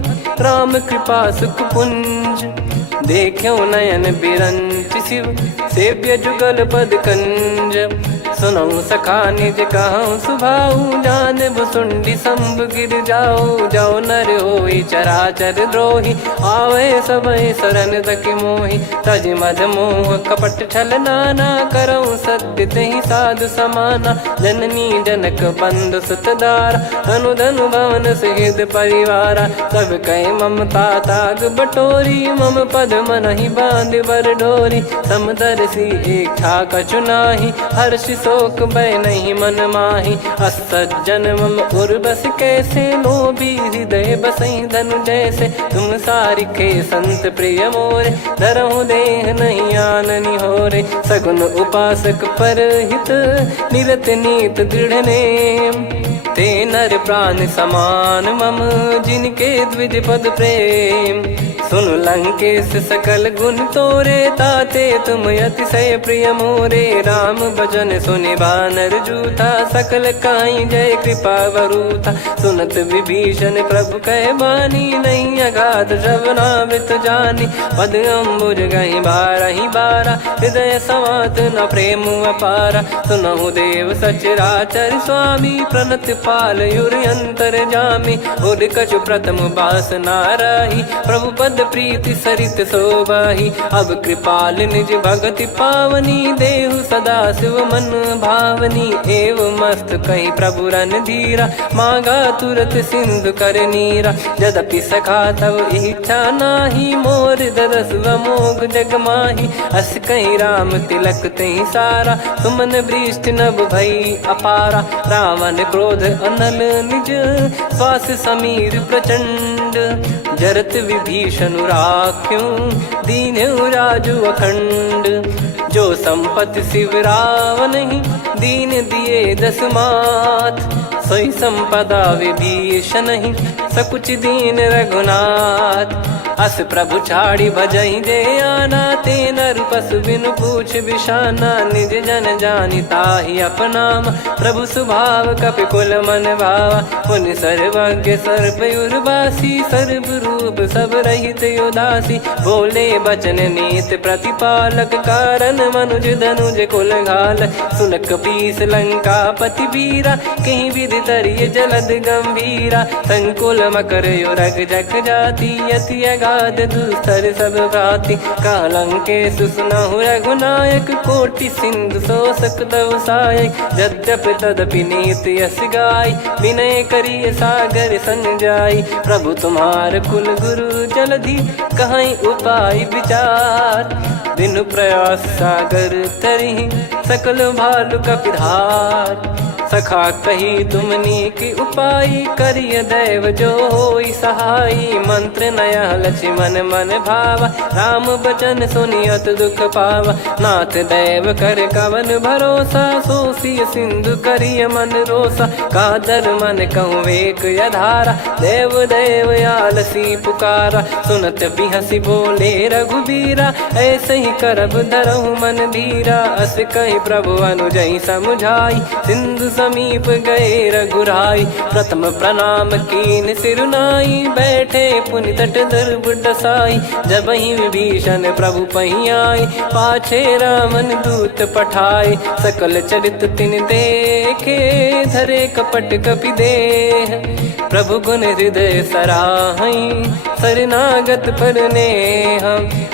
राम कृपा सुख पुंज। देख्यो नयन बिरंच शिव, सेव्य जुगल पद कंज। सुनऊ सखा निज कहूँ सुभाऊ, जान भुसुंडी संभ गिर जाओ। जाओ नर होई चराचर द्रोही, आवे सबय शरण तक मोहि। तज मद मोह कपट छल नाना, करऊँ सत्य तहि साधु समाना। जननी जनक बंधु सुतदारा, धनु धनु भवन सहित परिवारा। सब कहे ममता ताग बटोरी, मम पद मनहि बांध बर डोरी। समदर्शी इच्छा कछु नाही, हर्षि शोक भय नहीं मन माही। असज्जन मम उर्वश कैसे, लोभी हृदय बसई धनु जैसे। तुम सारिखे संत प्रिय मोरे, धरहु देह नहीं आननि होरे। सगुन उपासक पर हित, निरत नीत दृढ़ नेम। ते नर प्राण समान मम, जिनके द्विज पद प्रेम। सुन लंकेश सकल गुण तोरे, ताते तुम अतिशय प्रिय मोरे। राम भजन सुनि बानर जूथा, सकल काई जय कृपा वरूथा। सुनत विभीषण प्रभु कह बानी, नहीं अगाध श्रवणामृत जानी। पद अम्बुज गहि बारहि बारा, हृदय समात न प्रेम अपारा। सुनहु देव सचराचर स्वामी, प्रणत पाल युरि अंतर जामी। उर कछु प्रथम बास नाराही, प्रभु पद प्रीति सरित शोभाही। अब कृपाल निज भगति पावनी, देहु सदा शिव मन भावनी। एव मस्त कही प्रभु रन धीरा, मांगा तुरत सिंधु कर नीरा। यद्यपि सखा तब इच्छा नाही, मोर दरस मोग जग माही। अस कही राम तिलक तहि सारा, सुमन वृष्टि नभ भई अपारा। रावण क्रोध अनल निज, श्वास समीर प्रचंड। जरत विभीषण राख्यों, दीन्हु राजु अखंड। जो संपत्ति शिव रावण ही, दीन दिए दस मात। सोई संपदा विभीषण ही, सकुच दीन रघुनाथ। अस प्रभु छाड़ी भजहि जे आना, ते नर पशु बिनु पूछ बिशाना। निज जन जानि ताहि अपनाम, प्रभु स्वभाव कपि कुल मन भावा। मुनि सर्वज्ञ सर्वयुर्वासी, सर्व रूप सब रहित उदासी। बोले बचन नीत प्रतिपालक, कारण मनुज धनुज कुल घाल। सुन कपीस लंका पति वीरा, कहीं विधि तरिय जलद गंभीरा। संकुल मकर युरग जग जाति, अति अगाध दुस्तर सब भांति। कालंकेश सुनहु रघुनायक, कोटि सिंधु शोषक तव सहायक। यद्यपि तदपि नीति यस गाय, विनय करिय सागर संग जाई। प्रभु तुम्हार कुल गुरु जलधि, कहीं उपाय विचार। बिनु प्रयास सागर तरिहि, सकल भालु कपिधार। सखा कही तुमनी की उपाय, करिय दैव जो होई सहाई। मंत्र नया लक्ष्मण मन भावा, राम बचन सुनियत दुख पावा। नाथ दैव कर कवन भरोसा, सोसिय सिंधु करिय मन रोसा। कादर मन कहूँ एक यधारा, देव देव आलसी पुकारा। सुनत बिहसी बोले रघुबीरा, ऐसे ही करब धरहु मन धीरा। अस कही प्रभु अनुजई समुझाई, सिंधु समीप गए रघुराई। प्रथम प्रणाम कीन सिरुनाई, बैठे पुनि तट दर्भ डसाई। जब ही विभीषण प्रभु पही आए, पाछे रामन दूत पठाए। सकल चरित तिन देखे, धरे कपट कपि देह। प्रभु गुण हृदय सराहई, शरणागत पर नेह।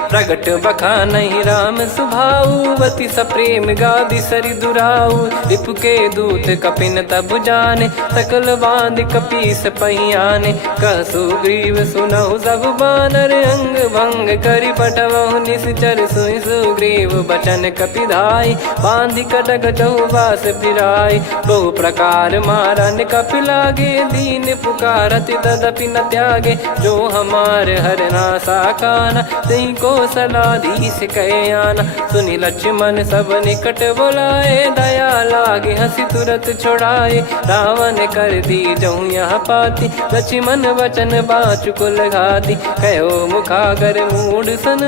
प्रगट बखानहि राम सुभाऊ, बति सप्रेम गादि सरि दुराऊ। रिपु के दूत कपिन तब जाने, सकल बांध कपीस पहियाने। कह सुग्रीव सुनहु सब बानर, अंग भंग करि पटवहु निश्चर। सुनि सुग्रीव बचन कपिधाई, बांधि कटक चौबास फिराई। बहु प्रकार मारन कपि लागे, दीन पुकारत तदपि न त्यागे। जो हमार हरना साकाना, तही को सलाधीश कहे आना। सुनि लक्ष्मण सब निकट बोलाए, दया लागे हंसी तुरत छोड़ाए। रावण कर दी जहु यह पाती, लक्ष्मण वचन बाचु कुल घाती। कहो मुखागर मूढ़ सन,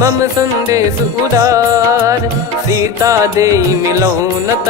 मम संदेश उदार। सीता देई मिलहु नत,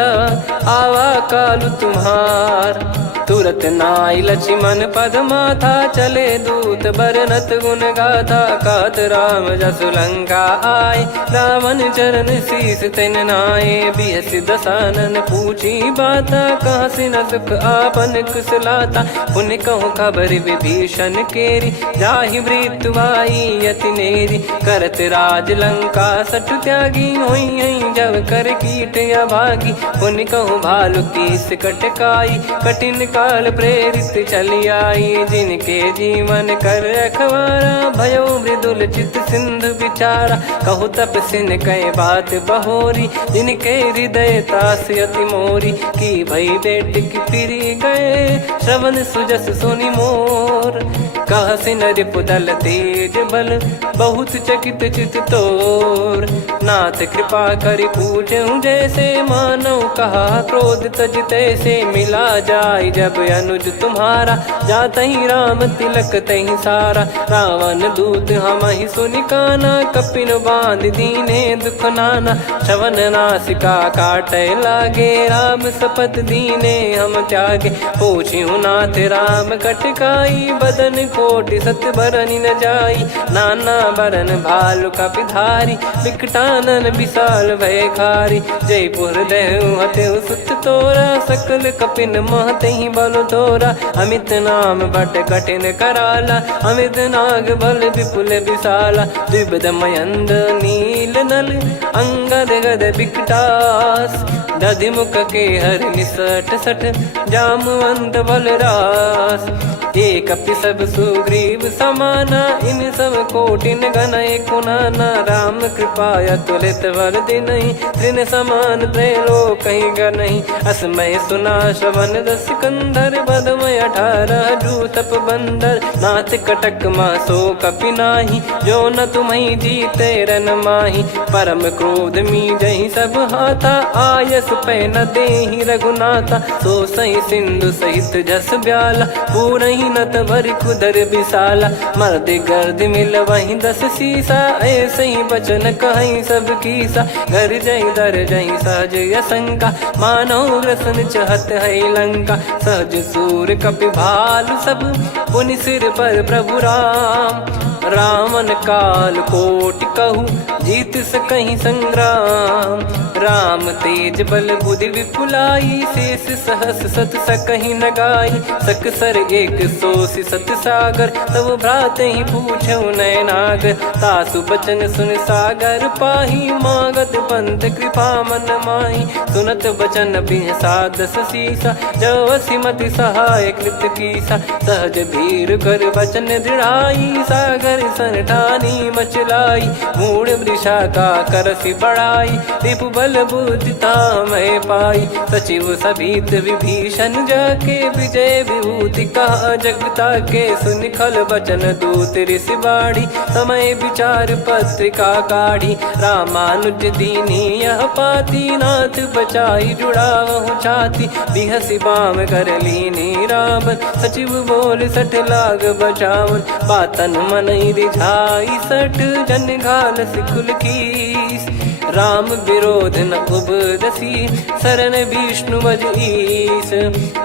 आवा कालु तुम्हार। तुरत नाई लक्ष्मण पद माथा, चले दूत बरनत गुण गाथा। कहत राम जसु लंका आए, रावण चरण शीस तिन नाये। बिहस दसानन पूछी बाता, कहाँ से न सुख आपन कुशलाता। पुन कहूँ खबर विभीषण केरी, जाहि मृत्यु आई यति नेरी। करत राज लंका सठ त्यागी, होई जब कर कीट अभागी। पुन कहूँ भालु कीस कटकाई, कठिन काल प्रेरित चली आई। जिनके जीवन कर रखवारा, भयो मृदुल चित सिंधु विचारा। कहु तपसिन कह बात बहोरी, जिनके हृदय तास अति मोरी। की भई बेट की फिरी गए, श्रवण सुजस सुनि मोर। कह सिन रिपुदल तेज बल, बहुत चकित चित तोर। नाथ कृपा करि पूजहु जैसे, मानव कहा क्रोध तज तैसे। मिला जाय जब अनुज तुम्हारा, जातहि राम तिलक तहि सारा। रावण दूत हमहि सुनि काना, कपिन बांध दीने दुख नाना। श्रवण नासिका काटै लागे, राम शपथ दीने हम त्यागे। पूछिहु नाथ राम कटकाई, बदन कोटि सत बरनि न जाई। नाना बरन भालु कपिधारी, विकटानन विशाल भयखारी। जयपुर देहु हतेहु सुत तोरा, सकल कपिन महतहि बल तोरा। अमित नाम बट कठिन कराला, अमित नाग बल विपुल विशाला। द्विविध मयंद नील नल, अंगद गद विकटास। दधिमुख के हर निसठ सठ, जामवंत बलरास। एक कपि सब सुग्रीव समाना, इन सब कोटिन गनय कुनाना। राम कृपा अतुलित बल दिनहि, तृण समान त्रैलोक कहीं गनहि। असमय सुना श्रवण दस कंधर, बदमय 18 जूतप बंदर। नाथ कटक मासो कपि नाही, जो न तुम्हि जीते रन माही। परम क्रोध मी जहि सब हाथा, आयस पै न देहि रघुनाथा। सो सही सिंधु सहित जस ब्याला, पूरहि नत भरि कुदर विशाला। मर्द गर्द मिल वही 10 सीसा, ऐसे ही बचन कहीं सब कीसा। घर जय दर जय सहज यसंका, मानो रसन चहत है लंका। सहज सूर कपि भालु सब, पुनि सिर पर प्रभु राम। रावण काल कोटि कहू, जीत सकहि संग्राम। राम तेज बल बुद्धि विपुलाई, शेष सहस सत सकहि न गाई। सकसर 180 सत सागर, तब भ्रात ही पूछऊ नयनागर। तासु बचन सुन सागर पाही, मागत पंथ कृपा मन माही। सुनत बचन बिहसा 10 सीसा, जवसि मति सहाय कृत कीसा। सहज भीर कर बचन दृढ़ाई, सागर सन ठानी मचलाई। मूढ़ वृषा का करसि बढ़ाई, रिपु बल बुद्धि तामय पाई। सचिव सभीत विभीषण जाके, विजय विभूति कहा जगता के। सुनि खल बचन दूत ऋषि बाड़ी, समय विचार पत्रिका काढ़ी। रामानुज दीनी यह पाती, नाथ बचाई जुड़ावहु छाती। बिहसि बाम कर लीनी रावण, सचिव बोल 60 लाग बचावन। बातन मनहि रिझाई 60, जन घाल सिकुल कीस। राम विरोध न उपदसी, शरण विष्णु मज ईश।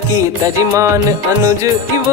की तजिमान अनुज इव,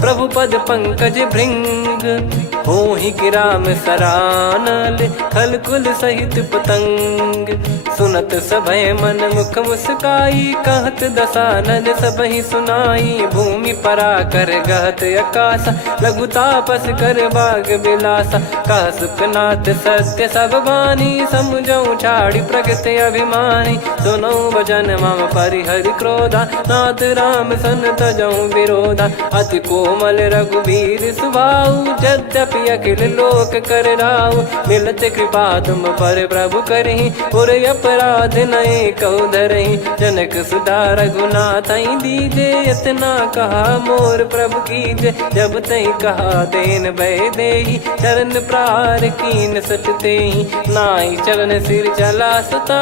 प्रभु पद पंकज भृंग। होहि कि राम सरानल, खल कुल सहित पतंग। सुनत सभय मन मुख मुस्काई, कहत दसानन सबहि सुनाई। भूमि पराकर गहत आकाशा, लघु तापस कर बाग बिलासा। कह सुखनाथ सत्य सब बानी, समझऊ छाड़ी प्रगति अभिमानी। सुनऊ भजन मम परिहरि क्रोधा, नाथ राम सन तजऊ विरोधा। अति कोमल रघुवीर सुभाऊ, यद्यपि अखिल लोक कर राऊ। मिलत कृपा तुम पर प्रभु करहि, पुर अपराध नए कऊ धरहि। जनक सुधा रघुनाथ दीजे, इतना कहा मोर प्रभु कीजे। जब तई कहा देन भय देहि, चरण प्रार कीन सटतेहि। नाई चरण सिर चला सता,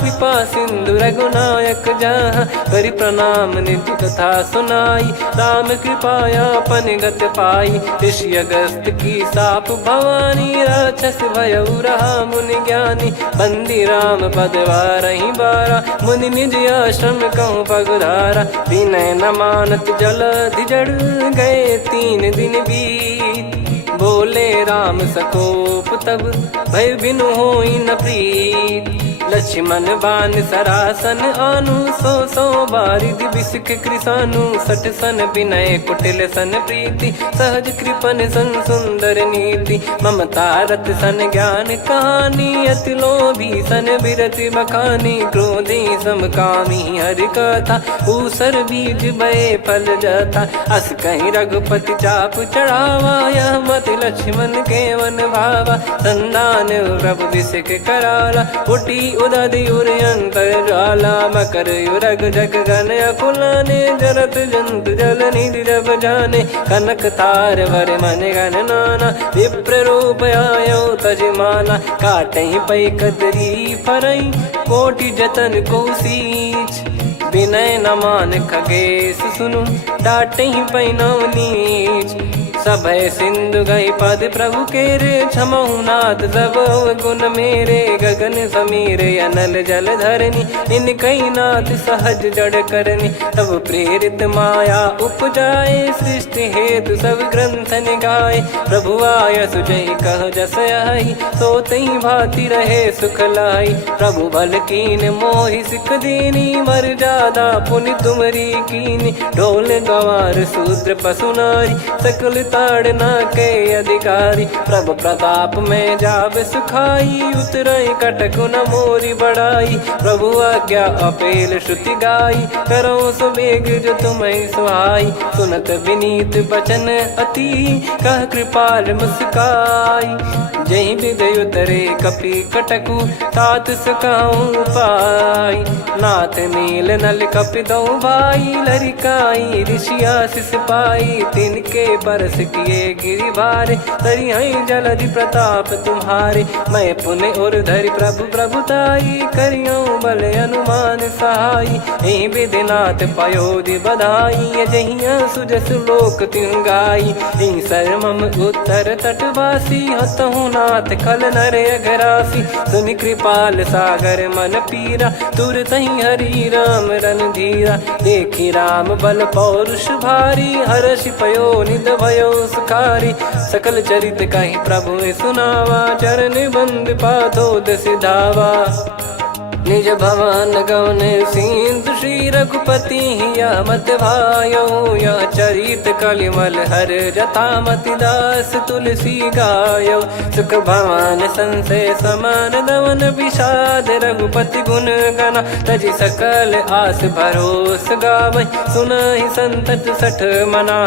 कृपा सिंधु रघुनायक जहाँ। करि प्रणाम निधि कथा सुनाई, राम कृपाया पन गत पाई। ऋषि अगस्त की साप भवानी, राक्षस भयउ रहा मुनि ज्ञानी। बंदी राम पद वारहि बारा, मुनि निज आश्रम कहूँ पगधारा। विनय न मानत जलधि जड़, गए 3 दिन बीत। बोले राम सकोप तब, भय बिनु होई न प्रीत। लक्ष्मण बान सरासन आनु, 100 बारिधि बिसक कृसानु। 60 सन विनय कुटिल सन प्रीति, सहज कृपन सन सुंदर नीति। ममता रत सन ज्ञान कहानी, अति लोभी सन बिरति बखानी। क्रोधी समकामी हरि कथा, ऊसर बीज भय फल जाता। अस कहीं रघुपति चाप चढ़ावा, यह मत लक्ष्मण के वन भावा। संदान प्रभु बिसक कराला, उठी उदधि उर अंतर ज्वाला। मकर युरग जग गन अकुलाने, जरत जंतु जल निधि जब जाने। कनक तार वर मन गन नाना, विप्र रूप आयो तजमाना। काटहि पै कदरी फरई, कोटि जतन को सींच। विनय न मान खगेश सुनु, डांटहि पै नव नीच। सभय सिंधु गई पद प्रभु केरे, क्षमहु नाथ सब गुण मेरे। गगन समीर अनल जल धरनी, इनकई नाथ सहज जड़ करनी। तब प्रेरित माया उपजाए, सृष्टि हेतु सब ग्रंथ निगाए। प्रभु आय सुजहि कह जस आई, सोतहि भांति रहे सुख लाई। प्रभु बल कीन मोहि सिख दीनी, मर्यादा पुनि तुमरी कीनी। ढोल गवार शूद्र पशु नारी, सकल ताड़ना के अधिकारी। प्रभु प्रताप में जाब सुखाई, उतरई कटक न मोरी बढ़ाई। प्रभु आज्ञा अपेल श्रुति गाई, करो सो बेग जो तुम्हें सुहाई। सुनत विनीत बचन अति, कह कृपाल मुस्काई। जही विदय उतरे कपि कटकु, तात सकाऊं पाई। नाथ नील नल कपि दो भाई, लरिकाई ऋषि आशीष पाई। तिनके परस किए गिरि भारे, तरिहै जलधि प्रताप तुम्हारे। मैं पुण्य और धरि प्रभु प्रभुताई, करियऊं बल अनुमान सहाई। एहि विधिनाथ पयोधि बधाई, जहिया सुजस लोक तिहुँ गाई। एहि सरमम उत्तर तटवासी, हतहु नाथ खल नर अघरासी। सुनि कृपाल सागर मन पीरा, तुरतहि हरि राम रणधीरा। देखि राम बल पौरुष भारी, हर्षि पयो निध भयो सुखारी। सकल चरित कहि प्रभु सुनावा, चरण बंद पाथोद सिधावा। निज भवन गवन सिंधु, श्री रघुपति या मत भायो। या चरित कलिमल हर जथा, मति दास तुलसी गायो। सुख भवन संशय समान दवन, विषाद रघुपति गुण गना। तजि सकल आस भरोस गावै, सुनहि संतत सठ मना।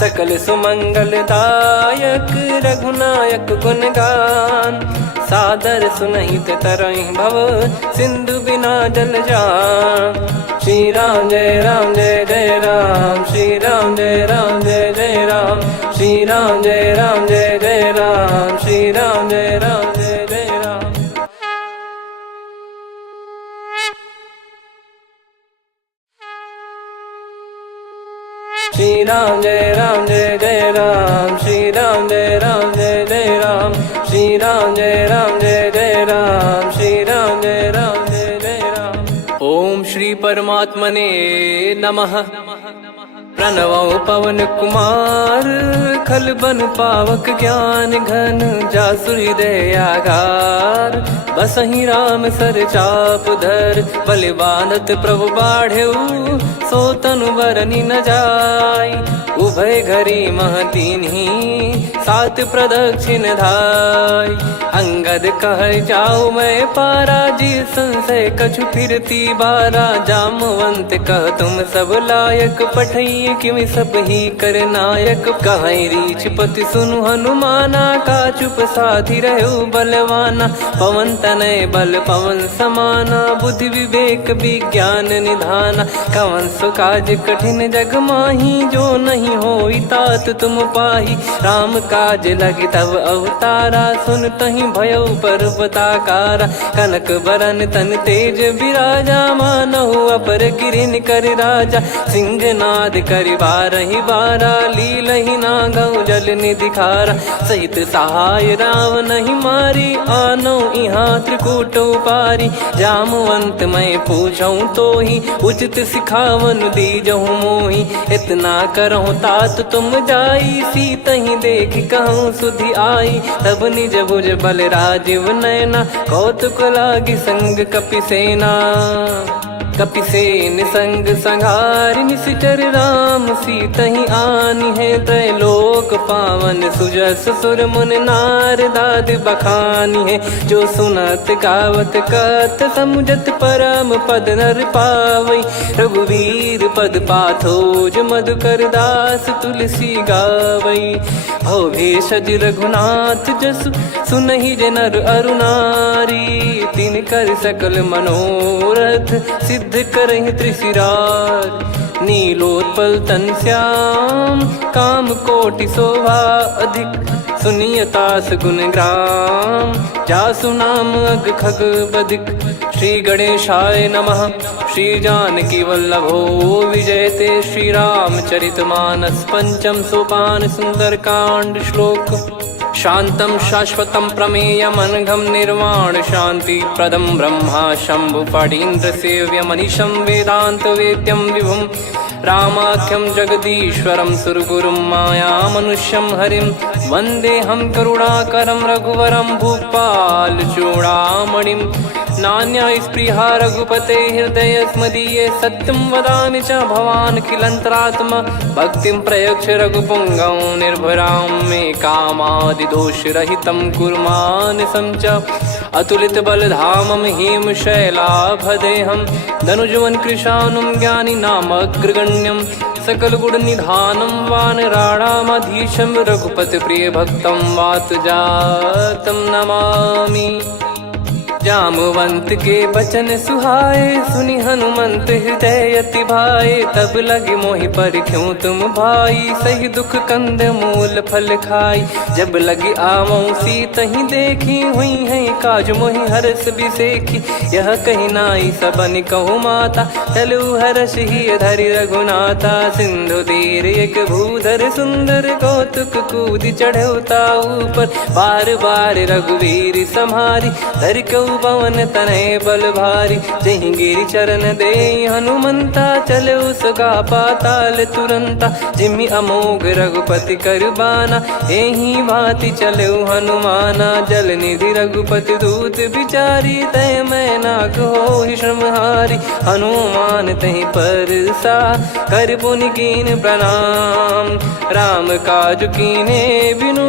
सकल सुमंगल दायक, रघुनायक गुण गान। सादर सुनहित तरहि भव, सिंधु बिना जल जान। श्री राम जय राम जय जय राम, श्री राम जय राम जय जय राम। श्री राम जय राम जय जय राम, श्री राम जय राम जय जय राम। श्री राम जय राम जय जय राम, श्री राम जय राम जय जय राम। श्री राम जय राम जय जय राम, श्री राम परमात्मने नमः। प्रणवो पवन कुमार खल बन पावक ज्ञान घन जासु हृदय आगार। बसहि राम सर चाप धर बलि बानत प्रभु बाढ़ेऊ सो तनु बरनि न जाय। उभय घरी महतीन्ही सात प्रदक्षिण धाय। अंगद कह जाऊ मैं पारा जी संशय कछु फिरती बारा। जामवंत कह तुम सब लायक पठइय किमि सब ही कर नायक। कहीं रीछ पति सुनु हनुमाना का चुप साधि रहु बलवाना। पवन तनय बल पवन समाना बुद्धि विवेक विज्ञान निधाना। कवन सो काज कठिन जग माही जो नहीं होई तात तुम पाही। राम काज लगी तब अवतारा सुन तहि भयउ पर्वताकारा। कनक बरन तन तेज विराजा मानहु अपर गिरिन कर राजा। सिंहनाद करि बारहि बारा लीलहि नागौ जल निधि खारा। सहित सहाय राम नहीं मारी आनो इहाँ त्रिकूट उपारी। जामवंत मैं पूछऊँ तो ही उचित सिखावन दीजहु मोही। इतना करहु तात तुम जाई सीतहि देख कहूँ सुधि आई। तब निज भुज बल राजीव नैना कौतुक लागी संग कपिसेना। कपिसेन संग संघारि निशिचर राम सीतहि आनी है। त्रैलोक पावन सुजस सुर मुन नार दाद बखानी है। जो सुनत गावत कथ समुझत परम पद नर पावई। रघुवीर पद पाथोज मधुकर दास तुलसी गावई। भव भेषज रघुनाथ जसु सुनहि जे नर अरु नारी। तिन कर सकल मनोरथ सिद्ध करहि त्रिशिरार। नीलोत्पल तन श्याम काम कोटि शोभा अधिक। सुनियतास गुण ग्राम जासु नाम अग खग बदिक। श्री गणेशाय नमः। श्री जानकी वल्लभो विजयते। श्री रामचरित मानस पंचम सोपान सुंदरकांड श्लोक। शांतं शाश्वतं प्रमेयमनघं निर्वाण शांति प्रदं ब्रह्मा शंभु फणीन्द्र सेव्य मनीषं वेदांत वेद्यं विभुं। रामाख्यं जगदीश्वरं सुरगुरुं माया मनुष्यं हरिं। वन्देऽहं करुणाकरं रघुवरं भूपाल चूडामणिं। नान्या स्पृहा रघुपते हृदय स्मदीये। सत्यं वदामि च भवान् खिलन्तरात्मा। भक्तिं प्रयच्छ रघुपुङ्गं निर्भरां मे कामादिदोषरहितं कुर्मानसं च। अतुलित बलधामं हेमशैलाभदेहं धनुजवन कृशानुं ज्ञानी नामग्रगण्यं। सकल गुण निधानं वानराणामधीशं। रघुपति प्रिय भक्तं वात जातं नमामि। जामवंत के बचन सुहाए सुनि हनुमंत हृदय अति भाए। तब लगे मोहि पर क्यों तुम भाई सही दुख कंद मूल फल खाई। जब लगी आवऊं सीतहि देखी हुई है काज मोहि हरस बिसेखी। यह कही नाई सबन कहु माता चलु हरष ही धरि रघुनाथा। सिंधु तीर एक भूधर सुंदर कौतुक कूद चढ़ौता ऊपर। बार बार रघुवीर सम्हारी धरि कऊ पवन तनय बल भारी। जहि गिरि चरण दे हनुमंता चले उसका पाताल तुरंता। जिमि अमोघ रघुपति कर बाना एहि भांति चले हनुमाना। जल निधि रघुपति दूत बिचारी तय मैं नाग होहि श्रमहारी। हनुमान तहि परसा कर पुनि कीन प्रणाम। राम काज कीने बिनु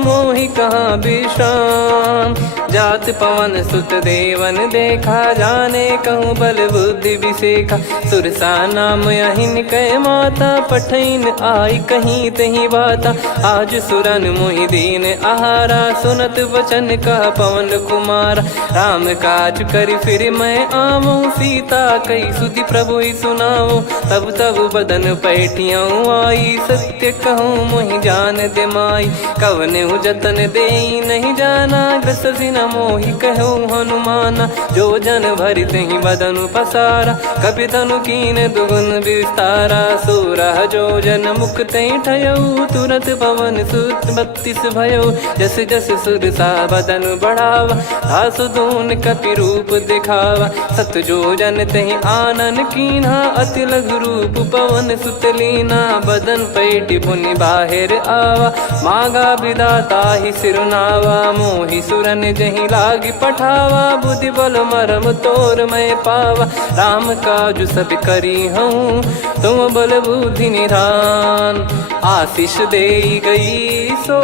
मोहि कहाँ विश्राम। जात पवन सुत देवन देखा जाने कहूँ बल बुद्धि विसेखा। सुरसा नाम अहिन कै माता पठैन आई कहीं तही बाता। आज सुरन मोहि दीन आहारा सुनत वचन कह पवन कुमारा। राम काज करि फिर मैं आवऊं सीता कई सुधि प्रभु ही सुनाऊं। तब तब बदन पैठियाँ आई सत्य कहूँ मोहि जान दे माई। कवने जतन दे नहीं जाना ग्रस न मोहि कहो हनुमाना। जो जन भरि तहि बदनु पसारा, कपि तनु कीन दुगुन विस्तारा। सोरह जो जन मुख तहि ठयऊ, तुरत पवन सुत 32 भयऊ। जस जस सुरसा बदन बढ़ावा, धासु दून कपि रूप दिखावा। सत जो जन तहि आनन कीन्हा, अति लघु रूप पवन सुत लीना। बदन पैटि पुनि बाहिर आवा, मागा विधाता ही सिरनावा। मोहि सुरन जहि लागी पठावा, बुद्धि बल मरम तोर मैं पावा। राम काजु सब करी हूँ, तुम बल बुद्धि निधान। आशीष देई गई सो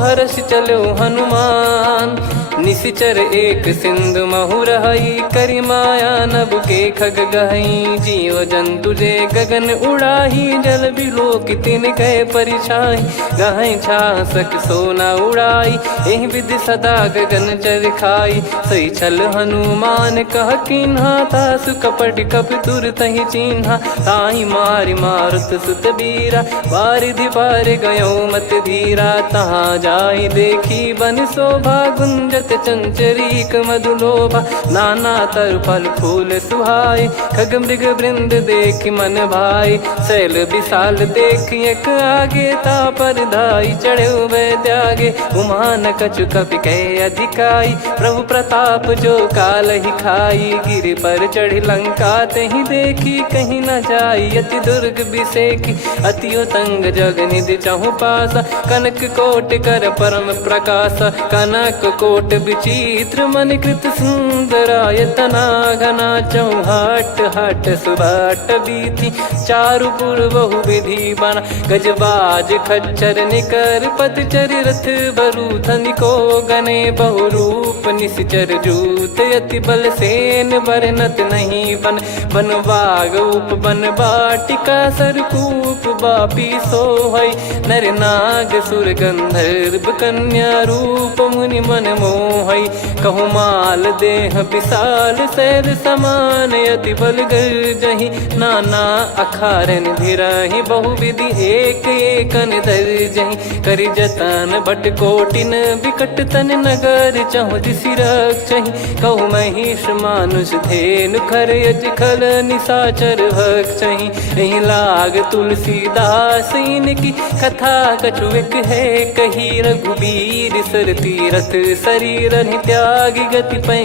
हर्ष चलो हनुमान। निशिचर एक सिंधु महु रहई, करि माया नभ के खग गहई। जीव जंतु जे गगन उड़ाही, जल बिलो की तिन गए परिछाई। गहई छासक सोना उड़ाई, एहि विधि सदा गगन चर खाई। सही छल हनुमान कह कीन्हा, तासु कपट कप तुर तहि चिन्हा। ताहि मारि मारुत सुत बीरा, वारिधि पार गयो मत धीरा। तहाँ जाई देखी बन शोभा, गुंजत चंचरीक मधुलोभा। नाना तर फल फूल सुहाई, खग मृग वृंद देख मन भाई। शैल विशाल देख एक आगे, तापर धाई चढ़े वै त्यागे। उमान कछु कपि कहे अधिकाई, प्रभु प्रताप जो काल ही खाई। गिरि पर चढ़ी लंका तहि देखी, कहीं न जाई अति दुर्ग बिसेकी। अति उतंग जग निधि चहु पासा, कनक कोट कर परम प्रकाशा। कनक कोट विचित्र मनि कृत सुंदरायतना। घना चौहाट हाट सुबाट बीथी, चारु पुर बहु विधि बना। गजबाज खच्चर निकर पतचर, रथ बरु धनिको गने बहु रूप। निशिचर जूत अति बल सेन, बरनत नहीं बन। बन बाग उप बन बाटिका, सरकूप बापी सोहई। नर नाग सुर गंधर्व कन्या, रूप मुनि मन मोहई। कहु माल देह विशाल, शैल समान अति बल गर्जहि। नाना अखारन भिरहि, बहु विधि एक एकन दर्जहि। करि जतन भट कोटिन, विकट तन नगर चहु दिसि रक्षहि। कहु महिष मानुष धेनु, खर यज खल निशाचर भक्षहि। एहि लाग तुलसीदास इनकी, कथा कछु एक है कही। रघुबीर सर तीरथ शरीर, त्यागी गति पै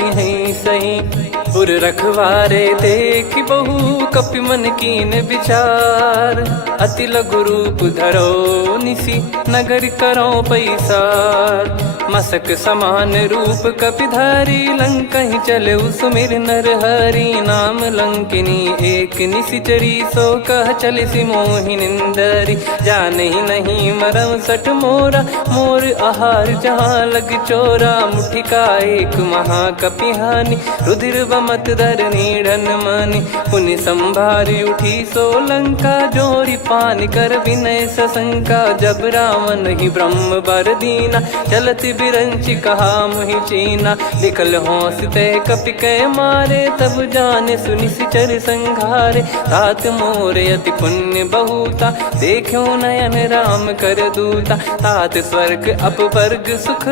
सही। पुर रखवारे देख बहु, कपि मन कीन विचार। अति लघु रूप धरो निसी, नगर करो पैसार। मसक समान रूप कपिधारी, लंकहि चले सुमिर नर हरि। नाम लंकिनी एक निशिचरी, सो कह चलिसि मोहि निंदरी। जानहि नहीं मरम सठ मोरा, मोर आहार जहाँ लग चोरा। मुठिका एक महाकपिहानि, रुधिर बमत धरनी ढन मानि। पुनि संभारी उठी सोलंका, जोरी पानि कर विनय सशंका। जब रावण ही ब्रह्म बर दीना, चलति बिरंचि कहा मुहि चीना। निकल होंस ते कपि कै मारे, तब जाने सुनिशिचर संघारे। तात मोर अति पुण्य बहुता, देखो नयन राम कर दूता। तात स्वर्ग अपवर्ग सुख,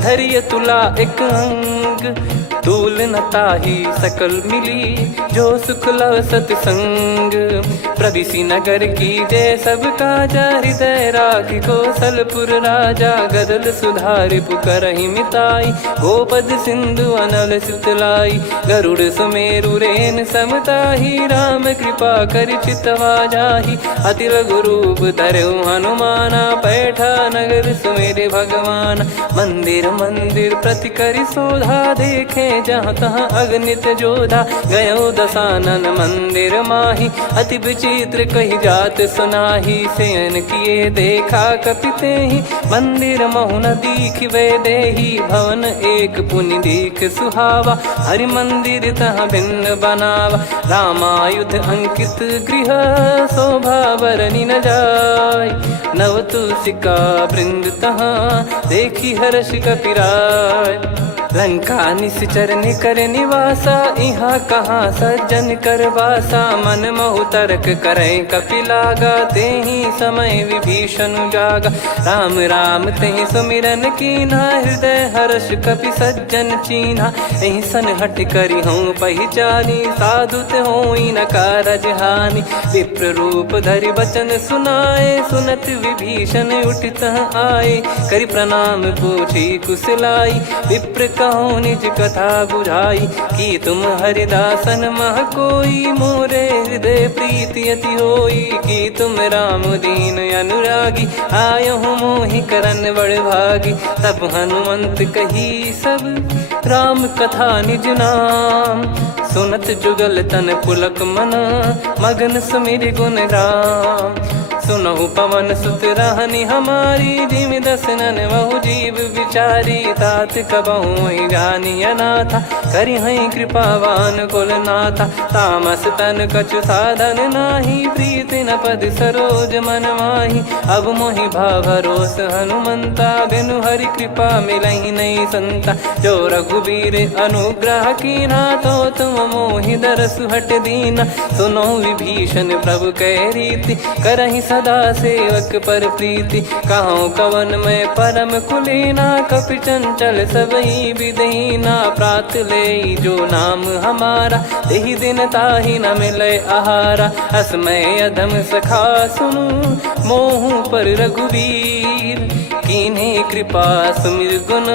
धैर्य तुला एक अंग। तूल न ताहि सकल मिली, जो सुख लव सतसंग। प्रविशि नगर की जय सब काजा, हृदय राखि कौशलपुर राजा। गदल सुधारि पुकारहि मिताई, गोपद सिंधु अनल सितलाई। गरुड़ सुमेरु रेन समताहि, राम कृपा करि चितवा जाहि। अति लघु रूप धरऊ हनुमाना, पैठा नगर सुमेरे भगवान। मंदिर मंदिर प्रति करि शोधा, देखे जहाँ तहाँ अगणित जोधा। गयो दशानन मंदिर माही, अति विचित्र कही जात सुनाही। शयन किए देखा कपिते ही, मंदिर महु न दीख वे देही। भवन एक पुनि दीख सुहावा, हरि मंदिर तहाँ भिन्न बनावा। रामायुध अंकित गृह, शोभा बरनि न जाय। नव तुलसिका वृंद तहाँ, देखी हर्ष कपिराय। लंका निश्चर निकर निवासा, यहाँ कहाँ सज्जन कर वासा। मन महु तर्क करें कपिलागा, तेहि समय विभीषण जागा। राम राम तेहि सुमिरन कीन्हा, हृदय हर्ष कपि सज्जन चीन्हा। एहि सन हट करि हूँ पहिचानी, साधु ते होई न कारज हानि। विप्र रूप धरि बचन सुनाए, सुनत विभीषण उठित आए। करि प्रणाम पूछी कुशलाई, विप्र कहो निज कथा बुझाई। कि तुम हरिदासन मह कोई, मोरे हृदय प्रीति अति होई। कि तुम राम दीन अनुरागी, आयहु मोहि करन बड़ भागी। तब हनुमंत कही सब राम कथा निज नाम, सुनत जुगल तन पुलक मना, मगन सुमिर गुण राम। सुनहु पवन सुत रहनी हमारी, जिम दसनन बहु जीव विचारी। तात कबहु जानी अनाथा, करि हई कृपावान कुल नाथा। तामस तन कछु साधन नाही, प्रीति न पद सरोज मन माही। अब मोहि भाव भरोस हनुमंता, बिनु हरि कृपा मिलहि नहीं संता। जो रघुबीर अनुग्रह कीन्हा, तो तुम मोहि दरसु हट दीना। सुनो विभीषण प्रभु कह रीति, करहि सदा सेवक पर प्रीति। कहूँ कवन में परम कुलीना, कपि चंचल सबई विदहीना। प्रात ले जो नाम हमारा, तेहि दिन ताहि न मिले आहारा। असमय अधम सखा सुनु, मोहु पर रघुवीर। कीन्हे कृपा सुमिर गुण,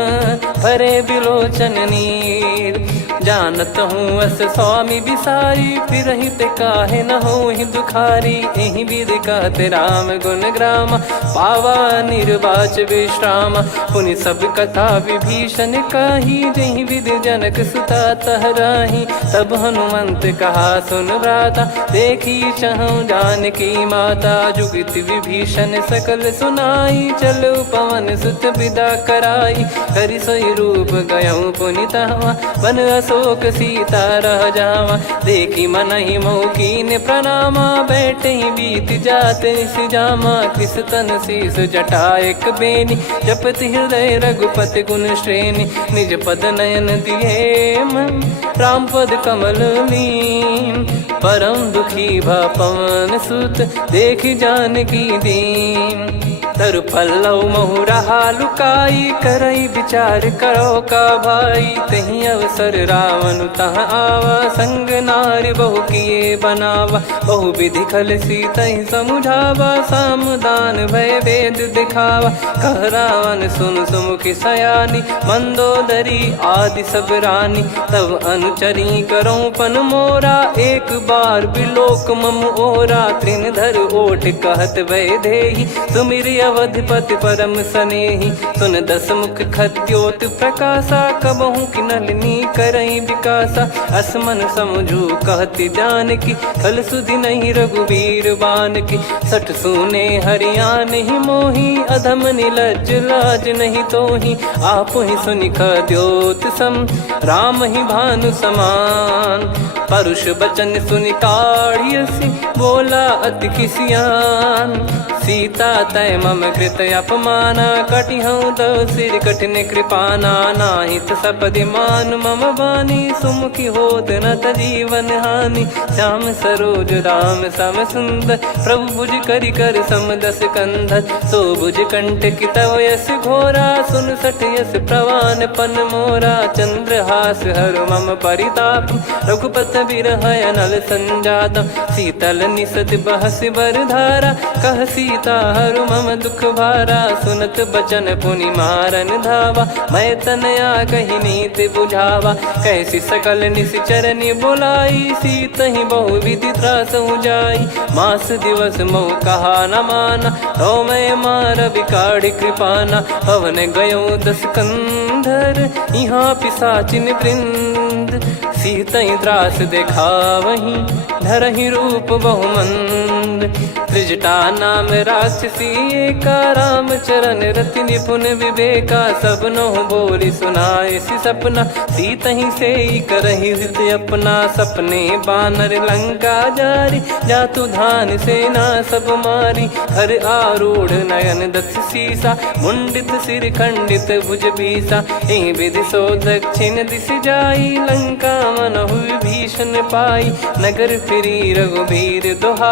भरे बिलोचन नीर। जानत हूँ अस स्वामी बिसारी, फिर ते काहे न होहि दुखारी। एहि विध कहते राम गुण ग्राम, पावा निर्वाच विश्राम। पुनि सब कथा विभीषण काही, जहि विध जनक सुता तहराही। तब हनुमंत कहा सुन भ्राता, देखी चहु जानकी माता। जुगति विभीषण सकल सुनाई, चलो पवन सुत विदा कराई। करि सोई रूप गयऊँ पुनि तहवा, बन अशोक सीता रह जावा। देखी मनहि मौकीन प्रणामा, बैठे ही बीत जात निस जामा। किस तन शीस जटा एक बेनी, जपति हृदय रघुपति गुण श्रेणी। निज पद नयन दिए मन, राम पद कमल लीन। परम दुखी भा पवन सुत, देखि जानकी दीन। तरु पल्लव महु रहा लुकाई, करई विचार करो का भाई। तही अवसर रावण तह आवा, संग नारी बहु किए बनावा। बहु विधि खल सीतहि समुझावा, सामदान भय वेद दिखावा। कह रावण सुन सुमुखि सयानी, मंदोदरी आदि सब रानी। तब अनुचरी करो पन मोरा, एक बार बिलोक मम ओरा। तृण धर ओट कहत भय देहि, सुमिर अवधिपति परम सनेहि। सुन दस मुख खद्योत प्रकाशा, कबहु कि नलिनी करई विकासा। असमन समझू कहति जानकी, कल सुधि नहीं रघुवीर बान की। सठ सुने हरियान ही मोही, अधम निलज्ज लाज नहीं तोही। आप ही सुनि खद्योत सम, राम ही भानु समान। परुष बचन सुनि काढ़ियसि, बोला अति किसियान। सीता तय मम कृत अपमाना, कटिहऊँ तव सिर कठिन कृपाना। नाहित सपदि मान मम बानी, सुमुखी होत न जीवन हानि। श्याम सरोज राम सम सुंदर, प्रभु भुज करि कर सम दस कंधर। सो भुज कंटक तव यस घोरा, सुन सठ यस प्रवान पन मोरा। चंद्रहास हर मम परिताप, रघुपत बिरह अनल संजात। शीतल निसत बहस बर धारा, कह सीता हरु मम दुख भारा। सुनत बचन पुनि मारन धावा, मैं तनया कही नीति बुझावा। कैसी सकल निश्चरनि बुलाई, सीतहि बहु विधि त्रासहु जाई। मास दिवस मोह कहा न माना, तो मैं मार बिकाढ़ कृपाना। पवन गयो दस कंधर, यहाँ पिशाचिन वृंद। सीतई त्रास देखावहीं धरहि रूप बहुमंद। त्रिजटा नाम राक्षसी एका राम चरण रति निपुण विवेका। सबनो बोली सुनाए सि सपना सीतहि से करहि हित अपना। सपने बानर लंका जारी जातु धान सेना सब मारी। हर आरूढ़ नयन दस सीसा मुंडित सिर खंडित भुज बीसा। ए विधि सो दक्षिण दिश जाई लंका मनहु विभीषण पाई। नगर फिरी रघुबीर दोहा